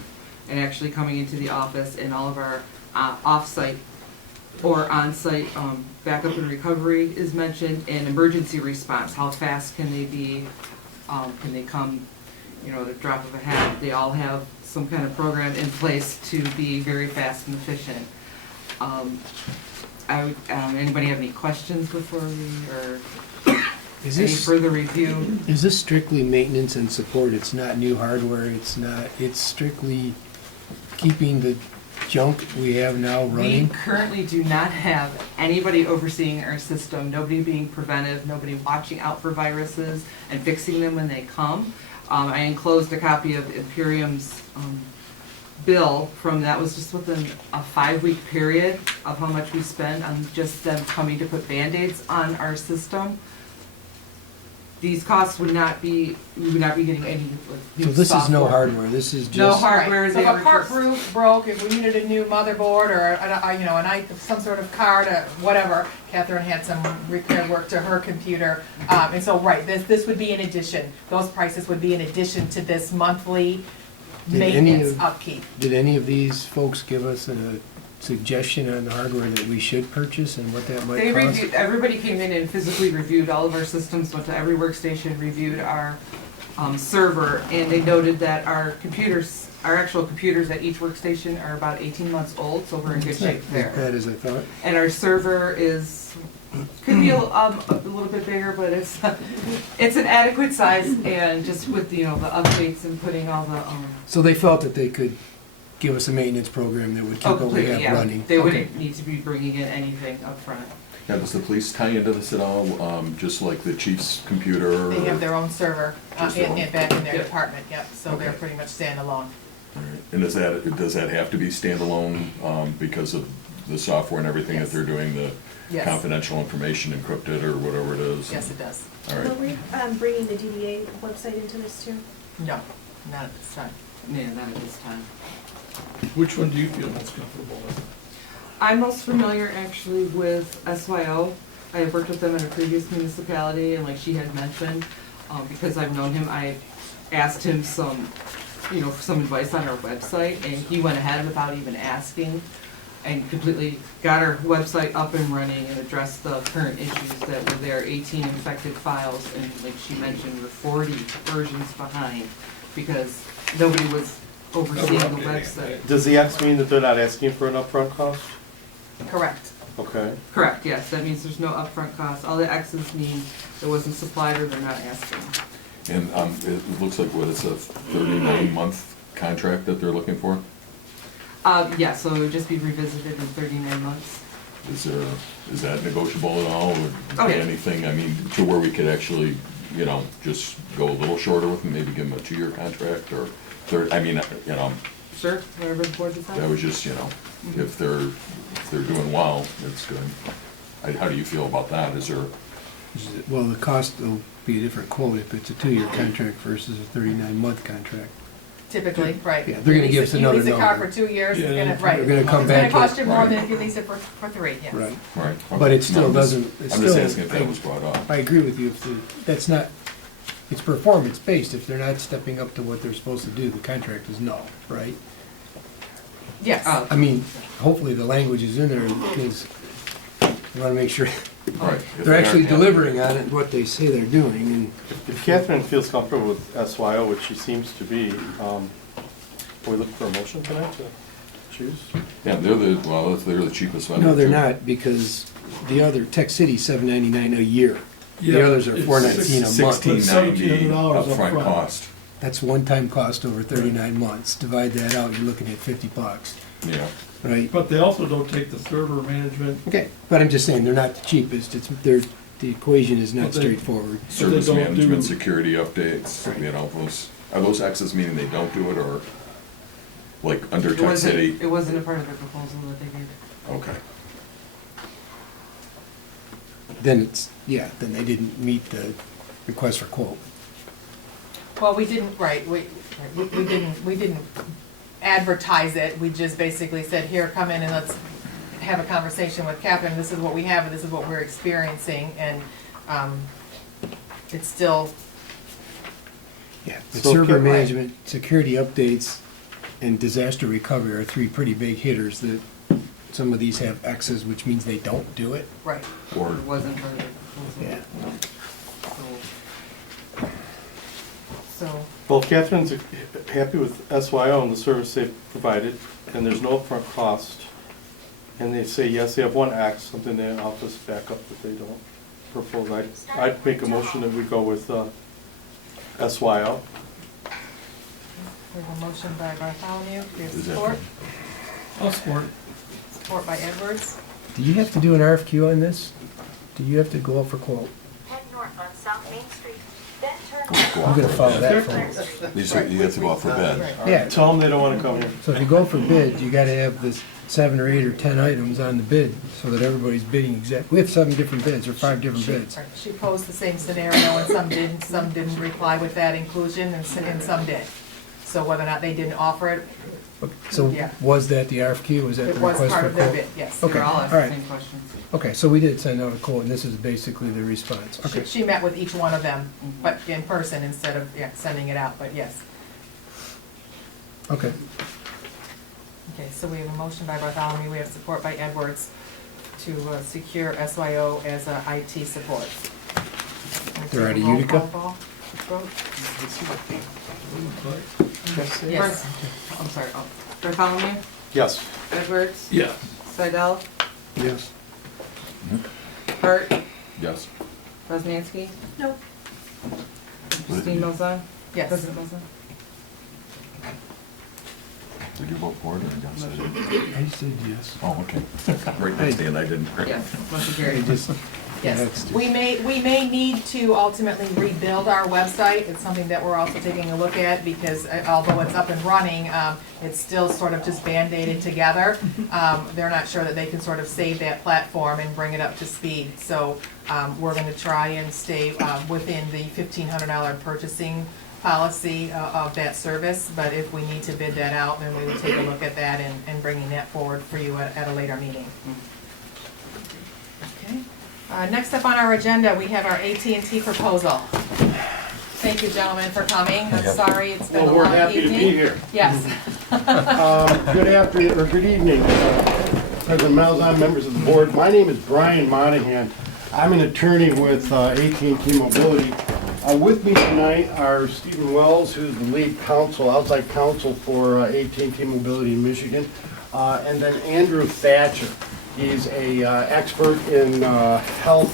and actually coming into the office, and all of our off-site or on-site backup and recovery is mentioned, and emergency response. How fast can they be? Can they come, at a drop of a hat? They all have some kind of program in place to be very fast and efficient. Anybody have any questions before we, or any further review? Is this strictly maintenance and support? It's not new hardware, it's strictly keeping the junk we have now running? We currently do not have anybody overseeing our system, nobody being preventive, nobody watching out for viruses and fixing them when they come. I enclosed a copy of Imperium's bill that was just within a 5-week period of how much we spend on just them coming to put Band-Aids on our system. These costs we would not be getting any new So this software. is no hardware, this is just... No hardware. Right. So if a part broke, if we needed a new motherboard or some sort of card, whatever, Catherine had some repair work to her computer. And so, this would be in addition. Those prices would be in addition to this monthly maintenance upkeep. Did any of these folks give us a suggestion on the hardware that we should purchase and what that might cost? Everybody came in and physically reviewed all of our systems, went to every workstation, reviewed our server, and they noted that our actual computers at each workstation are about 18 months old, so we're in good shape there. As bad as I thought. And our server could be a little bit bigger, but it's an adequate size, and just with the updates and putting all the So they felt that they could give us a maintenance program that would keep what we have running? They wouldn't need to be bringing in anything up front. Now, does the police tie into this at all, just like the chief's computer? They have their own server Just their own. back in their Yep. department, so they're pretty much standalone. All right. And does that have to be standalone because of the software and everything that they're doing, the Yes. confidential information encrypted or whatever it is? Yes, it does. All right. Will we bringing the DDA website into this too? No, not at this time. Yeah, not at this time. Which one do you feel most comfortable with? I'm most familiar actually with SYO. I have worked with them in a previous municipality, and like she had mentioned, because I've known him, I asked him some advice on our website, and he went ahead without even asking and completely got our website up and running and addressed the current issues that were there. 18 infected files, and like she mentioned, we're 40 versions behind because nobody was overseeing the Updating. website. Does the X mean that they're not asking for an upfront cost? Correct. Okay. Correct, yes, that means there's no upfront cost. All the X's mean it wasn't supplied or they're not asking. And it looks like, what, it's a 39-month contract that they're looking for? Yeah, so it would just be revisited in 39 months. Is that negotiable at all, or Oh, yeah. anything, I mean, to where we could actually, just go a little shorter with them, maybe give them a 2-year contract, or third, Sure, whatever the board decides. that was just, if they're doing well, it's good. How do you feel about that? Is there, Well, the cost will be a different quote if it's a 2-year contract versus a 39-month contract. Typically, right. Yeah, they're gonna give us another You lease a car number. for 2 years, it's Yeah, gonna, right. they're gonna come back It's gonna cost with- you more right. than if you lease it for 3, yes. Right. right? But it No, still I'm just- doesn't, it's I'm just still- asking if that was brought up. I agree with you, that's not, it's performance-based, if they're not stepping up to what they're supposed to do, the contract is no, right? Yes. Oh, I mean, hopefully the language is in there, because we wanna make sure Right. If they're actually aren't- delivering on it, what they say they're doing, and If Catherine feels comfortable with SYO, which she seems to be, are we looking for a motion tonight to choose? Yeah, they're the cheapest vendor. no, they're too. not, because the other, Tech City's $7.99 a year. The Yeah, others are it's $4.19 a month. $16.90 $1,700 upfront upfront. cost. That's one-time cost over 39 months. Divide that out, you're looking at $50, Yeah. right? But they also don't take the server management. Okay, but I'm just saying, they're not the cheapest. The equation is not But they- straightforward. Service don't management, do- security updates, are those X's meaning they don't do it, or like under It Tech wasn't, City? it wasn't a part of the proposal that they gave. Okay. Then then they didn't meet the request for quote. Well, we didn't, right, we didn't advertise it, we just basically said, here, come in and let's have a conversation with Catherine, this is what we have, and this is what we're experiencing, and, it's still, Yeah. But So server can- management, security updates, and disaster recovery are 3 pretty big hitters that some of these have X's, which means they don't do it. right. Or, It wasn't part of the proposal. Yeah. So, Well, if Catherine's happy with SYO and the service they've provided, and there's no upfront cost, and they say, yes, they have one X, something in the office backup that they don't propose, I'd make a motion that we go with SYO. we have a motion by Bartholomew, we have Is that- support, I'll support. support by Edwards. Do you have to do an RFQ on this? Do you have to go out for quote? Head north on South Main Street, then turn I'm gonna follow that for you have to go out for bid. Yeah, Tell them they don't want to come here. so if you go for bid, you gotta have this 7 or 8 or 10 items on the bid, so that everybody's bidding we have 7 different bids, or 5 different bids. Right, she posed the same scenario, and some didn't reply with that inclusion, and some did. So whether or not they didn't offer it, So Yeah. was that the RFQ, was that it the was request part for of their quote? bid, yes. Okay, They're all all asking the right. same questions. Okay, so we did send out a quote, and this is basically the response. Okay. She met with each one of them, but in person instead of, sending it out, but yes. Okay. Okay, so we have a motion by Bartholomew, we have support by Edwards to secure SYO as a IT support. They're out of Roll Utica? call vote? Yes. Yes. I'm sorry, Bartholomew, Yes. Edwards, Yeah. Seidel, Yes. Hart, Yes. Rosmansky, No. Christine Milzon, Yes. President Milzon. Did you vote for it or against it? I said yes. Oh, okay. Right next to you, and I didn't. Yes, motion I carried. just, Yes, that's- we may need to ultimately rebuild our website. It's something that we're also taking a look at because although it's up and running, it's still sort of just Band-Aided together. They're not sure that they can sort of save that platform and bring it up to speed. So we're gonna try and stay within the $1,500 purchasing policy of that service. But if we need to bid that out, then we would take a look at that and bringing that forward for you at a later meeting. Okay. Next up on our agenda, we have our AT&T proposal. Thank you, gentlemen, for coming. I'm sorry, it's been a Well, we're long happy to evening. be here. Yes. Good afternoon, or good evening, President Malzahn, members of the board. My name is Brian Monahan. I'm an attorney with AT&T Mobility. With me tonight are Stephen Wells, who's the lead counsel, outside counsel for AT&T Mobility in Michigan, and then Andrew Thatcher. He's a expert in health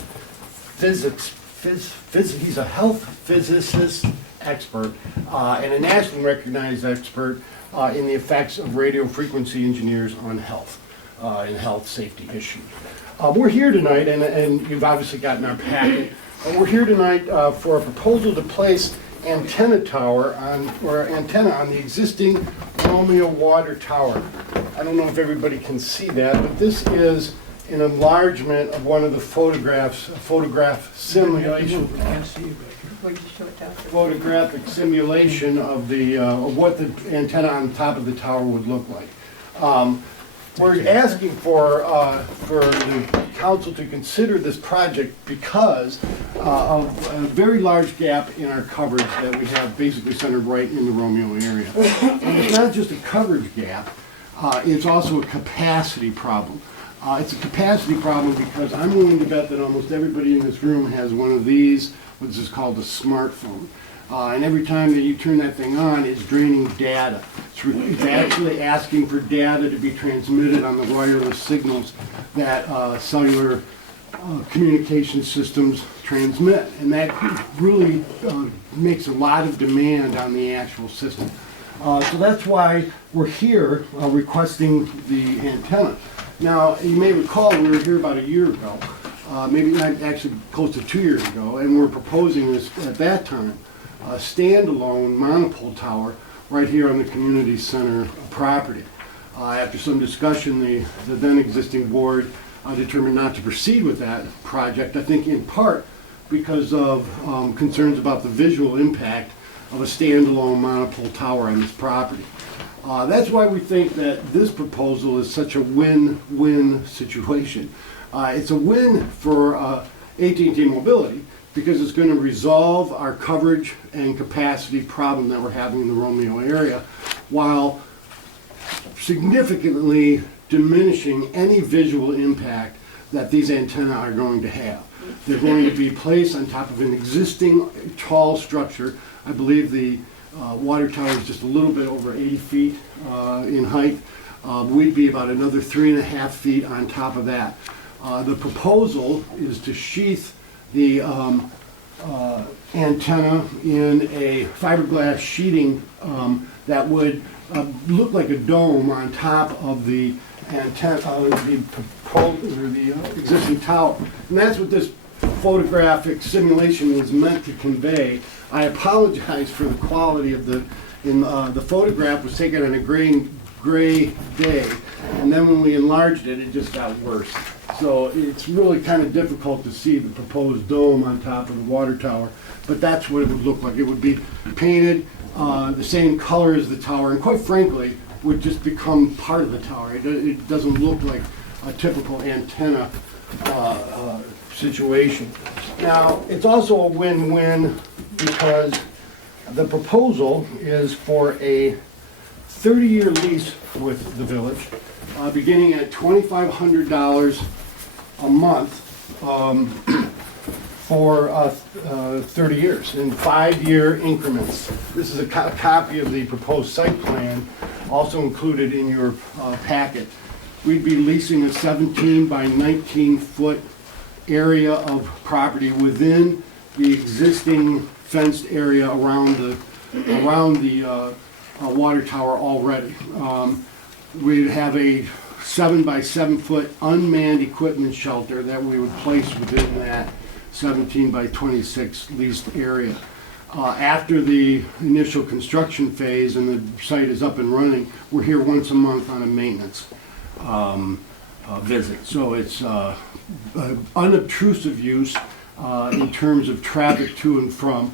physics. He's a health physicist expert and a nationally recognized expert in the effects of radio frequency engineers on health and health safety issues. We're here tonight, and you've obviously gotten our packet. We're here tonight for a proposal to place antenna on the existing Romeo water tower. I don't know if everybody can see that, but this is an enlargement of one of the photographic simulation of what the antenna on the top of the tower would look like. We're asking for the council to consider this project because of a very large gap in our coverage that we have basically centered right in the Romeo area. And it's not just a coverage gap, it's also a capacity problem. It's a capacity problem because I'm willing to bet that almost everybody in this room has one of these, which is called a smartphone. And every time that you turn that thing on, it's draining data. It's actually asking for data to be transmitted on the wireless signals that cellular communication systems transmit. And that really makes a lot of demand on the actual system. So that's why we're here requesting the antenna. Now, you may recall we were here about a year ago, maybe not actually close to 2 years ago, and we're proposing this at that time. A standalone monopole tower right here on the community center property. After some discussion, the then existing board determined not to proceed with that project, I think in part because of concerns about the visual impact of a standalone monopole tower on this property. That's why we think that this proposal is such a win-win situation. It's a win for AT&T Mobility, because it's going to resolve our coverage and capacity problem that we're having in the Romeo area, while significantly diminishing any visual impact that these antennae are going to have. They're going to be placed on top of an existing tall structure. I believe the water tower is just a little bit over 80 feet in height. We'd be about another 3.5 feet on top of that. The proposal is to sheath the antenna in a fiberglass sheeting that would look like a dome on top of the antenna, the existing tower. And that's what this photographic simulation is meant to convey. I apologize for the quality of the photograph was taken on a gray day, and then when we enlarged it, it just got worse. So it's really kind of difficult to see the proposed dome on top of the water tower, but that's what it would look like. It would be painted the same color as the tower, and quite frankly, would just become part of the tower. It doesn't look like a typical antenna situation. Now, it's also a win-win because the proposal is for a 30-year lease with the village, beginning at $2,500 a month for 30 years in 5-year increments. This is a copy of the proposed site plan, also included in your packet. We'd be leasing a 17 by 19 foot area of property within the existing fenced area around the water tower already. We'd have a 7 by 7 foot unmanned equipment shelter that we would place within that 17 by 26 leased area. After the initial construction phase and the site is up and running, we're here once a month on a maintenance visit. So it's unobtrusive use in terms of traffic to and from.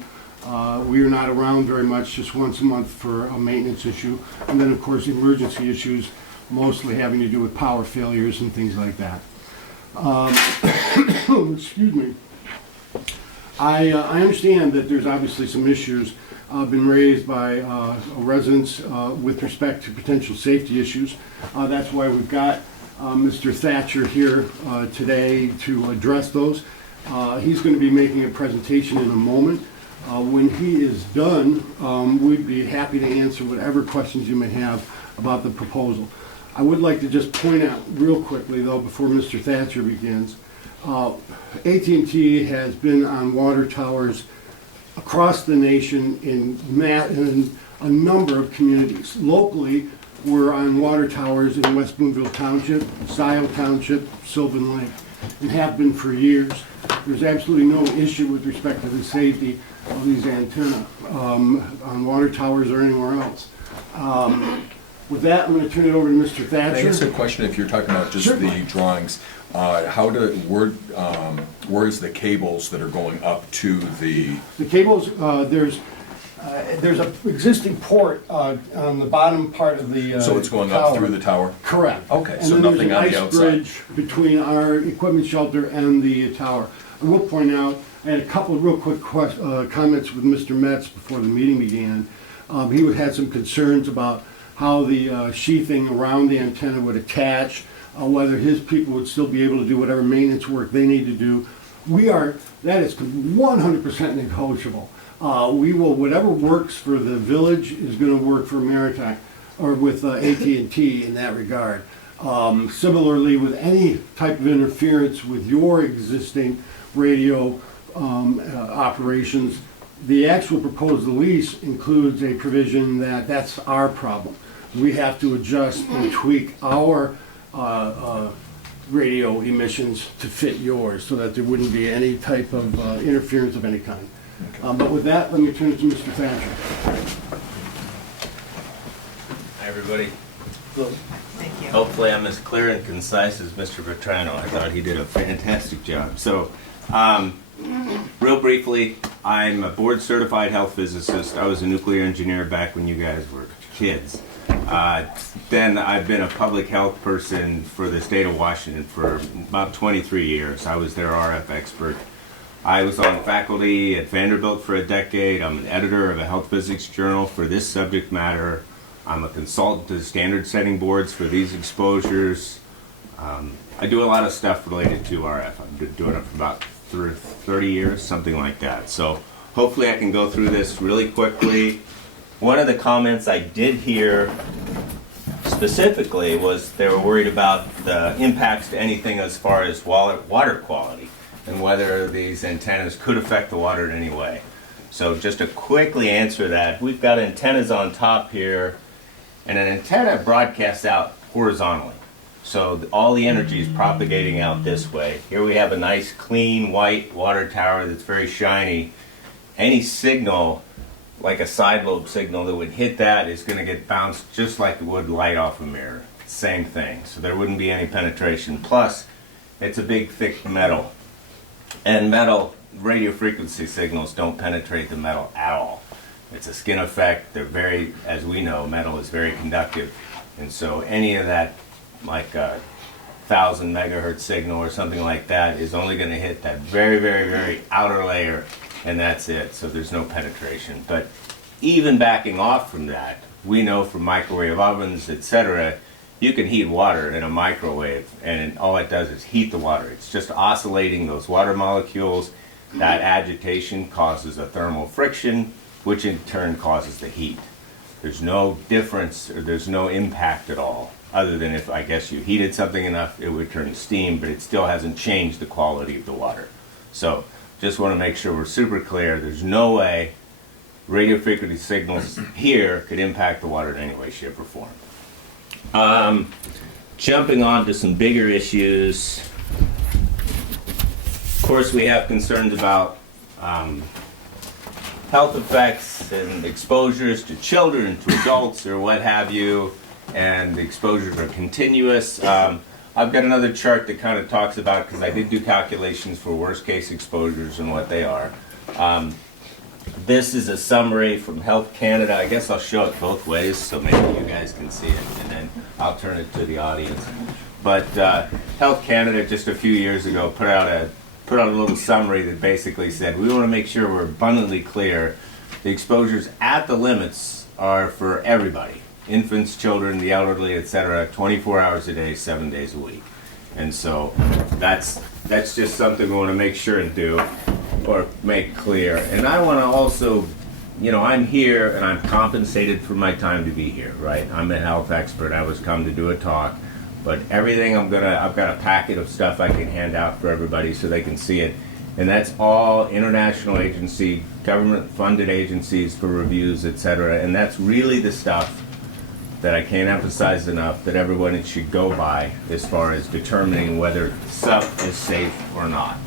We are not around very much, just once a month for a maintenance issue. And then, of course, emergency issues, mostly having to do with power failures and things like that. Excuse me. I understand that there's obviously some issues been raised by residents with respect to potential safety issues. That's why we've got Mr. Thatcher here today to address those. He's going to be making a presentation in a moment. When he is done, we'd be happy to answer whatever questions you may have about the proposal. I would like to just point out real quickly, though, before Mr. Thatcher begins, AT&T has been on water towers across the nation in a number of communities. Locally, we're on water towers in West Boonville Township, Scioto Township, Sylvan Lake, and have been for years. There's absolutely no issue with respect to the safety of these antennas on water towers or anywhere else. With that, I'm going to turn it over to Mr. Thatcher. Can I ask a question if you're talking about just the drawings? Where's the cables that are going up to the... The cables, there's an existing port on the bottom part of the So it's going tower. up through the tower? Correct. Okay, and so then nothing on there's the an ice outside? bridge between our equipment shelter and the tower. I will point out, I had a couple of real quick comments with Mr. Metz before the meeting began. He had some concerns about how the sheathing around the antenna would attach, whether his people would still be able to do whatever maintenance work they need to do. That is 100% negotiable. We will, whatever works for the village is going to work for Maritime, or with AT&T in that regard. Similarly, with any type of interference with your existing radio operations, the actual proposed lease includes a provision that that's our problem. We have to adjust and tweak our radio emissions to fit yours so that there wouldn't be any type of interference of any kind. But with that, let me turn it to Mr. Thatcher. Hi, everybody. Thank you. Hopefully I'm as clear and concise as Mr. Vetrano. I thought he did a fantastic job. So, real briefly, I'm a board-certified health physicist. I was a nuclear engineer back when you guys were kids. Then I've been a public health person for the state of Washington for about 23 years. I was their RF expert. I was on faculty at Vanderbilt for a decade. I'm an editor of a health physics journal for this subject matter. I'm a consultant to standard setting boards for these exposures. I do a lot of stuff related to RF. I've been doing it for about 30 years, something like that. So hopefully I can go through this really quickly. One of the comments I did hear specifically was they were worried about the impacts to anything as far as water quality and whether these antennas could affect the water in any way. So just to quickly answer that, we've got antennas on top here, and an antenna broadcasts out horizontally. So all the energy is propagating out this way. Here we have a nice clean white water tower that's very shiny. Any signal, like a side lobe signal that would hit that, is going to get bounced just like it would light off a mirror. Same thing. So there wouldn't be any penetration. Plus, it's a big thick metal. And metal, radio frequency signals don't penetrate the metal at all. It's a skin effect. They're very, as we know, metal is very conductive. And so any of that, like a 1,000 megahertz signal or something like that, is only going to hit that very, very, very outer layer, and that's it. So there's no penetration. But even backing off from that, we know from microwave ovens, etc., you can heat water in a microwave, and all it does is heat the water. It's just oscillating those water molecules. That agitation causes a thermal friction, which in turn causes the heat. There's no difference, or there's no impact at all, other than if, I guess, you heated something enough, it would turn to steam, but it still hasn't changed the quality of the water. So just want to make sure we're super clear. There's no way radio frequency signals here could impact the water in any way, shape, or form. Jumping on to some bigger issues. Of course, we have concerns about health effects and exposures to children, to adults, or what have you, and the exposures are continuous. I've got another chart that kind of talks about, because I did do calculations for worst case exposures and what they are. This is a summary from Health Canada. I guess I'll show it both ways so maybe you guys can see it, and then I'll turn it to the audience. But Health Canada just a few years ago put out a little summary that basically said, we want to make sure we're abundantly clear. The exposures at the limits are for everybody. Infants, children, the elderly, etc., 24 hours a day, 7 days a week. And so that's just something we want to make sure and do. or make clear, and I want to also, you know, I'm here and I'm compensated for my time to be here, right? I'm a health expert. I was come to do a talk, but everything I've got a packet of stuff I can hand out for everybody so they can see it, and that's all international agency, government-funded agencies for reviews, etc. And that's really the stuff that I can't emphasize enough that everyone should go by as far as determining whether SUP is safe or not.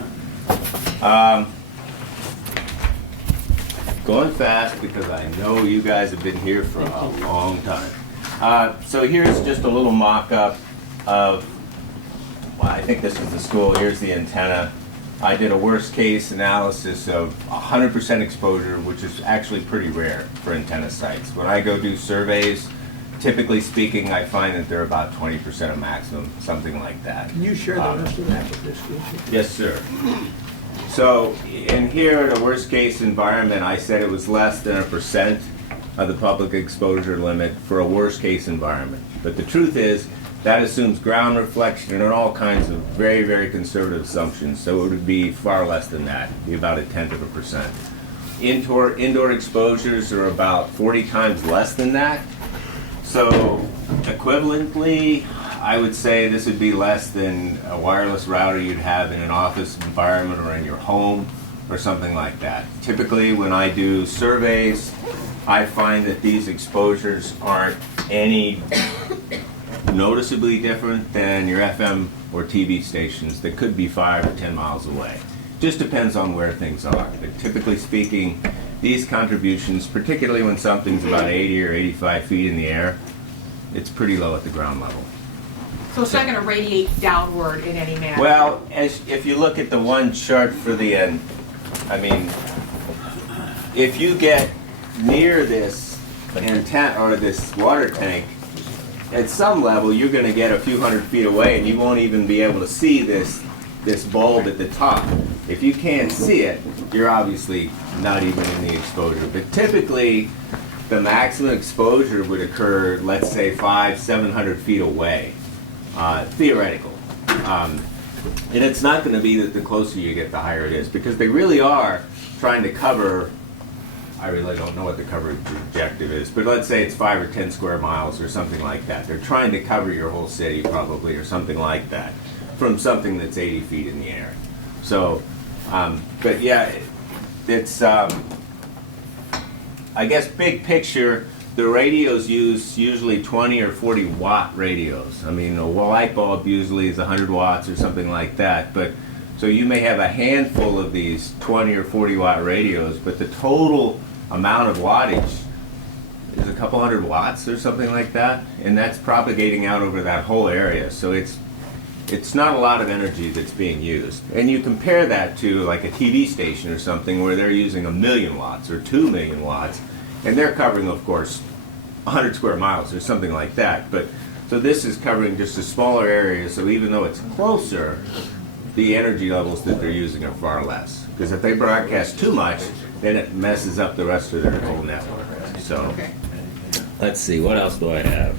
Going fast because I know you guys have been here for a long time. So here's just a little mock-up of, well, I think this is the school. Here's the antenna. I did a worst-case analysis of 100% exposure, which is actually pretty rare for antenna sites. When I go do surveys, typically speaking, I find that they're about 20% of maximum, something like that. Can you share the rest of that with this group? Yes, sir. So in here, in a worst-case environment, I said it was less than 1% of the public exposure limit for a worst-case environment. But the truth is, that assumes ground reflection and all kinds of very, very conservative assumptions. So it would be far less than that, be about 0.1%. Indoor exposures are about 40 times less than that. So equivalently, I would say this would be less than a wireless router you'd have in an office environment or in your home or something like that. Typically, when I do surveys, I find that these exposures aren't any noticeably different than your FM or TV stations that could be 5 or 10 miles away. Just depends on where things are. But typically speaking, these contributions, particularly when something's about 80 or 85 feet in the air, it's pretty low at the ground level. So it's not going to radiate downward in any manner? Well, if you look at the one chart for the end, I mean, if you get near this antenna or this water tank, at some level you're going to get a few hundred feet away and you won't even be able to see this bulb at the top. If you can't see it, you're obviously not even in the exposure. But typically, the maximum exposure would occur, let's say, 500-700 feet away. Theoretical. And it's not going to be that the closer you get, the higher it is, because they really are trying to cover, I really don't know what the coverage objective is, but let's say it's 5 or 10 square miles or something like that. They're trying to cover your whole city probably or something like that from something that's 80 feet in the air. So, but yeah, it's, I guess big picture, the radios use usually 20 or 40 watt radios. I mean, a light bulb usually is 100 watts or something like that. But so you may have a handful of these 20 or 40 watt radios, but the total amount of wattage is a couple hundred watts or something like that, and that's propagating out over that whole area. So it's not a lot of energy that's being used. And you compare that to like a TV station or something where they're using 1 million watts or 2 million watts, and they're covering, of course, 100 square miles or something like that. But so this is covering just a smaller area, so even though it's closer, the energy levels that they're using are far less. Because if they broadcast too much, then it messes up the rest of their whole network. So let's see, what else do I have?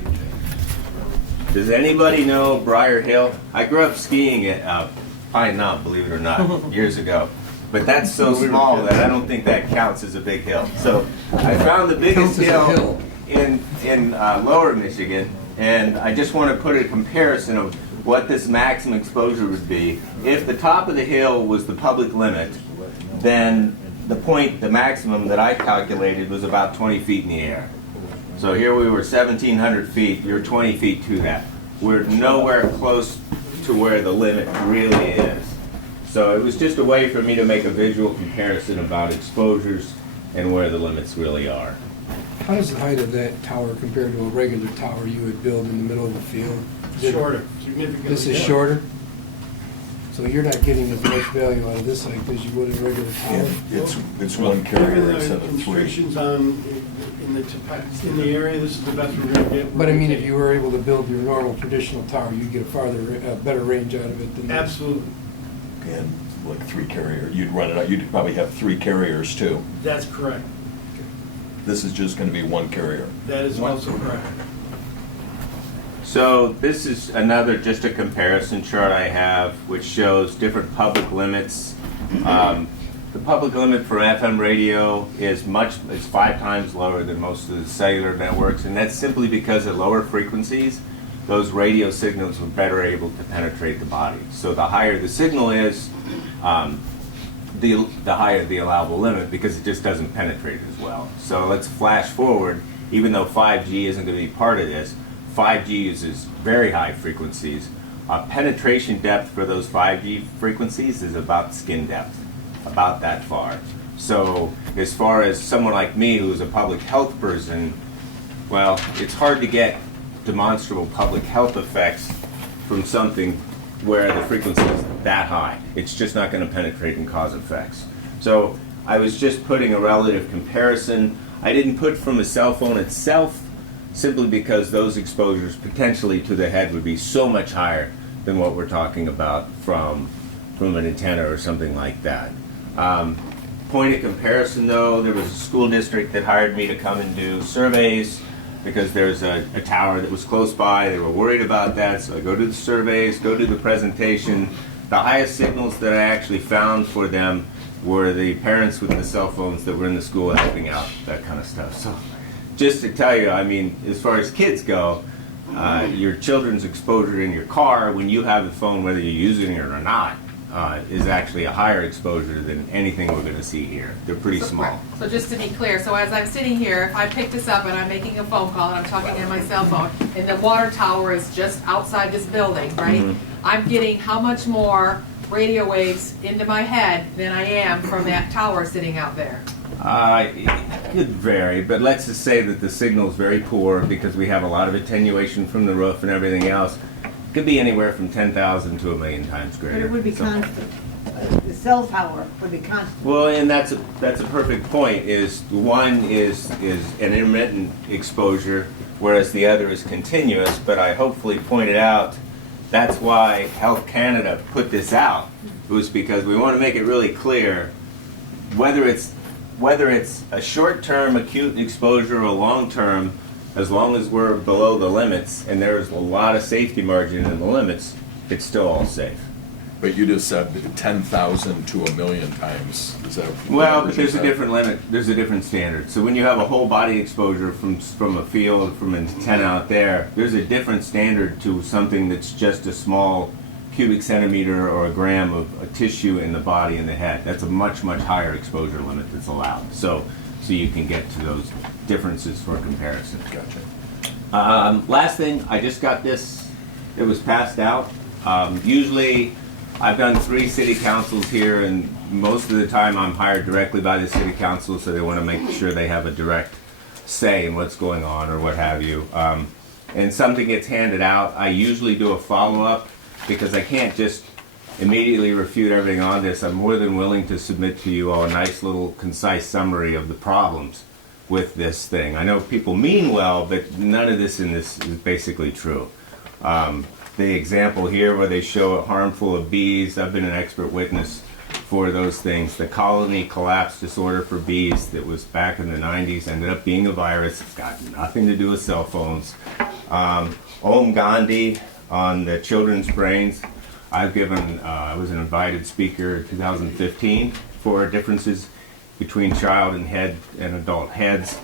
Does anybody know Briar Hill? I grew up skiing at Pine Knob, believe it or not, years ago. But that's so small that I don't think that counts as a big hill. So I found the biggest hill in Lower Michigan, and I just want to put a comparison of what this maximum exposure would be. If the top of the hill was the public limit, then the maximum that I calculated was about 20 feet in the air. So here we were 1,700 feet, you're 20 feet to that. We're nowhere close to where the limit really is. So it was just a way for me to make a visual comparison about exposures and where the limits really are. How does the height of that tower compare to a regular tower you would build in the middle of a field? Shorter, significantly. This is shorter? So you're not getting as much value out of this height as you would in a regular tower? It's one carrier instead of 3. Constrictions on, in the area, this is the best we're gonna get. But I mean, if you were able to build your normal traditional tower, you'd get a better range out of it than this. Absolutely. And like 3 carrier, you'd run it out, you'd probably have 3 carriers too. That's correct. This is just going to be 1 carrier. That is also correct. So this is another, just a comparison chart I have, which shows different public limits The public limit for FM radio is 5 times lower than most of the cellular networks, and that's simply because at lower frequencies, those radio signals are better able to penetrate the body. So the higher the signal is, the higher the allowable limit, because it just doesn't penetrate as well. So let's flash forward. Even though 5G isn't going to be part of this, 5G uses very high frequencies. Penetration depth for those 5G frequencies is about skin depth, about that far. So as far as someone like me who's a public health person, well, it's hard to get demonstrable public health effects from something where the frequency is that high. It's just not going to penetrate and cause effects. So I was just putting a relative comparison. I didn't put from a cell phone itself, simply because those exposures potentially to the head would be so much higher than what we're talking about from an antenna or something like that. Point of comparison though, there was a school district that hired me to come and do surveys because there's a tower that was close by. They were worried about that, so I go do the surveys, go do the presentation. The highest signals that I actually found for them were the parents with the cell phones that were in the school helping out, that kind of stuff. So just to tell you, I mean, as far as kids go, your children's exposure in your car when you have the phone, whether you're using it or not, is actually a higher exposure than anything we're going to see here. They're pretty small. So just to be clear, so as I'm sitting here, if I pick this up and I'm making a phone call and I'm talking on my cell phone, and the water tower is just outside this building, right? Mm-hmm. I'm getting how much more radio waves into my head than I am from that tower sitting out there? It could vary, but let's just say that the signal is very poor because we have a lot of attenuation from the roof and everything else. It could be anywhere from 10,000 to 1,000,000 times greater. But it would be constant. The cell tower would be constant. Well, and that's a perfect point. Is one is an intermittent exposure, whereas the other is continuous. But I hopefully pointed out that's why Health Canada put this out. It was because we want to make it really clear whether it's a short-term acute exposure or long-term, as long as we're below the limits and there's a lot of safety margin in the limits, it's still all safe. But you just said 10,000 to 1,000,000 times. Is that well, but there's a different limit. There's a different standard. So when you have a whole body exposure from a field, from an antenna out there, there's a different standard to something that's just a small cubic centimeter or a gram of a tissue in the body and the head. That's a much, much higher exposure limit that's allowed. So you can get to those differences for comparison. Gotcha. Last thing, I just got this. It was passed out. Usually, I've done 3 city councils here, and most of the time I'm hired directly by the city council, so they want to make sure they have a direct say in what's going on or what have you. And something gets handed out, I usually do a follow-up because I can't just immediately refute everything on this. I'm more than willing to submit to you all a nice little concise summary of the problems with this thing. I know people mean well, but none of this in this is basically true. The example here where they show it harmful of bees, I've been an expert witness for those things. The colony collapse disorder for bees that was back in the 90s ended up being a virus. It's got nothing to do with cell phones. Om Gandhi on the children's brains. I was an invited speaker in 2015 for differences between child and head and adult heads.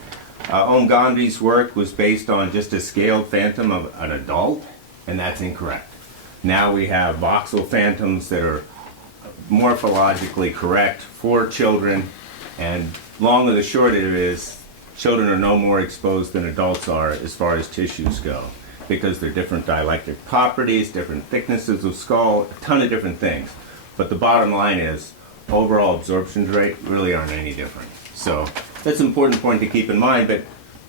Om Gandhi's work was based on just a scaled phantom of an adult, and that's incorrect. Now we have voxel phantoms that are morphologically correct for children, and long of the short of it is children are no more exposed than adults are as far as tissues go, because they're different dielectric properties, different thicknesses of skull, a ton of different things. But the bottom line is overall absorption rate really aren't any different. So that's an important point to keep in mind, but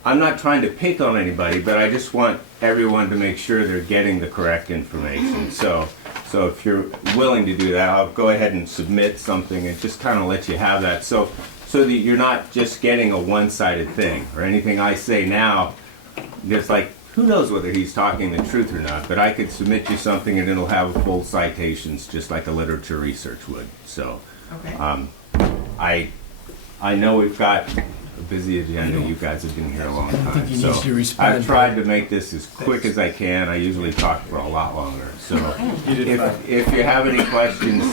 I'm not trying to pick on anybody, but I just want everyone to make sure they're getting the correct information. So if you're willing to do that, I'll go ahead and submit something and just kind of let you have that so that you're not just getting a one-sided thing or anything I say now. It's like, who knows whether he's talking the truth or not, but I could submit you something and it'll have full citations just like a literature research would. So okay. I know we've got a busy agenda. You guys have been here a long time. I think he needs to respond. I've tried to make this as quick as I can. I usually talk for a lot longer. So if you have any questions,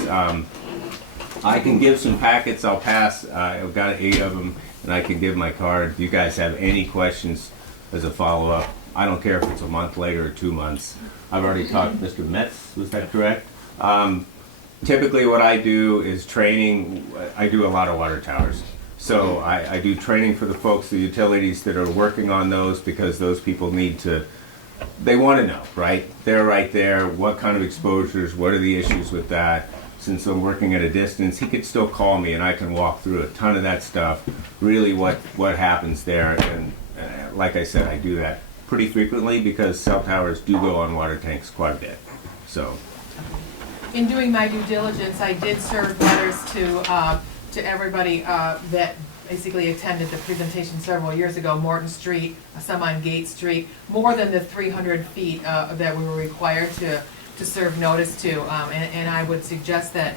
I can give some packets, I'll pass, I've got 8 of them, and I can give my card. If you guys have any questions as a follow-up, I don't care if it's a month later or 2 months. I've already talked to Mr. Mitt, was that correct? Typically what I do is training, I do a lot of water towers. So I do training for the folks, the utilities that are working on those, because those people need to, they want to know, right? They're right there, what kind of exposures, what are the issues with that? Since I'm working at a distance, he could still call me and I can walk through a ton of that stuff, really what happens there. And like I said, I do that pretty frequently because cell towers do go on water tanks quite a bit. So, in doing my due diligence, I did serve letters to everybody that basically attended the presentation several years ago, Morton Street, some on Gate Street, more than the 300 feet that we were required to serve notice to. And I would suggest that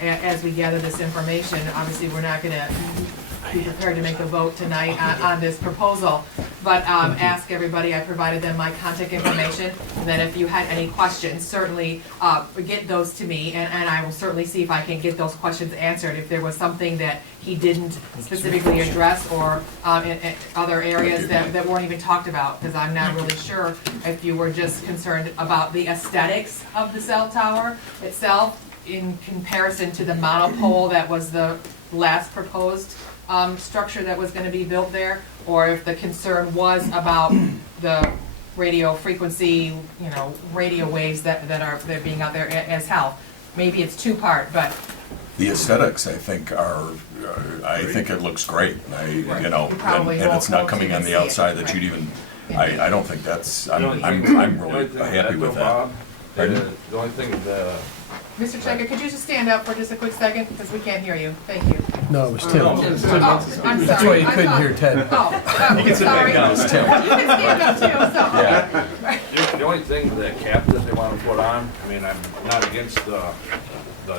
as we gather this information, obviously we're not going to be prepared to make a vote tonight on this proposal, but ask everybody, I provided them my contact information, and then if you had any questions, certainly get those to me, and I will certainly see if I can get those questions answered. If there was something that he didn't specifically address, or in other areas that weren't even talked about, because I'm not really sure if you were just concerned about the aesthetics of the cell tower itself in comparison to the monopole that was the last proposed structure that was going to be built there, or if the concern was about the radio frequency, radio waves that being out there as health. Maybe it's two-part, but the aesthetics, I think, I think it looks great. And it's not coming on the outside that you'd even. I don't think that's. I'm really happy with that. The only thing that. Mr. Checker, could you just stand up for just a quick second, because we can't hear you. Thank you. No, it was Tim. I'm sorry. That's why you couldn't hear Ted. Sorry. You can stand up too, so. The only thing, the cap that they want to put on, I mean, I'm not against the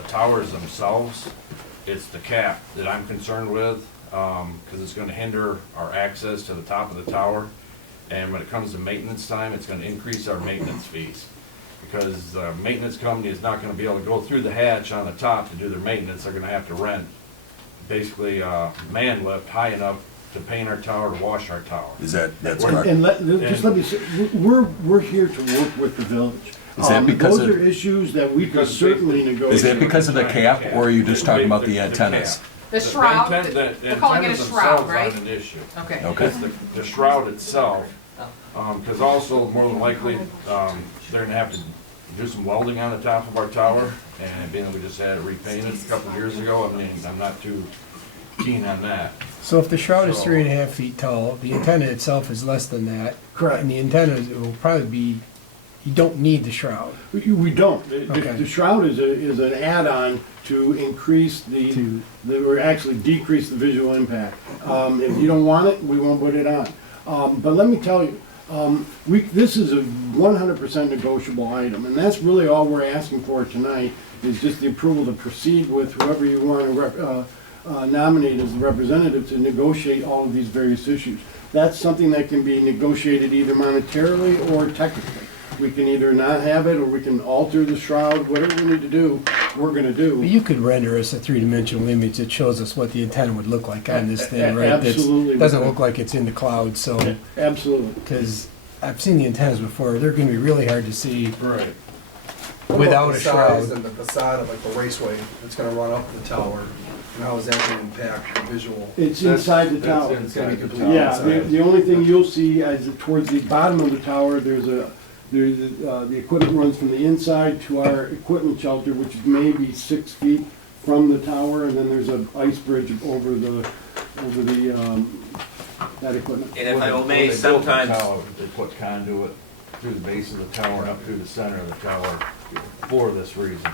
towers themselves. It's the cap that I'm concerned with, because it's going to hinder our access to the top of the tower. And when it comes to maintenance time, it's going to increase our maintenance fees. Because the maintenance company is not going to be able to go through the hatch on the top to do their maintenance. They're going to have to rent basically a man lift high enough to paint our tower, to wash our tower. That's correct? And just let me say, we're here to work with the village. Is that because those are issues that we could certainly negotiate. Is that because of the cap, or are you just talking about the antennas? The shroud, we're calling it a shroud, right? An issue. Okay. It's the shroud itself, because also more than likely they're going to have to do some welding on the top of our tower, and being that we just had it repainted a couple of years ago, I mean, I'm not too keen on that. So if the shroud is 3.5 feet tall, the antenna itself is less than that. Correct. And the antenna will probably be, you don't need the shroud. We don't. Okay. The shroud is an add-on to increase or actually decrease the visual impact. If you don't want it, we won't put it on. But let me tell you, this is a 100% negotiable item, and that's really all we're asking for tonight, is just the approval to proceed with whoever you want to nominate as the representative to negotiate all of these various issues. That's something that can be negotiated either monetarily or technically. We can either not have it, or we can alter the shroud. Whatever we need to do, we're going to do. But you could render us a three-dimensional image that shows us what the antenna would look like on this thing, right? Absolutely. It doesn't look like it's in the cloud, so. Absolutely. Because I've seen the antennas before. They're going to be really hard to see. Right. Without a shroud. And the facade of like the raceway that's going to run up the tower, and how is that going to impact the visual? It's inside the tower. It's going to be completely Yeah, inside. the only thing you'll see as towards the bottom of the tower, the equipment runs from the inside to our equipment shelter, which is maybe 6 feet from the tower, and then there's an ice bridge over that equipment. And if I may, sometimes They put conduit through the base of the tower and up through the center of the tower for this reason.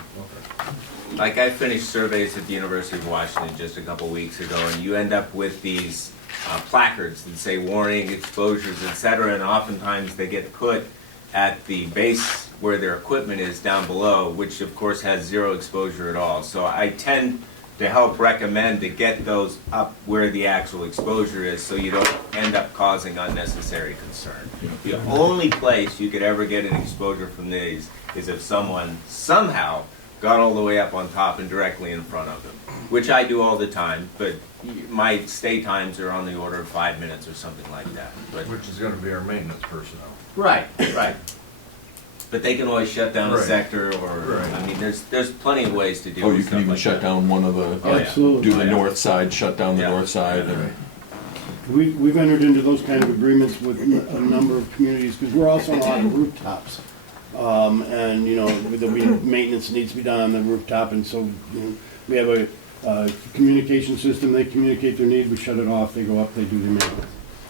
like I finished surveys at the University of Washington just a couple weeks ago, and you end up with these placards that say warning, exposures, etc., and oftentimes they get put at the base where their equipment is down below, which of course has zero exposure at all. So I tend to help recommend to get those up where the actual exposure is, so you don't end up causing unnecessary concern. The only place you could ever get an exposure from these is if someone somehow got all the way up on top and directly in front of them, which I do all the time, but my stay times are on the order of 5 minutes or something like that. But Which is gonna be our maintenance personnel. right, right. But they can always shut down a Right. sector, or, Right. I mean, there's plenty of ways to deal Oh, with you stuff can even like shut that. down one of the, Oh, yeah. Absolutely. do the north side, shut down the Yeah. north side. and- We've entered into those kind of agreements with a number of communities, because we're also on a lot of rooftops. And, you know, maintenance needs to be done on the rooftop, and so, you know, we have a communication system, they communicate their need, we shut it off, they go up, they do the maintenance.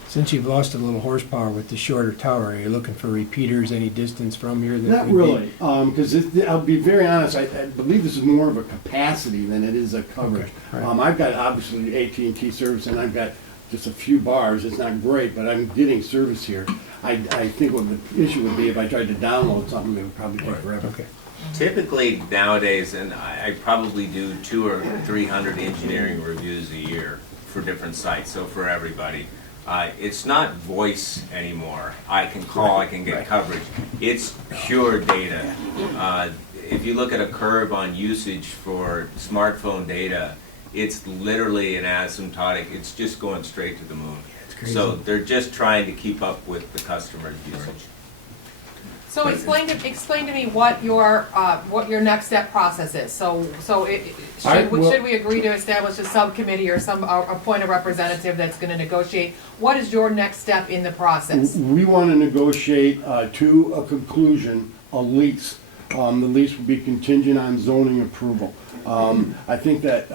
Since you've lost a little horsepower with the shorter tower, are you looking for repeaters any distance from here? that Not would be- really, because I'll be very honest, I believe this is more of a capacity than it is a coverage. Okay, right. I've got obviously AT&T service, and I've got just a few bars, it's not great, but I'm getting service here. I think what the issue would be if I tried to download something, it would probably take forever. Okay. Typically nowadays, and I probably do 200 or 300 engineering reviews a year for different sites, so for everybody. It's not voice anymore. I can call, I can get coverage. It's pure data. If you look at a curve on usage for smartphone data, it's literally an asymptotic, it's just going straight to the moon. So they're just trying to keep up with the customer's usage. So explain to me what your next step process is. Should we agree to establish a subcommittee or appoint a representative that's gonna negotiate? What is your next step in the process? We want to negotiate to a conclusion a lease. The lease will be contingent on zoning approval. I think that,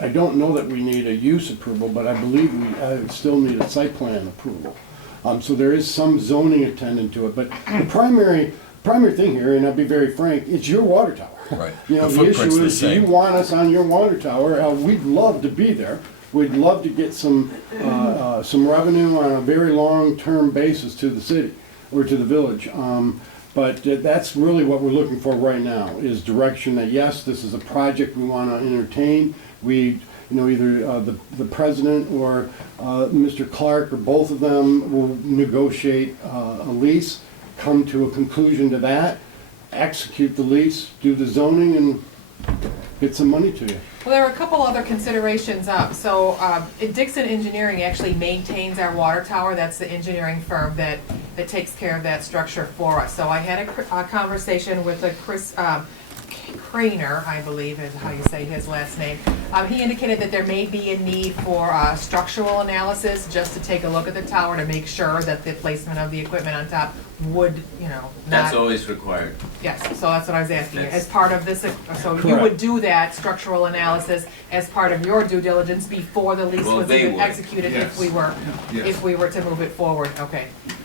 I don't know that we need a use approval, but I believe we still need a site plan approval. So there is some zoning attendant to it, but the primary thing here, and I'll be very frank, it's your water tower. Right. You know, The the footprint's issue the is, same. you want us on your water tower, we'd love to be there. We'd love to get some revenue on a very long-term basis to the city, or to the village. But that's really what we're looking for right now, is direction that, yes, this is a project we want to entertain. We, you know, either the president or Mr. Clark, or both of them will negotiate a lease, come to a conclusion to that, execute the lease, do the zoning, and get some money to you. Well, there are a couple other considerations up. So Dixon Engineering actually maintains our water tower. That's the engineering firm that takes care of that structure for us. So I had a conversation with Chris Craner, I believe is how you say his last name. He indicated that there may be a need for structural analysis, just to take a look at the tower to make sure that the placement of the equipment on top would, you know, That's not. always required. Yes, so that's what I was asking. That's- As part of this, so you Correct. would do that structural analysis as part of your due diligence before the lease Well, was they even would. executed if Yes. we were, Yes. if we were to move it forward, okay.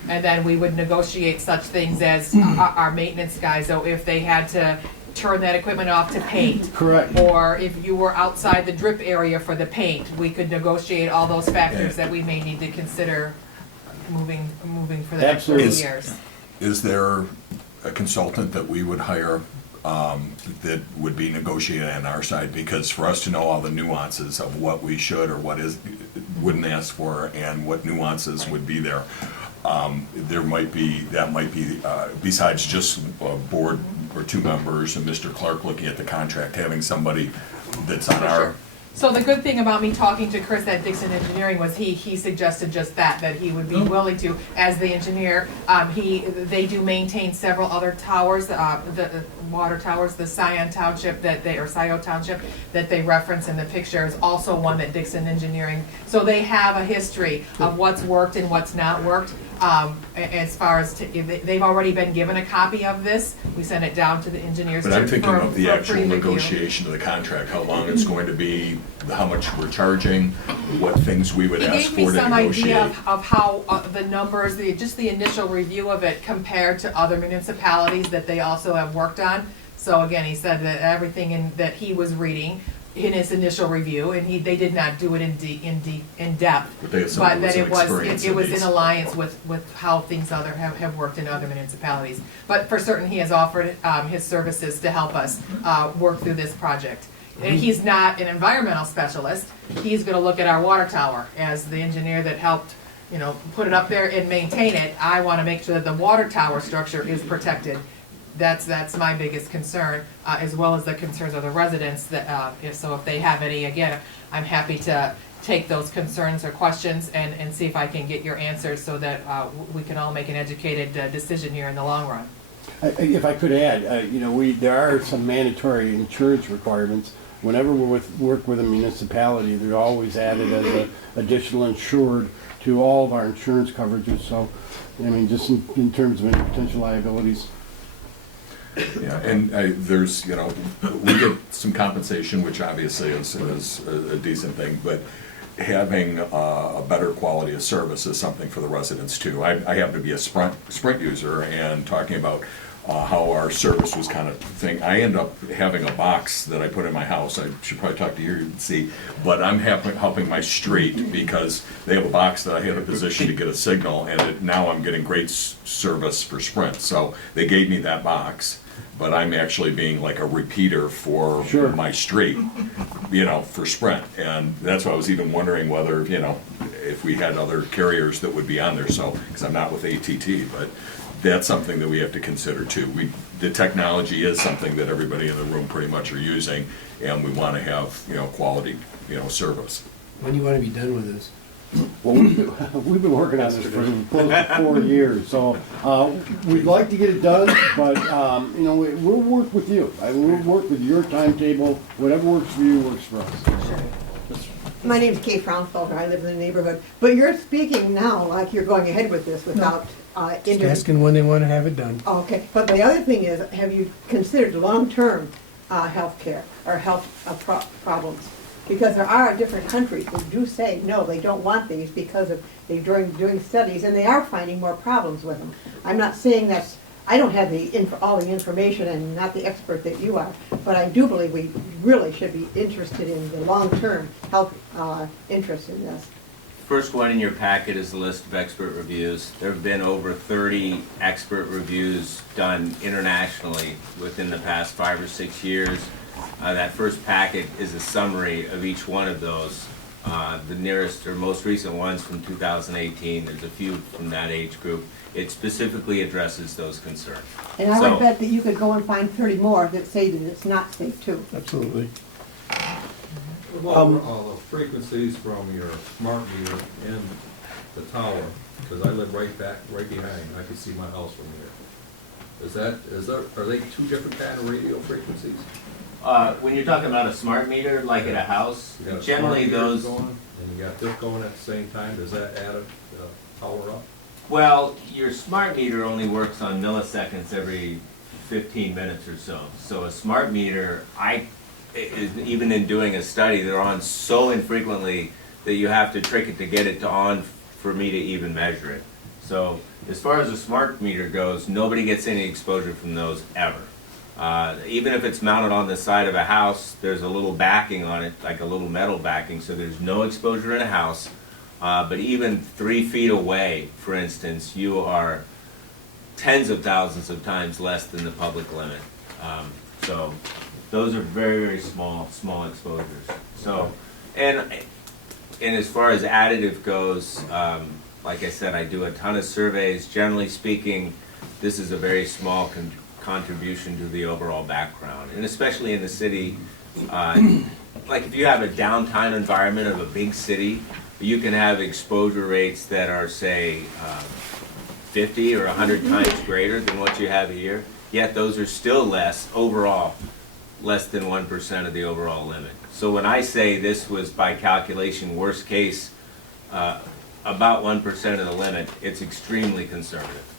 And then we would negotiate such things as our maintenance guys, so if they had to turn that equipment off to paint. Correct. Or if you were outside the drip area for the paint, we could negotiate all those factors that we may need to consider moving for the next 30 Absolutely. years. Is there a consultant that we would hire that would be negotiated on our side? Because for us to know all the nuances of what we should or wouldn't ask for, and what nuances would be there, that might be, besides just a board or two members and Mr. Clark looking at the contract, having somebody that's on For our. sure. So the good thing about me talking to Chris at Dixon Engineering was he suggested just that he would be willing to, as the engineer. They do maintain several other towers, the water towers, the Scioto Township that they reference in the picture is also one that Dixon Engineering, so they have a history of what's worked and what's not worked. As far as, they've already been given a copy of this, we sent it down to the engineers. But I'm thinking of the for actual pre-review. negotiation of the contract, how long it's going to be, how much we're charging, what things we would He ask gave me for to some idea negotiate. of how the numbers, just the initial review of it compared to other municipalities that they also have worked on. So again, he said that everything that he was reading in his initial review, and they did not do it in depth. But they had somebody with some experience it in was these. in alliance with how things have worked in other municipalities. But for certain, he has offered his services to help us work through this project. And he's not an environmental specialist. He's gonna look at our water tower as the engineer that helped, put it up there and maintain it. I wanna make sure that the water tower structure is protected That's my biggest concern, as well as the concerns of the residents, that, if they have any, again, I'm happy to take those concerns or questions and see if I can get your answers so that we can all make an educated decision here in the long run. If I could add, there are some mandatory insurance requirements. Whenever we work with a municipality, they're always added as an additional insured to all of our insurance coverages. So, just in terms of any potential liabilities. Yeah, and there's, we get some compensation, which obviously is a decent thing, but having a better quality of service is something for the residents too. I happen to be a Sprint user, and talking about how our service was kind of thing, I end up having a box that I put in my house. I should probably talk to you and see, but I'm helping my street because they have a box that I had a position to get a signal, and now I'm getting great service for Sprint. So they gave me that box, but I'm actually being like a repeater for my street, for Sprint. And that's why I was even wondering whether, if we had other carriers that would be on there. So, because I'm not with ATT, but that's something that we have to consider too. The technology is something that everybody in the room pretty much are using, and we want to have, quality, service. When do you want to be done with this? Well, we've been working on this for close to 4 years, so we'd like to get it done, but we'll work with you. We'll work with your timetable. Whatever works for you works for us. My name's Kay Fraunfelder. I live in the neighborhood. But you're speaking now like you're going ahead with this without Just asking when they want to have it done. Oh, okay. But the other thing is, have you considered long-term health care or health problems? Because there are different countries that do say, no, they don't want these because of they're doing studies, and they are finding more problems with them. I'm not saying that's, I don't have all the information and not the expert that you are, but I do believe we really should be interested in the long-term health interest in this. First one in your packet is the list of expert reviews. There have been over 30 expert reviews done internationally within the past 5 or 6 years. That first packet is a summary of each one of those. The nearest or most recent ones from 2018, there's a few from that age group. It specifically addresses those concerns. And I would bet that you could go and find 30 more that say that it's not safe too. Absolutely. Well, frequencies from your smart meter and the tower, because I live right behind, I can see my house from here. Are they two different kind of radio frequencies? When you're talking about a smart meter, like at a house, generally those... And you got this going at the same time, does that add a power up? Well, your smart meter only works on milliseconds every 15 minutes or so. So a smart meter, even in doing a study, they're on so infrequently that you have to trick it to get it to on for me to even measure it. So as far as a smart meter goes, nobody gets any exposure from those ever. Even if it's mounted on the side of a house, there's a little backing on it, like a little metal backing, so there's no exposure in a house. But even 3 feet away, for instance, you are tens of thousands of times less than the public limit. So those are very, very small exposures. So, and as far as additive goes, like I said, I do a ton of surveys. Generally speaking, this is a very small contribution to the overall background, and especially in the city, like if you have a downtime environment of a big city, you can have exposure rates that are, say, 50 or 100 times greater than what you have here, yet those are still less overall, less than 1% of the overall limit. So when I say this was, by calculation, worst case, about 1% of the limit, it's extremely conservative.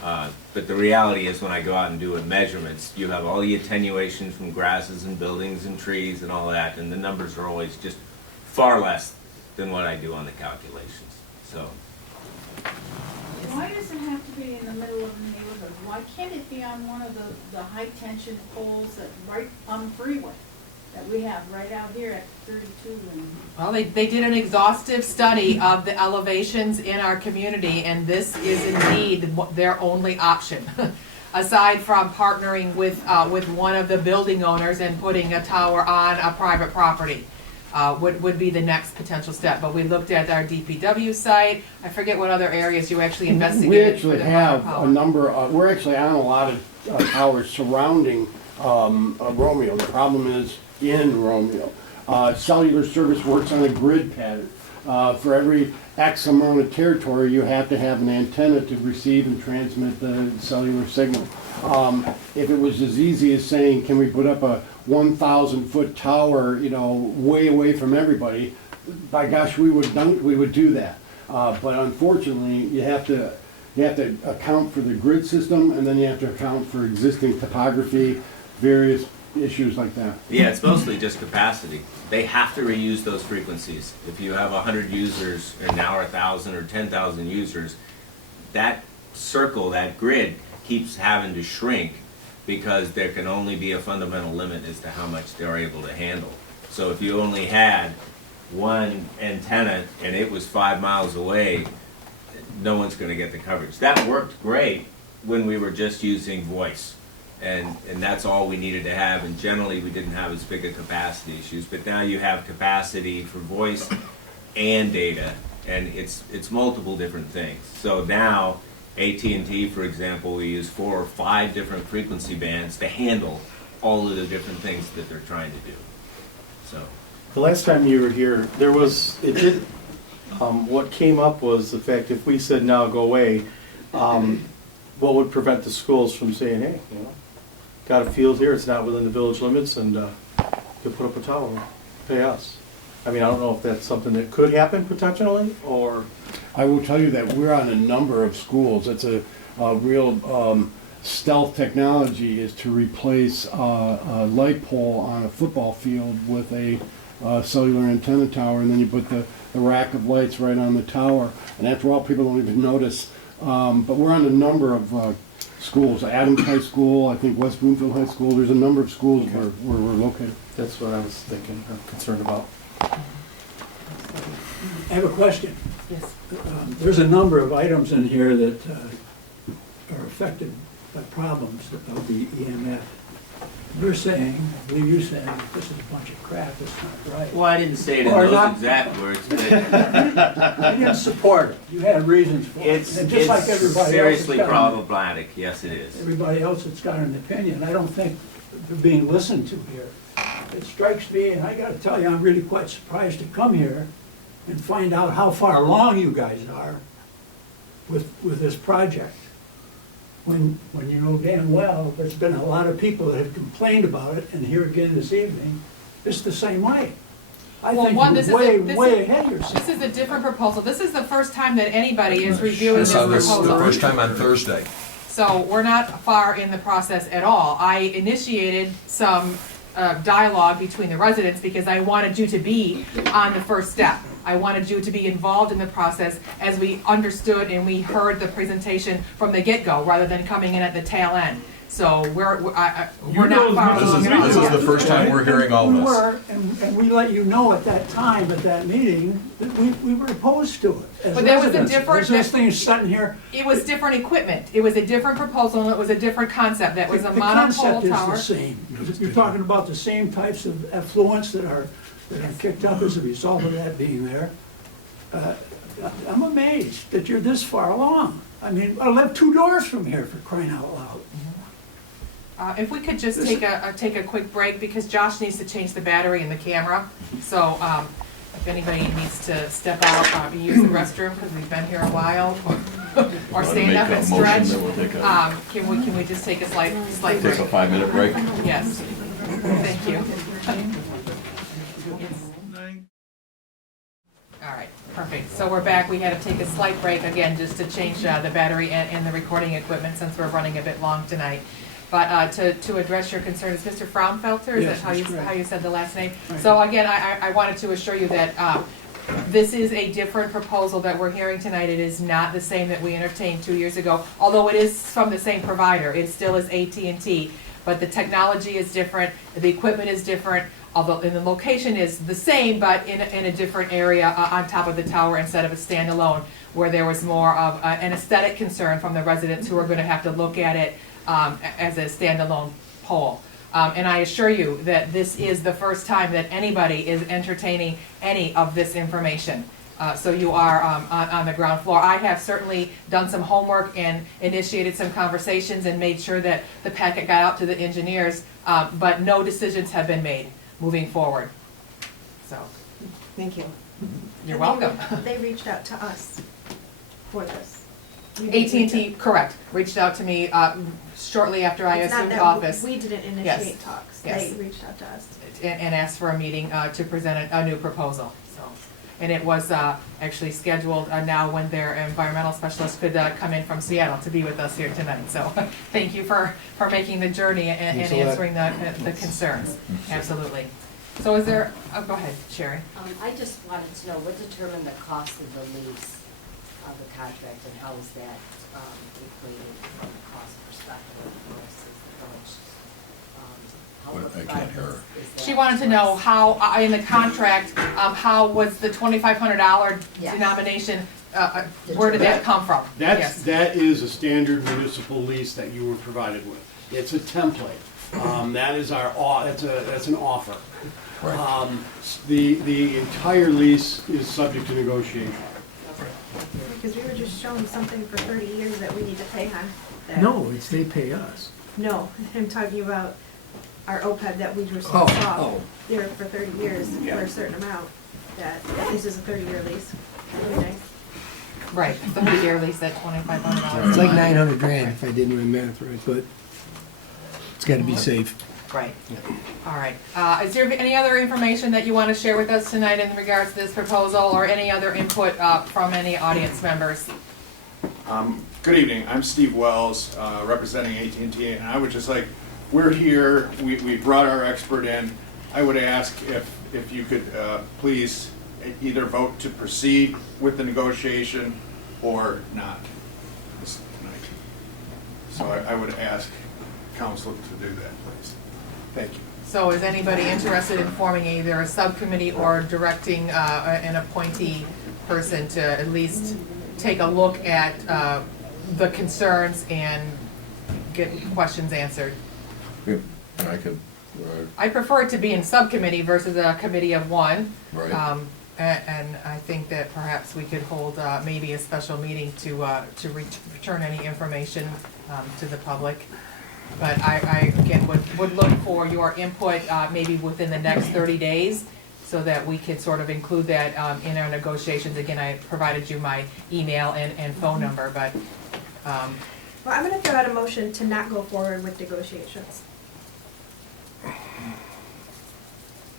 But the reality is when I go out and do measurements, you have all the attenuation from grasses and buildings and trees and all that, and the numbers are always just far less than what I do on the calculations. So. Why does it have to be in the middle of the neighborhood? Why can't it be on one of the high tension poles that right on the freeway that we have right out here at 32 and... Well, they did an exhaustive study of the elevations in our community, and this is indeed their only option. Aside from partnering with one of the building owners and putting a tower on a private property. would be the next potential step. But we looked at our DPW site, I forget what other areas you actually investigated. We for actually the have power. a number, we're actually on a lot of towers surrounding Romeo. The problem is in Romeo. Cellular service works on a grid pattern. For every X amount of territory, you have to have an antenna to receive and transmit the cellular signal. If it was as easy as saying, can we put up a 1,000-foot tower, way away from everybody, by gosh, we would do that. But unfortunately, you have to account for the grid system, and then you have to account for existing topography, various issues like that. Yeah, it's mostly just capacity. They have to reuse those frequencies. If you have 100 users, and now 1,000 or 10,000 users, that circle, that grid, keeps having to shrink because there can only be a fundamental limit as to how much they're able to handle. So if you only had one antenna and it was 5 miles away, no one's going to get the coverage. That worked great when we were just using voice. And that's all we needed to have, and generally we didn't have as big a capacity issues. But now you have capacity for voice and data, and it's multiple different things. So now AT&T, for example, we use 4 or 5 different frequency bands to handle all of the different things that they're trying to do. So the last time you were here, what came up was the fact if we said no, go away, what would prevent the schools from saying, hey, got a field here, it's not within the village limits, and you put up a tower, pay us. I mean, I don't know if that's something that could happen potentially, or... I will tell you that we're on a number of schools. It's a real stealth technology is to replace a light pole on a football field with a cellular antenna tower, and then you put the rack of lights right on the tower. And after all, people don't even notice. But we're on a number of schools. Adams High School, I think West Bloomfield High School. There's a number of schools where we're located. That's what I was thinking, or concerned about. I have a question. Yes. There's a number of items in here that are affected by problems of the EMF. You're saying, I believe you're saying, this is a bunch of crap, it's not right. Well, I didn't say it in Or those not- exact words, but I didn't support it. You had reasons for it's, it. And just like it's everybody else seriously that's got problematic. Yes, it is. everybody else that's got an opinion, I don't think they're being listened to here. It strikes me, and I gotta tell you, I'm really quite surprised to come here and find out how far along you guys are with this project. When you know damn well, there's been a lot of people that have complained about it, and here again this evening, it's the same way. I think you're way ahead of yourself. This is a different proposal. This is the first time that anybody is reviewing this proposal. The first time on Thursday. So we're not far in the process at all. I initiated some dialogue between the residents because I wanted you to be on the first step. I wanted you to be involved in the process as we understood and we heard the presentation from the get-go rather than coming in at the tail end. So we're not far along at all. This is the first time we're hearing all We this. were, and we let you know at that time, at that meeting, that we were opposed to it. as But there was a residents. different- There's this thing sitting here. It was different equipment. It was a different proposal and it was a different concept. That was a monopole The tower. concept is the same. You're talking about the same types of effluents that are kicked up as a result of that being there. I'm amazed that you're this far along. I mean, I live 2 doors from here, for crying out loud. If we could just take a quick break because Josh needs to change the battery in the camera. So if anybody needs to step out and use the restroom because we've been here a while, or stand up and stretch, can we just take a slight break? Take a 5-minute break? Yes. Thank you. All right, perfect. So we're back. We had to take a slight break again just to change the battery and the recording equipment since we're running a bit long tonight. But to address your concerns, Mr. Fraunfelter, is Yes, that that's correct. how you said the last name? Right. So again, I wanted to assure you that this is a different proposal that we're hearing tonight. It is not the same that we entertained 2 years ago, although it is from the same provider. It still is AT&T, but the technology is different, the equipment is different, although and the location is the same, but in a different area on top of the tower instead of a standalone, where there was more of an aesthetic concern from the residents who are going to have to look at it as a standalone pole. And I assure you that this is the first time that anybody is entertaining any of this information. So you are on the ground floor. I have certainly done some homework and initiated some conversations and made sure that the packet got out to the engineers, but no decisions have been made moving forward. So, Thank you. you're And welcome. They reached out to us for this. We didn't reach AT&T, correct, reached out to me shortly after I It's not assumed that office. We didn't Yes. initiate talks. Yes. They reached out to us. And asked for a meeting to present a new proposal, so. And it was actually scheduled now when their environmental specialist could come in from Seattle to be with us here tonight. So thank you for making the journey and Thanks a lot. answering the concerns, absolutely. So is there, go ahead, Sherry. I just wanted to know what determined the cost of the lease of the contract and how is that equated from a cost perspective versus the village? What? I can't hear her. She wanted to know how, in the contract, how was the $2,500 Yes. denomination, where did that come from? Yes. That is a standard municipal lease that you were provided with. It's a template. That is that's an offer. Right. The entire lease is subject to negotiation. Because we were just shown something for 30 years that we need to pay on. that- No, it's they pay us. No, I'm talking about our OPEB that we just Oh, saw. oh. There for 30 years for a certain amount. That this is a 30-year lease. Really nice. Right, the year lease at $2,500. It's like 900 grand if I did my math right, but it's gotta be safe. Right. All right. Is there any other information that you want to share with us tonight in regards to this proposal or any other input from any audience members? Good evening. I'm Steve Wells, representing AT&T, and I would just like, we're here, we brought our expert in. I would ask if you could please either vote to proceed with the negotiation or not this night. So I would ask council to do that, please. Thank you. So is anybody interested in forming either a subcommittee or directing an appointee person to at least take a look at the concerns and get questions answered? Yeah, I could. I prefer it to be in subcommittee versus a committee of one. Right. And I think that perhaps we could hold maybe a special meeting to return any information to the public. But I again, would look for your input maybe within the next 30 days so that we could sort of include that in our negotiations. Again, I provided you my email and phone number, but. Well, I'm going to throw out a motion to not go forward with negotiations.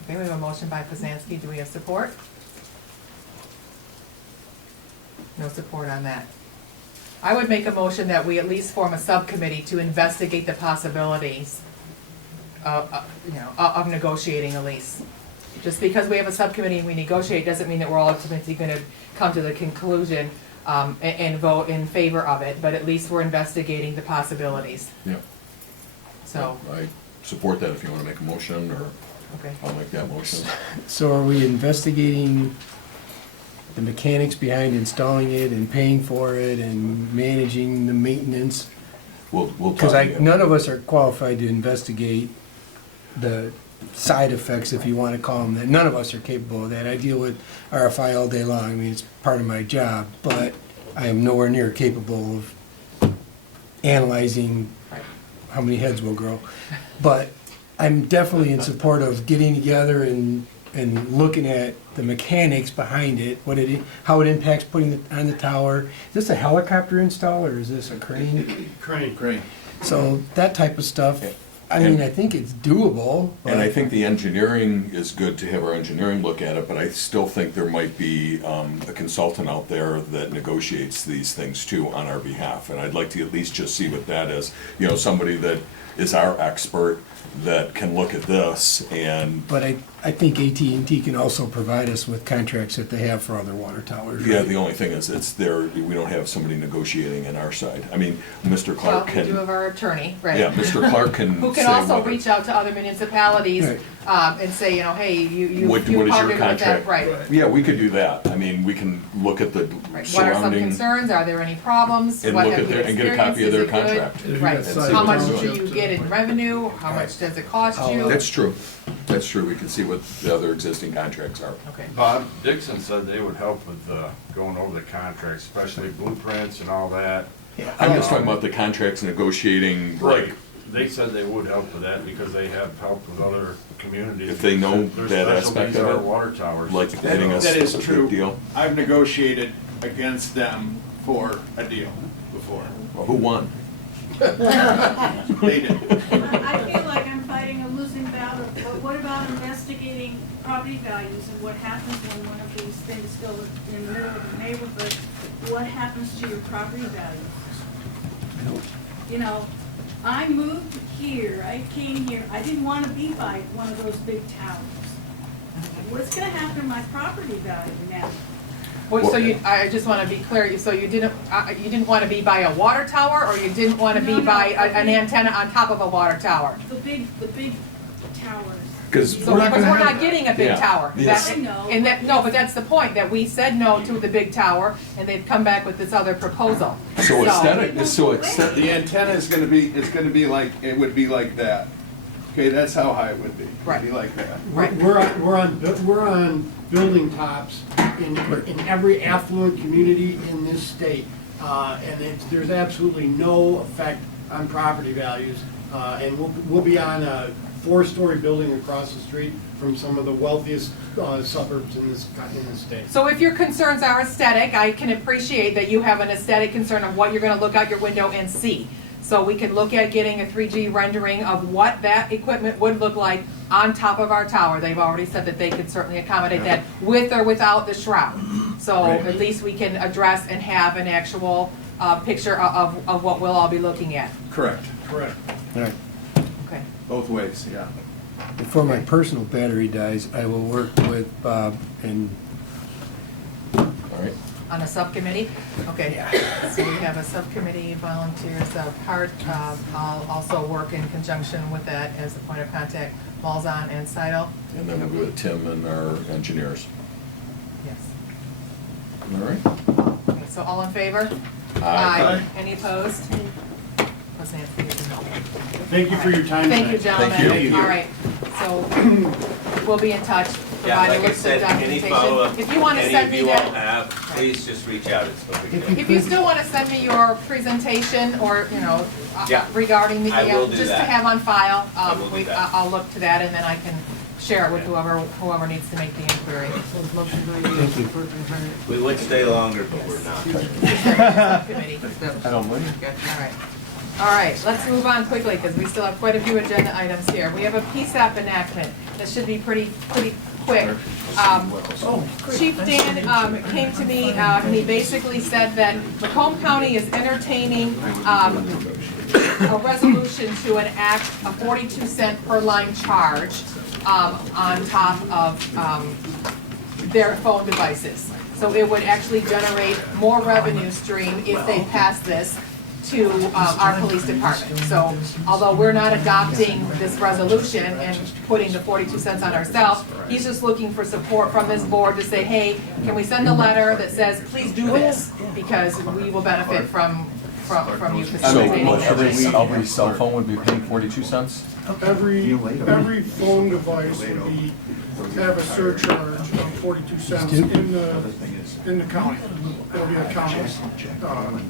Okay, we have a motion by Poznanski. Do we have support? No support on that. I would make a motion that we at least form a subcommittee to investigate the possibilities of negotiating a lease. Just because we have a subcommittee and we negotiate doesn't mean that we're all ultimately going to come to the conclusion and vote in favor of it, but at least we're investigating the possibilities. Yeah. So. I support that if you want to make a motion, or Okay. I'll make that motion. So are we investigating the mechanics behind installing it and paying for it and managing the maintenance? We'll Because talk. none of us are qualified to investigate the side effects, if you want to call them that. None of us are capable of that. I deal with RFI all day long. I mean, it's part of my job, but I am nowhere near capable of analyzing how many heads will grow. But I'm definitely in support of getting together and looking at the mechanics behind it, how it impacts putting it on the tower. Is this a helicopter install or is this a crane? Crane. So that type of stuff, I mean, I think it's doable. And I think the engineering is good to have our engineering look at it, but I still think there might be a consultant out there that negotiates these things too on our behalf. And I'd like to at least just see what that is. You know, somebody that is our expert that can look at this and. But I think AT&T can also provide us with contracts that they have for other water towers. Yeah, right? the only thing is we don't have somebody negotiating on our side. I mean, Mr. Clark Well, can. we do have our attorney, right? Yeah, Mr. Clark can. Who can say also whether- reach out to other municipalities Right. and say, hey, you What is your partnered with that, contract? right. Yeah, we could do that. I mean, we can look at the Right. What are some surrounding, concerns? Are there any problems? and What look have at you their, and get a experienced? copy of their Is it good? contract. Right. and see How what much they're do doing. you get in revenue? How much does it cost you? That's true. That's true. We can see what the other existing contracts are. Okay. Bob Dixon said they would help with going over the contracts, especially blueprints and all that. I'm just talking about the contracts negotiating, like, They said they would help with that because they have helped with other communities. if they know Their that aspect specialties are of water towers. it, like getting us That is a true. good deal. I've negotiated against them for a deal before. Well, who won? They did. I feel like I'm fighting a losing battle, but what about investigating property values and what happens when one of these things go in the middle of the neighborhood? What happens to your property values? You know, I moved here, I came here, I didn't want to be by one of those big towers. What's gonna happen to my property value now? Well, so I just want to be clear, so you didn't want to be by a water tower, or you didn't want to be by an antenna on top of a water tower? The big towers. Because So, because we're not getting a big Yeah. tower. Yes. I know. And that, no, but that's the point, that we said no to the big tower, and they've come back with this other proposal. So aesthetic, so aesthetic, The antenna is gonna be, it's gonna be like, it would be like that. Okay, that's how high it would be. Right. It'd be like that. Right. We're on building tops in every affluent community in this state. And there's absolutely no effect on property values. And we'll be on a 4-story building across the street from some of the wealthiest suburbs in this state. So if your concerns are aesthetic, I can appreciate that you have an aesthetic concern of what you're gonna look out your window and see. So we can look at getting a 3G rendering of what that equipment would look like on top of our tower. They've already said that they could certainly accommodate that with or without the shroud. So at least we can address and have an actual picture of what we'll all be looking at. Correct. All right. Okay. Both ways, yeah. Before my personal battery dies, I will work with Bob and all right. On a subcommittee? Okay. So we have a subcommittee, volunteers of Hart. I'll also work in conjunction with that as a point of contact, Malzahn and Seidel. And then we'll go with Tim and our engineers. Yes. All right. Okay, so all in favor? Aye. Any opposed? Was Nancy is no. Thank you for your time Thank you, tonight. gentlemen. Thank you. All right, so we'll be in touch. Yeah, provide a like I list of said, any documentation. follow-up, If you want to any send of me you all that, have, please just reach out, it's no big deal. if you still want to send me your presentation or, Yeah. regarding the, I will do just to that. have on file, I will do that. I'll look to that and then I can share it with whoever needs to make the inquiry. thank you. We would stay longer, but we're not. Subcommittee. I don't blame you. All right. All right, let's move on quickly because we still have quite a few agenda items here. We have a PSAP enactment. That should be pretty quick. Chief Dan came to me and he basically said that Macomb County is entertaining a resolution to enact a 42-cent per line charge on top of their phone devices. So it would actually generate more revenue stream if they pass this to our police department. So although we're not adopting this resolution and putting the 42 cents on ourselves, he's just looking for support from this board to say, hey, can we send a letter that says, please do this? Because we will benefit from you So facilitating every cell phone would be paying 42 cents? Every phone device would have a surcharge of 42 cents in the county. There'll be a county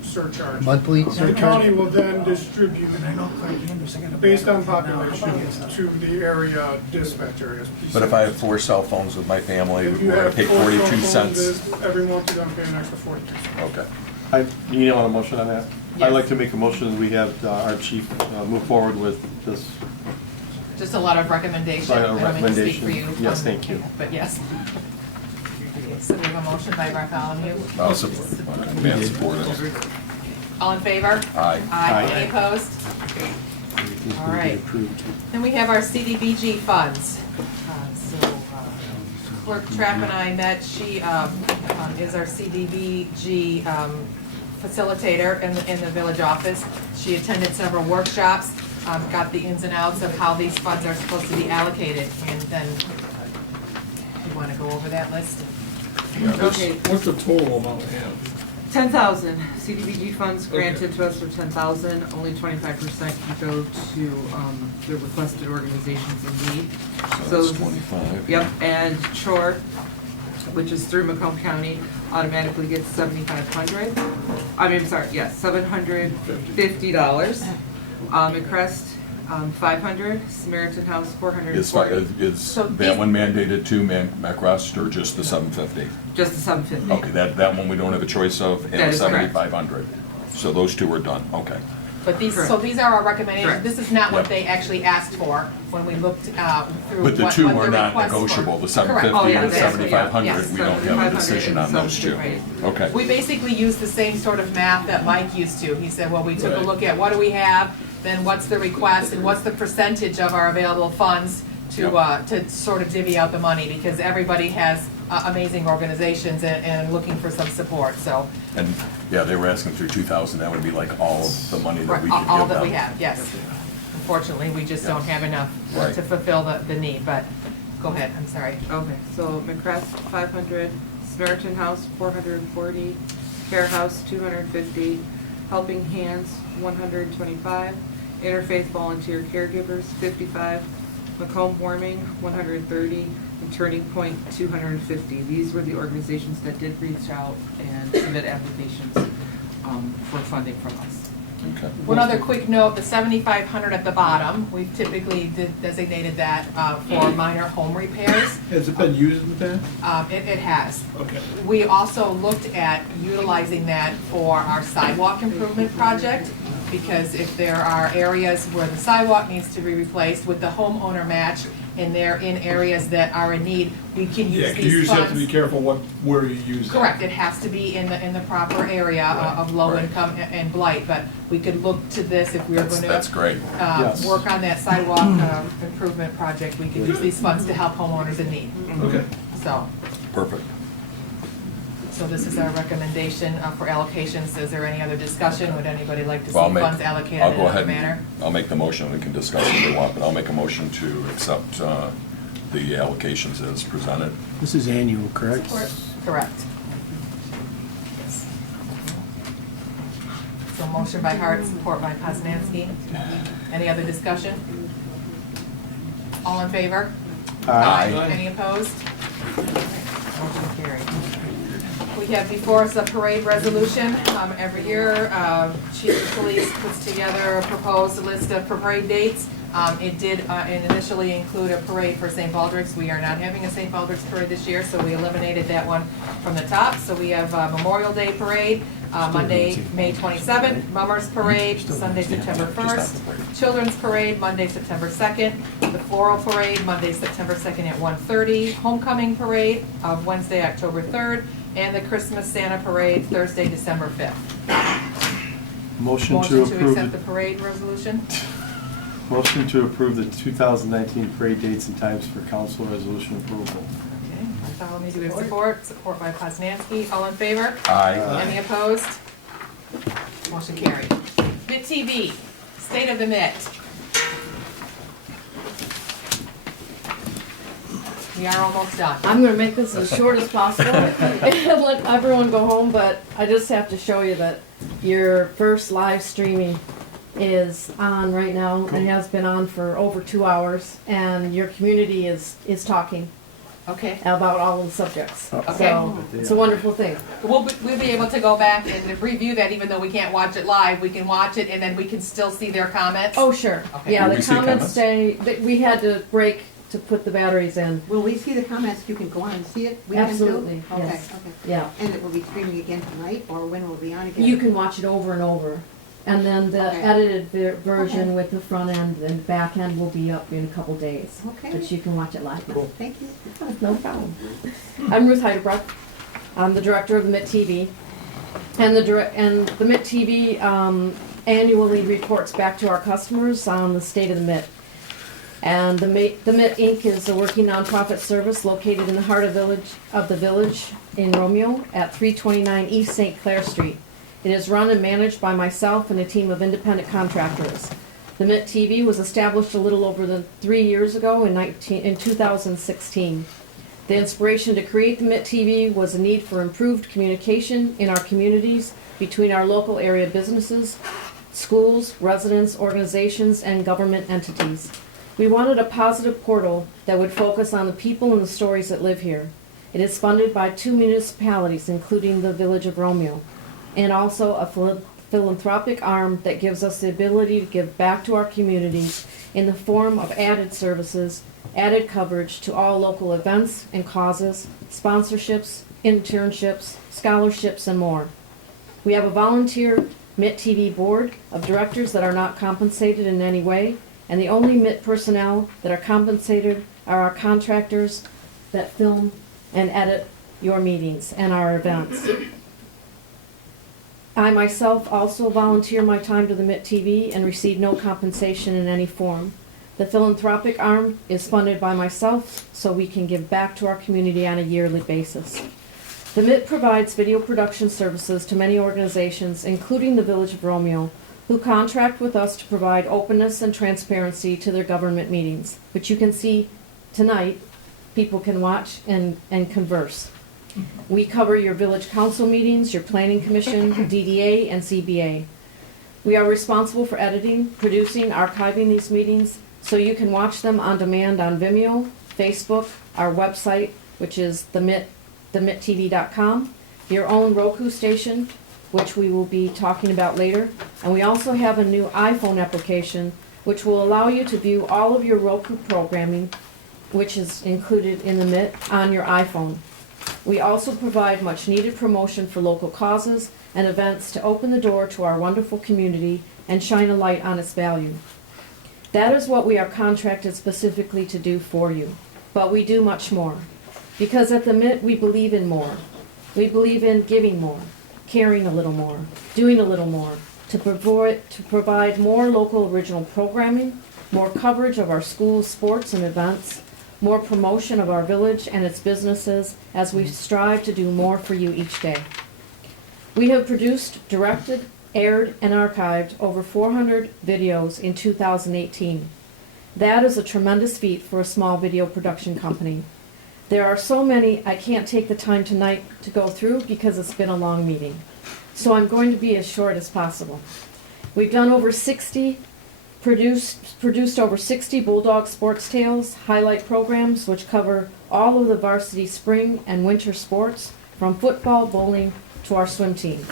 surcharge. Monthly The county will then distribute, based on population, to the area dispatch areas. But if I have 4 cell phones with my family, If you would I have pay 4 cell 42 phones, cents? every month you're gonna pay an extra 42 cents. Okay. You don't want a motion on that? Yes. I'd like to make a motion, we have our chief move forward with this. just a lot of recommendation. Sorry, a I don't mean to speak for recommendation. you. Yes, thank you. But yes. So we have a motion by Bartholomew. I'll support. Yeah, support it. All in favor? Aye. Aye. Any opposed? All right. Then we have our CDBG funds. Clerk Trapp and I met. She is our CDBG facilitator in the village office. She attended several workshops. got the ins and outs of how these funds are supposed to be allocated, and then you want to go over that list? Okay. What's the total amount we have? 10,000, CDBG funds granted to us for 10,000, only 25% can go to, the requested organizations in need. So that's 25. Yep, and CHOR, which is through Macomb County, automatically gets $7,500. $750. And Crest, 500, Samaritan House, 440. Is So that these- one mandated to Macrest or just the 750? Just the 750. Okay, that one we don't have a choice of, That and is correct. 7,500. So those two are done, okay. But these, so Correct. these are our recommendations. Correct. This is not what Yep. they actually asked for when we looked through But the what two what are the not requests were. negotiable, the Correct. 750 Oh, yeah, and the that's- 7,500, yes, we don't have a 7,500 decision on and those two. 7,200. Okay. We basically used the same sort of math that Mike used to. He said, well, we took a look at what do we have, then what's the request, and what's the percentage of our available funds to sort of divvy out the money, because everybody has amazing organizations and looking for some support, so. And, yeah, they were asking through 2,000, that would be like all the money that we could give them. All that we have, yes. Unfortunately, we just don't have enough Right. to fulfill the need, but go ahead, I'm sorry. Okay, so McCrest, 500, Samaritan House, 440, Care House, 250, Helping Hands, 125, Interfaith Volunteer Caregivers, 55, Macomb Warming, 130, and Turning Point, 250. These were the organizations that did reach out and submit applications for funding from us. Okay. One other quick note, the 7,500 at the bottom, we've typically designated that for minor home repairs. Has it been used in the past? It has. Okay. We also looked at utilizing that for our sidewalk improvement project, because if there are areas where the sidewalk needs to be replaced with the homeowner match, and they're in areas that are in need, we can use Yeah, these funds. you just have to be careful where you use it. Correct, it has to be in the proper area of low Right. income and blight, but we could look to this if we were going to. That's great. Yes. Work on that sidewalk improvement project, we could use these funds to help homeowners in need. Okay. So, Perfect. so this is our recommendation for allocations. Is there any other discussion? Would anybody like to see Well, funds allocated I'll in go another ahead manner? and, I'll make the motion, we can discuss if they want, but I'll make a motion to accept the allocations as presented. This is annual, correct? Correct. Yes. So motion by Hart, support by Poznanski. Any other discussion? All in favor? Aye. Any opposed? Motion carried. We have before us a parade resolution. Every year, Chief of Police puts together a proposed list of parade dates. It did initially include a parade for St. Baldrick's. We are not having a St. Baldrick's parade this year, so we eliminated that one from the top. So we have Memorial Day Parade, Monday, May 27th, Mummers Parade, Sunday, September 1st, Children's Parade, Monday, September 2nd, the Floral Parade, Monday, September 2nd at 1:30, Homecoming Parade of Wednesday, October 3rd, and the Christmas Santa Parade, Thursday, December 5th. Motion to Motion to approve, accept the the- parade resolution? motion to approve the 2019 parade dates and times for council resolution approval. Okay, Bartholomew, do we have support? Support by Poznanski. All in favor? Aye. Any opposed? Motion carried. Mitt TV, State of the Mitt. We are almost done. I'm gonna make this as short as possible and let everyone go home, but I just have to show you that your first live streaming is on right now and has been on for over 2 hours, and your community is talking Okay. about all of the subjects. Okay. So it's a wonderful thing. We'll be able to go back and review that, even though we can't watch it live. We can watch it and then we can still see their comments. Oh, sure. Okay. Yeah, Will the we see comments say that we had to break to put the batteries in. Will we see the comments? You can go on and see it? We can too? Absolutely, Okay, yes. okay. Yeah. And it will be streaming again tonight, or when will it be on again? You can watch it over and over. And then the Okay. edited version Okay. with the front end and back end will be up in a couple days. Okay. But you can watch it live now. Thank you. No problem. I'm Ruth Heidebruck. I'm the director of the Mitt TV. And the Mitt TV annually reports back to our customers on the state of the Mitt. And the Mitt Inc. is a working nonprofit service located in the heart of the village in Romeo at 329 East St. Clair Street. It is run and managed by myself and a team of independent contractors. The Mitt TV was established a little over 3 years ago in 2016. The inspiration to create the Mitt TV was a need for improved communication in our communities between our local area businesses, schools, residents, organizations, and government entities. We wanted a positive portal that would focus on the people and the stories that live here. It is funded by 2 municipalities, including the Village of Romeo, and also a philanthropic arm that gives us the ability to give back to our communities in the form of added services, added coverage to all local events and causes, sponsorships, internships, scholarships, and more. We have a volunteer Mitt TV board of directors that are not compensated in any way, and the only Mitt personnel that are compensated are our contractors that film and edit your meetings and our events. I myself also volunteer my time to the Mitt TV and receive no compensation in any form. The philanthropic arm is funded by myself so we can give back to our community on a yearly basis. The Mitt provides video production services to many organizations, including the Village of Romeo, who contract with us to provide openness and transparency to their government meetings, which you can see tonight. People can watch and converse. We cover your village council meetings, your planning commission, DDA, and CBA. We are responsible for editing, producing, archiving these meetings, so you can watch them on demand on Vimeo, Facebook, our website, which is themittv.com, your own Roku station, which we will be talking about later, and we also have a new iPhone application, which will allow you to view all of your Roku programming, which is included in the Mitt, on your iPhone. We also provide much needed promotion for local causes and events to open the door to our wonderful community and shine a light on its value. That is what we are contracted specifically to do for you, but we do much more. Because at the Mitt, we believe in more. We believe in giving more, caring a little more, doing a little more, to provide more local original programming, more coverage of our schools, sports, and events, more promotion of our village and its businesses as we strive to do more for you each day. We have produced, directed, aired, and archived over 400 videos in 2018. That is a tremendous feat for a small video production company. There are so many I can't take the time tonight to go through because it's been a long meeting. So I'm going to be as short as possible. We've done over 60 produced over 60 Bulldog Sports Tales highlight programs which cover all of the varsity spring and winter sports, from football, bowling, to our swim team.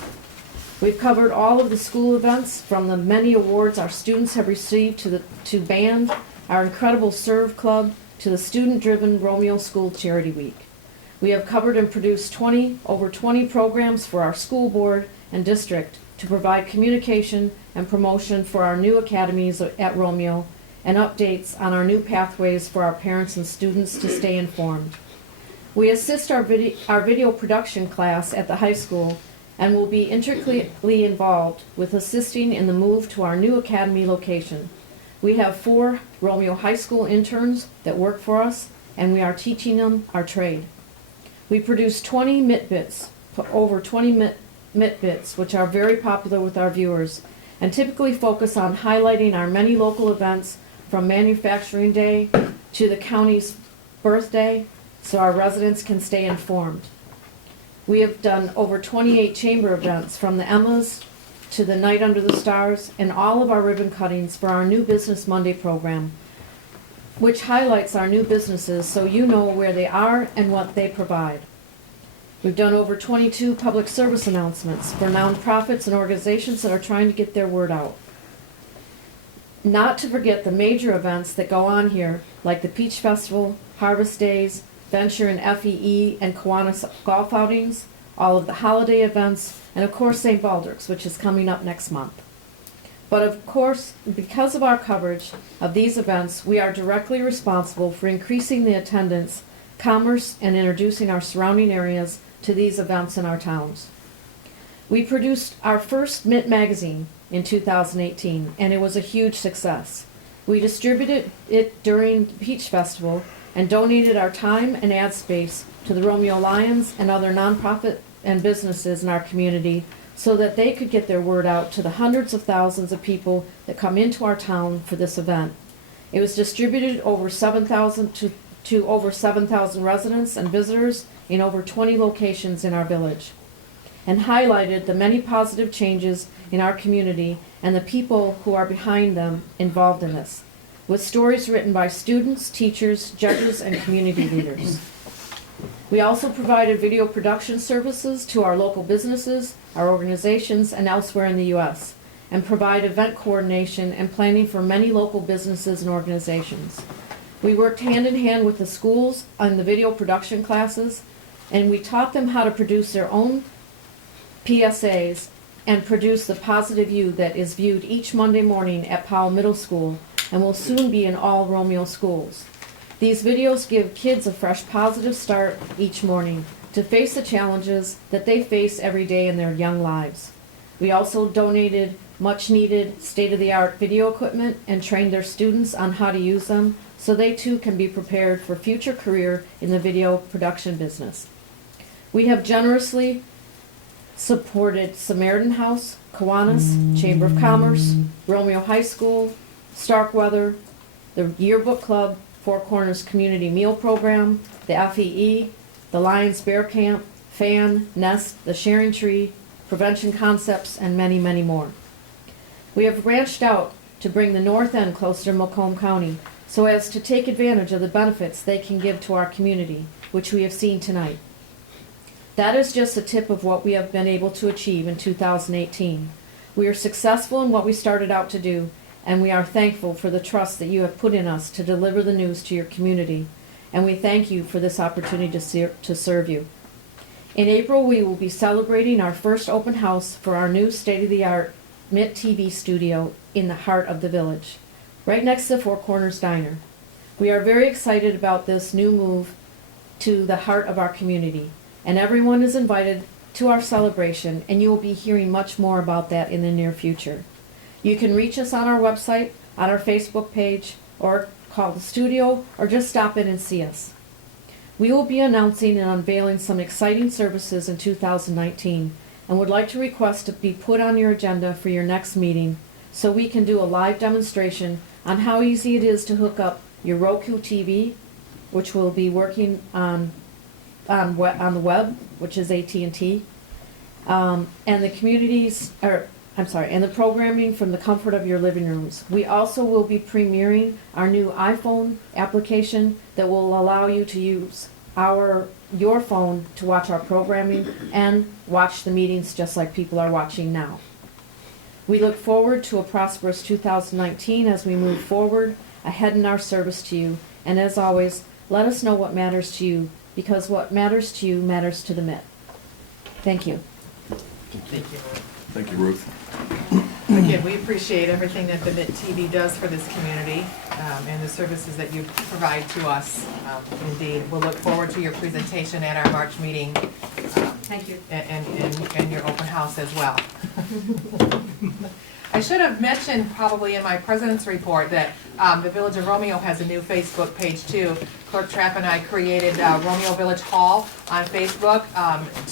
We've covered all of the school events, from the many awards our students have received to band, our incredible Serve Club, to the student-driven Romeo School Charity Week. We have covered and produced over 20 programs for our school board and district to provide communication and promotion for our new academies at Romeo, and updates on our new pathways for our parents and students to stay informed. We assist our video production class at the high school and will be intricately involved with assisting in the move to our new academy location. We have 4 Romeo High School interns that work for us, and we are teaching them our trade. We produce 20 Mitt Bits, over 20 Mitt Bits, which are very popular with our viewers, and typically focus on highlighting our many local events, from Manufacturing Day to the county's birthday, so our residents can stay informed. We have done over 28 chamber events, from the Emmas to the Night Under the Stars, and all of our ribbon cuttings for our new Business Monday program, which highlights our new businesses so you know where they are and what they provide. We've done over 22 public service announcements for nonprofits and organizations that are trying to get their word out. Not to forget the major events that go on here, like the Peach Festival, Harvest Days, Venture and FEE, and Kiwanis golf outings, all of the holiday events, and of course St. Baldrick's, which is coming up next month. But of course, because of our coverage of these events, we are directly responsible for increasing the attendance, commerce, and introducing our surrounding areas to these events in our towns. We produced our first Mitt magazine in 2018, and it was a huge success. We distributed it during the Peach Festival and donated our time and ad space to the Romeo Lions and other nonprofit and businesses in our community so that they could get their word out to the hundreds of thousands of people that come into our town for this event. It was distributed over 7,000 to over 7,000 residents and visitors in over 20 locations in our village, and highlighted the many positive changes in our community and the people who are behind them involved in this, with stories written by students, teachers, judges, and community leaders. We also provided video production services to our local businesses, our organizations, and elsewhere in the U.S., and provide event coordination and planning for many local businesses and organizations. We worked hand in hand with the schools on the video production classes, and we taught them how to produce their own PSAs and produce the positive you that is viewed each Monday morning at Powell Middle School and will soon be in all Romeo schools. These videos give kids a fresh positive start each morning to face the challenges that they face every day in their young lives. We also donated much needed state-of-the-art video equipment and trained their students on how to use them so they too can be prepared for future career in the video production business. We have generously supported Samaritan House, Kiwanis, Chamber of Commerce, Romeo High School, Starkweather, the Yearbook Club, Four Corners Community Meal Program, the FEE, the Lions Bear Camp, FAN, Nest, the Sharing Tree, Prevention Concepts, and many, many more. We have branched out to bring the North End closer to Macomb County so as to take advantage of the benefits they can give to our community, which we have seen tonight. That is just a tip of what we have been able to achieve in 2018. We are successful in what we started out to do, and we are thankful for the trust that you have put in us to deliver the news to your community, and we thank you for this opportunity to serve you. In April, we will be celebrating our first open house for our new state-of-the-art Mitt TV studio in the heart of the village, right next to Four Corners Diner. We are very excited about this new move to the heart of our community, and everyone is invited to our celebration, and you will be hearing much more about that in the near future. You can reach us on our website, on our Facebook page, or call the studio, or just stop in and see us. We will be announcing and unveiling some exciting services in 2019, and would like to request to be put on your agenda for your next meeting so we can do a live demonstration on how easy it is to hook up your Roku TV, which will be working on the web, which is AT&T, and the and the programming from the comfort of your living rooms. We also will be premiering our new iPhone application that will allow you to use your phone to watch our programming and watch the meetings just like people are watching now. We look forward to a prosperous 2019 as we move forward ahead in our service to you. And as always, let us know what matters to you, because what matters to you matters to the Mitt. Thank you. Thank you. Thank you, Ruth. Again, we appreciate everything that the Mitt TV does for this community and the services that you provide to us. Indeed, we'll look forward to your presentation at our March meeting. Thank you. And your open house as well. I should have mentioned probably in my president's report that the Village of Romeo has a new Facebook page too. Clerk Trapp and I created Romeo Village Hall on Facebook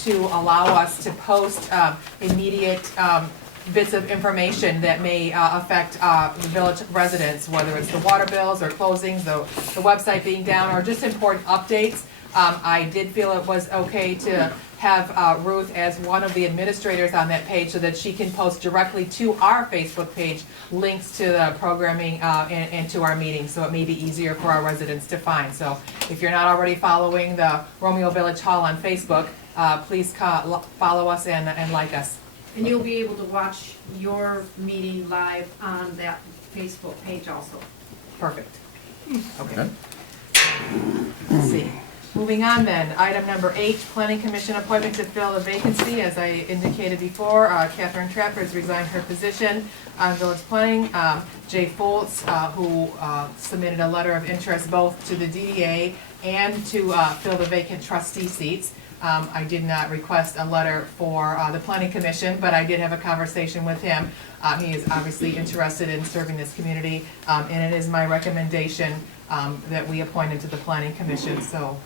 to allow us to post immediate bits of information that may affect the village residents, whether it's the water bills or closings, the website being down, or just important updates. I did feel it was okay to have Ruth as one of the administrators on that page so that she can post directly to our Facebook page links to the programming and to our meetings, so it may be easier for our residents to find. So if you're not already following the Romeo Village Hall on Facebook, please follow us and like us. And you'll be able to watch your meeting live on that Facebook page also. Perfect. Okay. Let's see. Moving on then, item number 8, Planning Commission appointment to fill the vacancy. As I indicated before, Catherine Trapper has resigned her position on Village Planning. Jay Foltz, who submitted a letter of interest both to the DDA and to fill the vacant trustee seats. I did not request a letter for the Planning Commission, but I did have a conversation with him. He is obviously interested in serving this community, and it is my recommendation that we appoint him to the Planning Commission. So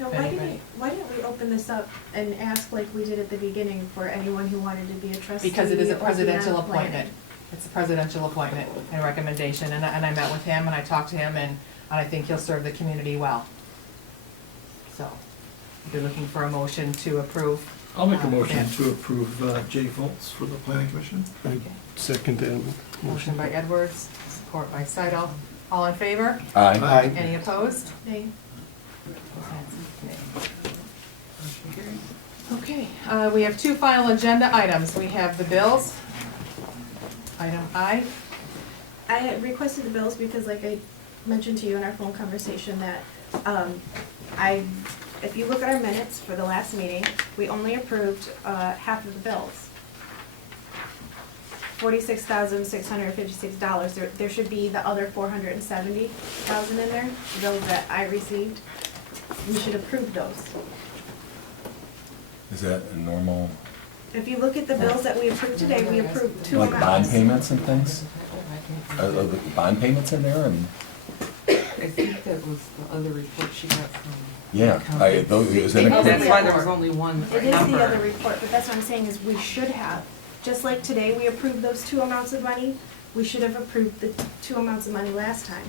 No, Anybody? why didn't we open this up and ask like we did at the beginning for anyone who wanted to be a trustee? Because it is a or be on presidential the planning? appointment. It's a presidential appointment and recommendation, and I met with him and I talked to him, and I think he'll serve the community well. So, if you're looking for a motion to approve. I'll make a motion Dan. to approve Jay Foltz for the planning commission. Second that. Motion by Edwards, support by Seidel. All in favor? Aye. Any opposed? Nay. Okay, we have two final agenda items. We have the bills. Item I. I had requested the bills because like I mentioned to you in our phone conversation that, if you look at our minutes for the last meeting, we only approved, half of the bills. $46,656. There should be the other $470,000 in there, the bills that I received. We should approve those. Is that a normal, If you look at the bills that we approved today, we approved two like bond amounts. payments and things? Are the bond payments in there and, I think that was the other report she got from. yeah, is that It is That's included? why there was only one It is the number. other report, but that's what I'm saying is we should have, just like today, we approved those two amounts of money, we should have approved the two amounts of money last time.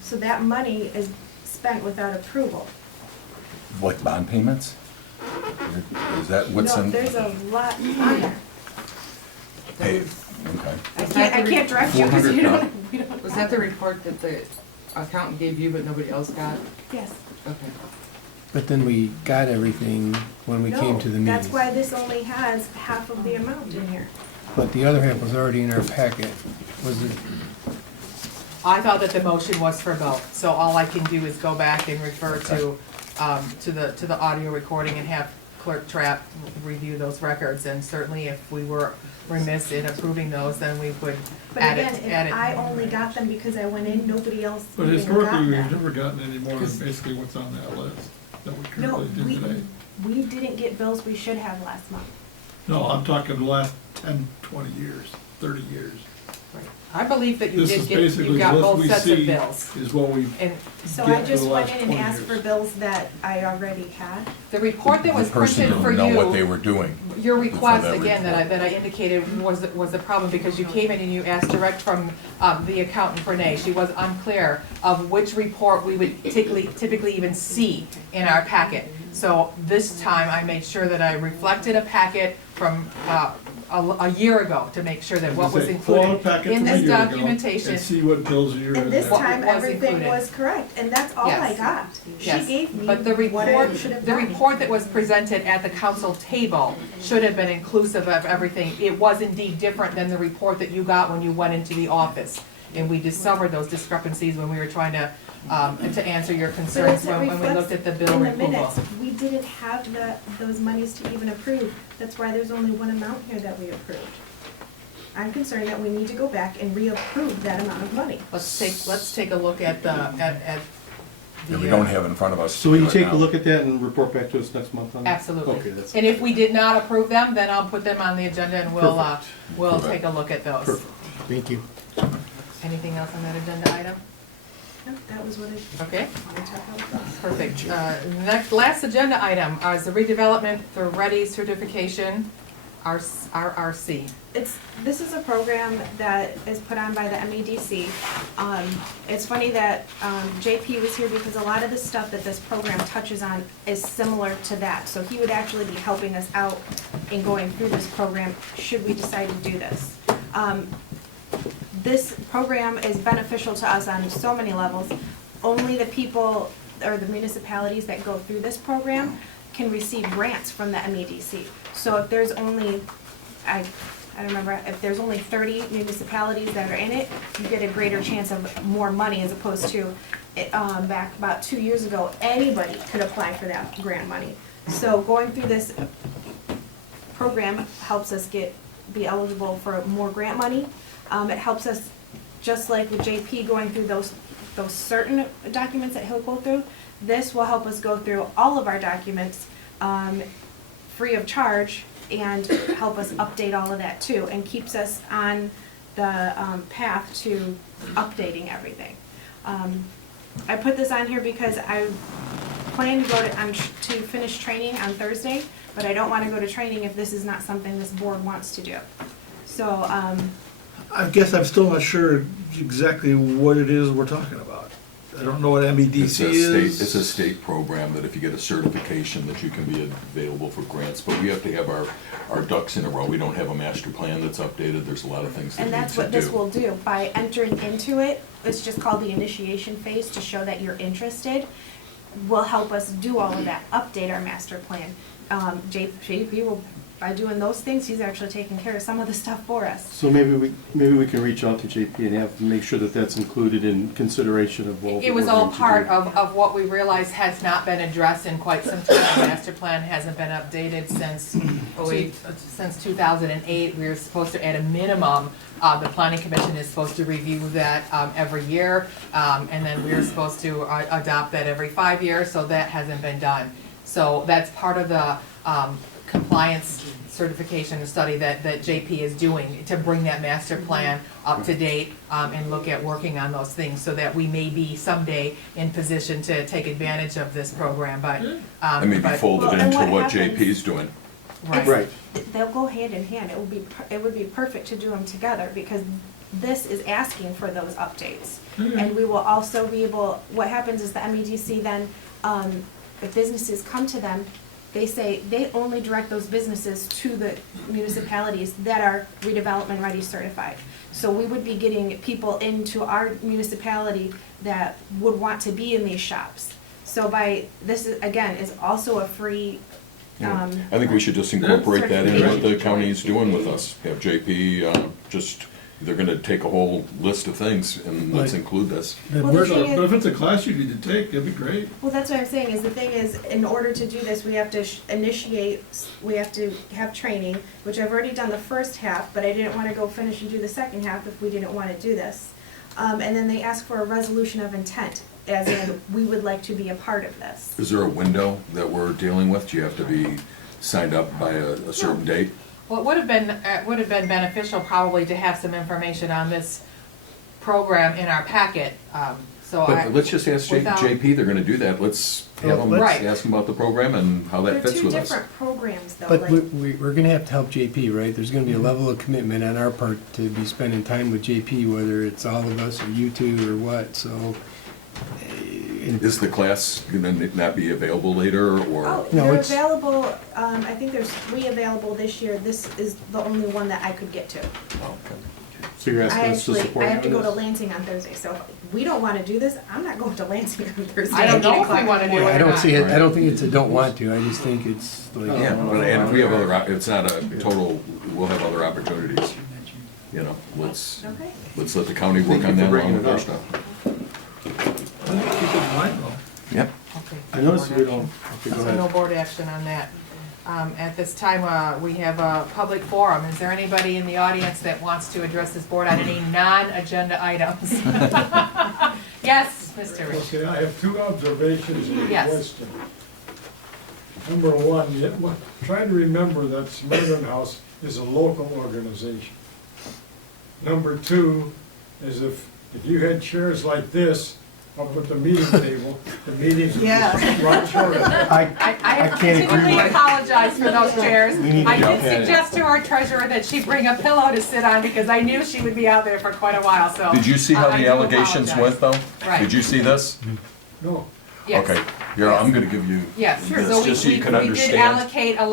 So that money is spent without approval. What, bond payments? Is that what's No, in? there's a lot on there. Hey, okay. I can't direct you because you don't, we don't. Was that the report that the accountant gave you but nobody else got? Yes. Okay. But then we got everything when we came to the No, meeting. that's why this only has half of the amount in here. But the other half was already in our packet. Was it? I thought that the motion was for both, so all I can do is go back and refer to the audio recording and have Clerk Trapp review those records, and certainly if we were remiss in approving those, then we would But add again, it. if I only got them because I went in, nobody else But even historically, got we've them. never gotten any more than basically what's on that list that we No, currently do today. we didn't get bills we should have last month. No, I'm talking the last 10, 20 years, 30 years. I believe that you This did is get, basically you got the list both we sets of see bills. is what we And So get I for just the went last in and 20 asked years. for bills that I already had. the report that was The person printed for didn't know what they you, were doing. your request, that again, report. that I indicated was the problem, because you came in and you asked direct from the accountant Renee. She was unclear of which report we would typically even see in our packet. So this time, I made sure that I reflected a packet from a year ago to make sure that what was pull out a included packet in from a this year ago documentation. And see what bills you're in And this there. time, was everything included. was correct, and that's all I Yes. got. She Yes, gave me but the what I report, should have the gotten. report that was presented at the council table should have been inclusive of everything. It was indeed different than the report that you got when you went into the office. And we discovered those discrepancies when we were trying to answer your But concerns as it when we reflects looked at the bill in the removal. minutes, we didn't have those monies to even approve. That's why there's only one amount here that we approved. I'm concerned that we need to go back and reapprove that amount of money. Let's take a look at the, Yeah, we don't have it in front of us. So will you right take a now. look at that and report back to us next month on that? Absolutely. Okay, that's. And if we did not approve them, then I'll put them on the agenda and we'll Perfect. take a look at those. Perfect. Thank you. Anything else on that agenda item? No, that was what I Okay. wanted to talk about. Perfect. Last agenda item is the redevelopment for Ready certification, RRC. This is a program that is put on by the MEDC. It's funny that JP was here because a lot of the stuff that this program touches on is similar to that. So he would actually be helping us out in going through this program should we decide to do this. This program is beneficial to us on so many levels. Only the people or the municipalities that go through this program can receive grants from the MEDC. So if there's only, I don't remember, if there's only 30 municipalities that are in it, you get a greater chance of more money as opposed to, back about 2 years ago, anybody could apply for that grant money. So going through this program helps us be eligible for more grant money. It helps us, just like with JP going through those certain documents that he'll go through, this will help us go through all of our documents free of charge and help us update all of that too, and keeps us on the path to updating everything. I put this on here because plan to go to, to finish training on Thursday, but I don't want to go to training if this is not something this board wants to do. So, I guess I'm still not sure exactly what it is we're talking about. I don't know what MEDC is. It's a state program that if you get a certification that you can be available for grants, but we have to have our ducks in a row. We don't have a master plan that's updated. There's a lot of things that we and need that's to what this do. will do. By entering into it, it's just called the initiation phase to show that you're interested, will help us do all of that, update our master plan. JP will, by doing those things, he's actually taking care of some of the stuff for us. So maybe we can reach out to JP and make sure that that's included in consideration of what It was all part of what we realized has not been addressed in quite some time. The master plan hasn't been updated since 2008. We were supposed to, at a minimum, the planning commission is supposed to review that every year, and then we're supposed to adopt that every 5 years, so that hasn't been done. So that's part of the compliance certification study that JP is doing to bring that master plan up to date and look at working on those things so that we may be someday in position to take advantage of this program. But It may be folded into what JP's doing. Right. They'll go hand in hand. It would be perfect to do them together because this is asking for those updates. And we will also be able, what happens is the MEDC then, if businesses come to them, they say they only direct those businesses to the municipalities that are redevelopment ready certified. So we would be getting people into our municipality that would want to be in these shops. So by, this is, again, is also a free, I think we should just incorporate that in what the county is doing with us. Have JP they're gonna take a whole list of things and let's include this. Well, the thing is- But if it's a class you need to take, that'd be great. well, that's what I'm saying, is the thing is, in order to do this, we have to initiate, we have to have training, which I've already done the first half, but I didn't want to go finish and do the second half if we didn't want to do this. And then they ask for a resolution of intent, as in, we would like to be a part of this. Is there a window that we're dealing with? Do you have to be signed up by a certain date? well, it would have been beneficial probably to have some information on this program in our packet. But let's just ask without- JP, they're gonna do that. Let's have them, Right. ask them about the program and how that They're fits two with us. different programs, though. But like- we're gonna have to help JP, right? There's gonna be a level of commitment on our part to be spending time with JP, whether it's all of us or you two or what, so. Is the class gonna not be available later, or? Oh, No, they're it's- available, I think there's 3 available this year. This is the only one that I could get to. So you're asking us to support I you have to in go to this? Lansing on Thursday, so if we don't want to do this, I'm not going to Lansing on Thursday. I don't at 8 know if we o'clock. want to do it I or don't not. see it, I don't think it's a don't want to, I just think it's like. Yeah, but and if we have other, it's not a total, we'll have other opportunities. You know, let's let the county work on that along with our stuff. Keep it in mind though. Yep. Okay. I noticed we don't, okay, go So ahead. no board action on that. At this time, we have a public forum. Is there anybody in the audience that wants to address this board on any non-agenda items? Yes, Mr. Rich. Okay, I have 2 observations and a Yes. question. Number one, try to remember that Smyrna House is a local organization. Number 2 is if you had chairs like this up at the meeting table, the meetings would be run shorter. I can't continually agree. apologize for those chairs. We need to I go did ahead. suggest to our treasurer that she bring a pillow to sit on because I knew she would be out there for quite a while, so. Did you see how I the do allegations apologize. went, though? Right. Did you see this? No. Yes. Okay, here, I'm gonna give you Yes, this, so just so you can we did understand. allocate a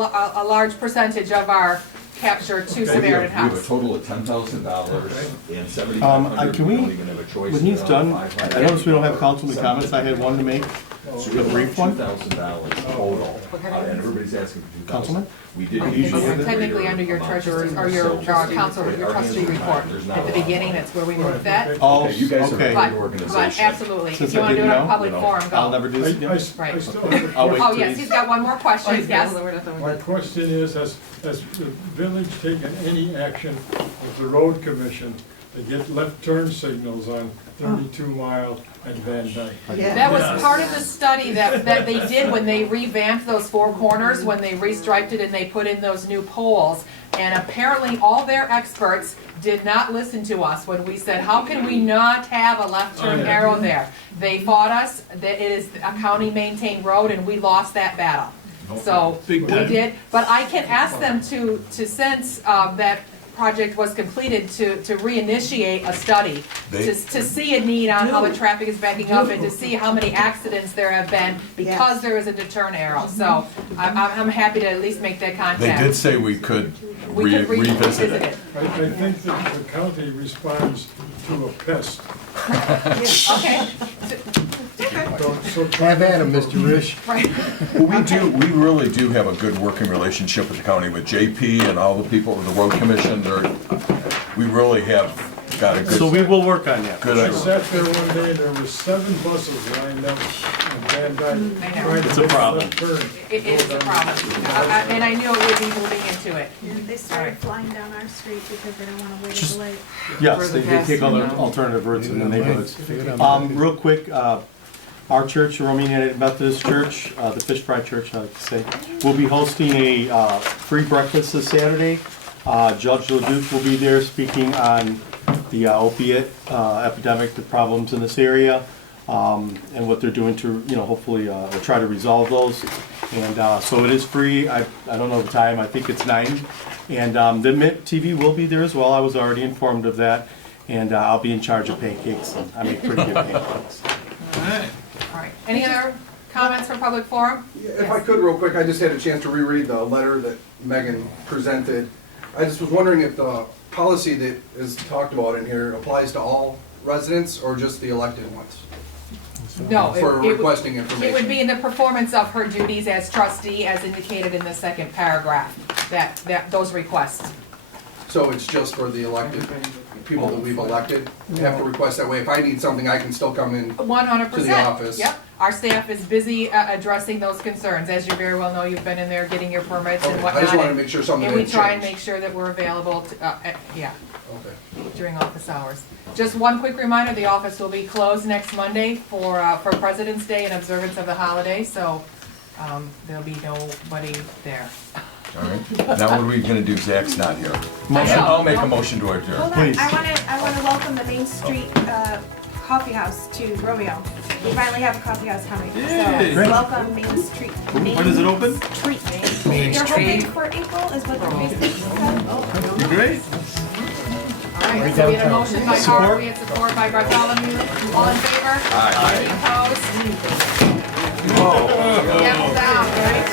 large percentage of our capture to We Samaritan have a House. total of $10,000 and $7,500. Can we, You're only gonna have a choice when he's of done, 500. I noticed we don't have councilman comments, I had one to make. So A we have brief one? $2,000 total, and everybody's asking for $2,000. Councilman? We did. It's technically under your treasurer's, or your council, your trustee report. At the beginning, that's where we moved that. Oh, Okay, you guys are a okay. great But organization. absolutely, if Since you I want to do it didn't on a know, public forum, go. I'll never do this again. I Right. still have a I'll wait Oh, till yes, he's- he's got one more question, yes. My question is, has the village taken any action with the road commission to get left turn signals on 32 Mile and Van Dyke? That was part of the study that they did when they revamped those 4 corners, when they restriped it and they put in those new poles. And apparently, all their experts did not listen to us when we said, how can we not have a left turn arrow there? They fought us, that it is a county maintained road, and we lost that battle. So, we did, but I can ask them to since that project was completed, to reinitiate a study, to see a need on how the traffic is backing up, and to see how many accidents there have been because there is a deter arrow. So, I'm happy to at least make that contact. They did say we could revisit it. I think that the county responds to a pest. Okay. Have at him, Mr. Risch. Right. Well, we really do have a good working relationship with the county, with JP and all the people with the road commission. We really have got a good. So we will work on that. I sat there one day and there were 7 buses lined up on Van Dyke. I know. It's a problem. It is a problem, and I knew it would be moving into it. They started flying down our street because they don't want to wait Just- a delay. Yes, they take all the alternative routes in the neighborhoods. Real quick, our church, the Romeo United Methodist Church, the Fish Fry Church, I like to say, will be hosting a free breakfast this Saturday. Judge LeDuc will be there speaking on the opiate epidemic, the problems in this area, and what they're doing to, hopefully try to resolve those. And so it is free. I don't know the time. I think it's 9. And the Mitt TV will be there as well. I was already informed of that. And I'll be in charge of pancakes. I make pretty good pancakes. All right. Any other comments from public forum? If I could, real quick, I just had a chance to reread the letter that Megan presented. I just was wondering if the policy that is talked about in here applies to all residents or just the elected ones? No. For it would- requesting information? It would be in the performance of her duties as trustee, as indicated in the second paragraph, those requests. So it's just for the elected people that we've elected? Have to request that way? If I need something, I can still come in 100%. to the office? Yep. Our staff is busy addressing those concerns. As you very well know, you've been in there getting your permits and Okay, whatnot. I just wanted to make sure something And we didn't try and change. make sure that we're available, Okay. during office hours. Just one quick reminder, the office will be closed next Monday for President's Day and observance of the holiday, so there'll be nobody there. All right. Now what are we gonna do? Zach's not here. Motion. I'll make a motion to adjourn. Hold on, I want to welcome the Main Street Coffee House to Romeo. We finally have a coffee house coming. Yay. So Great. welcome Main Street. When is it open? Street. Main They're Street. hoping for April is what they're basically. Great. All right, so we had a motion by Howard, we had support by Bartholomew. All in favor? Aye. Any opposed? Gavel down, right?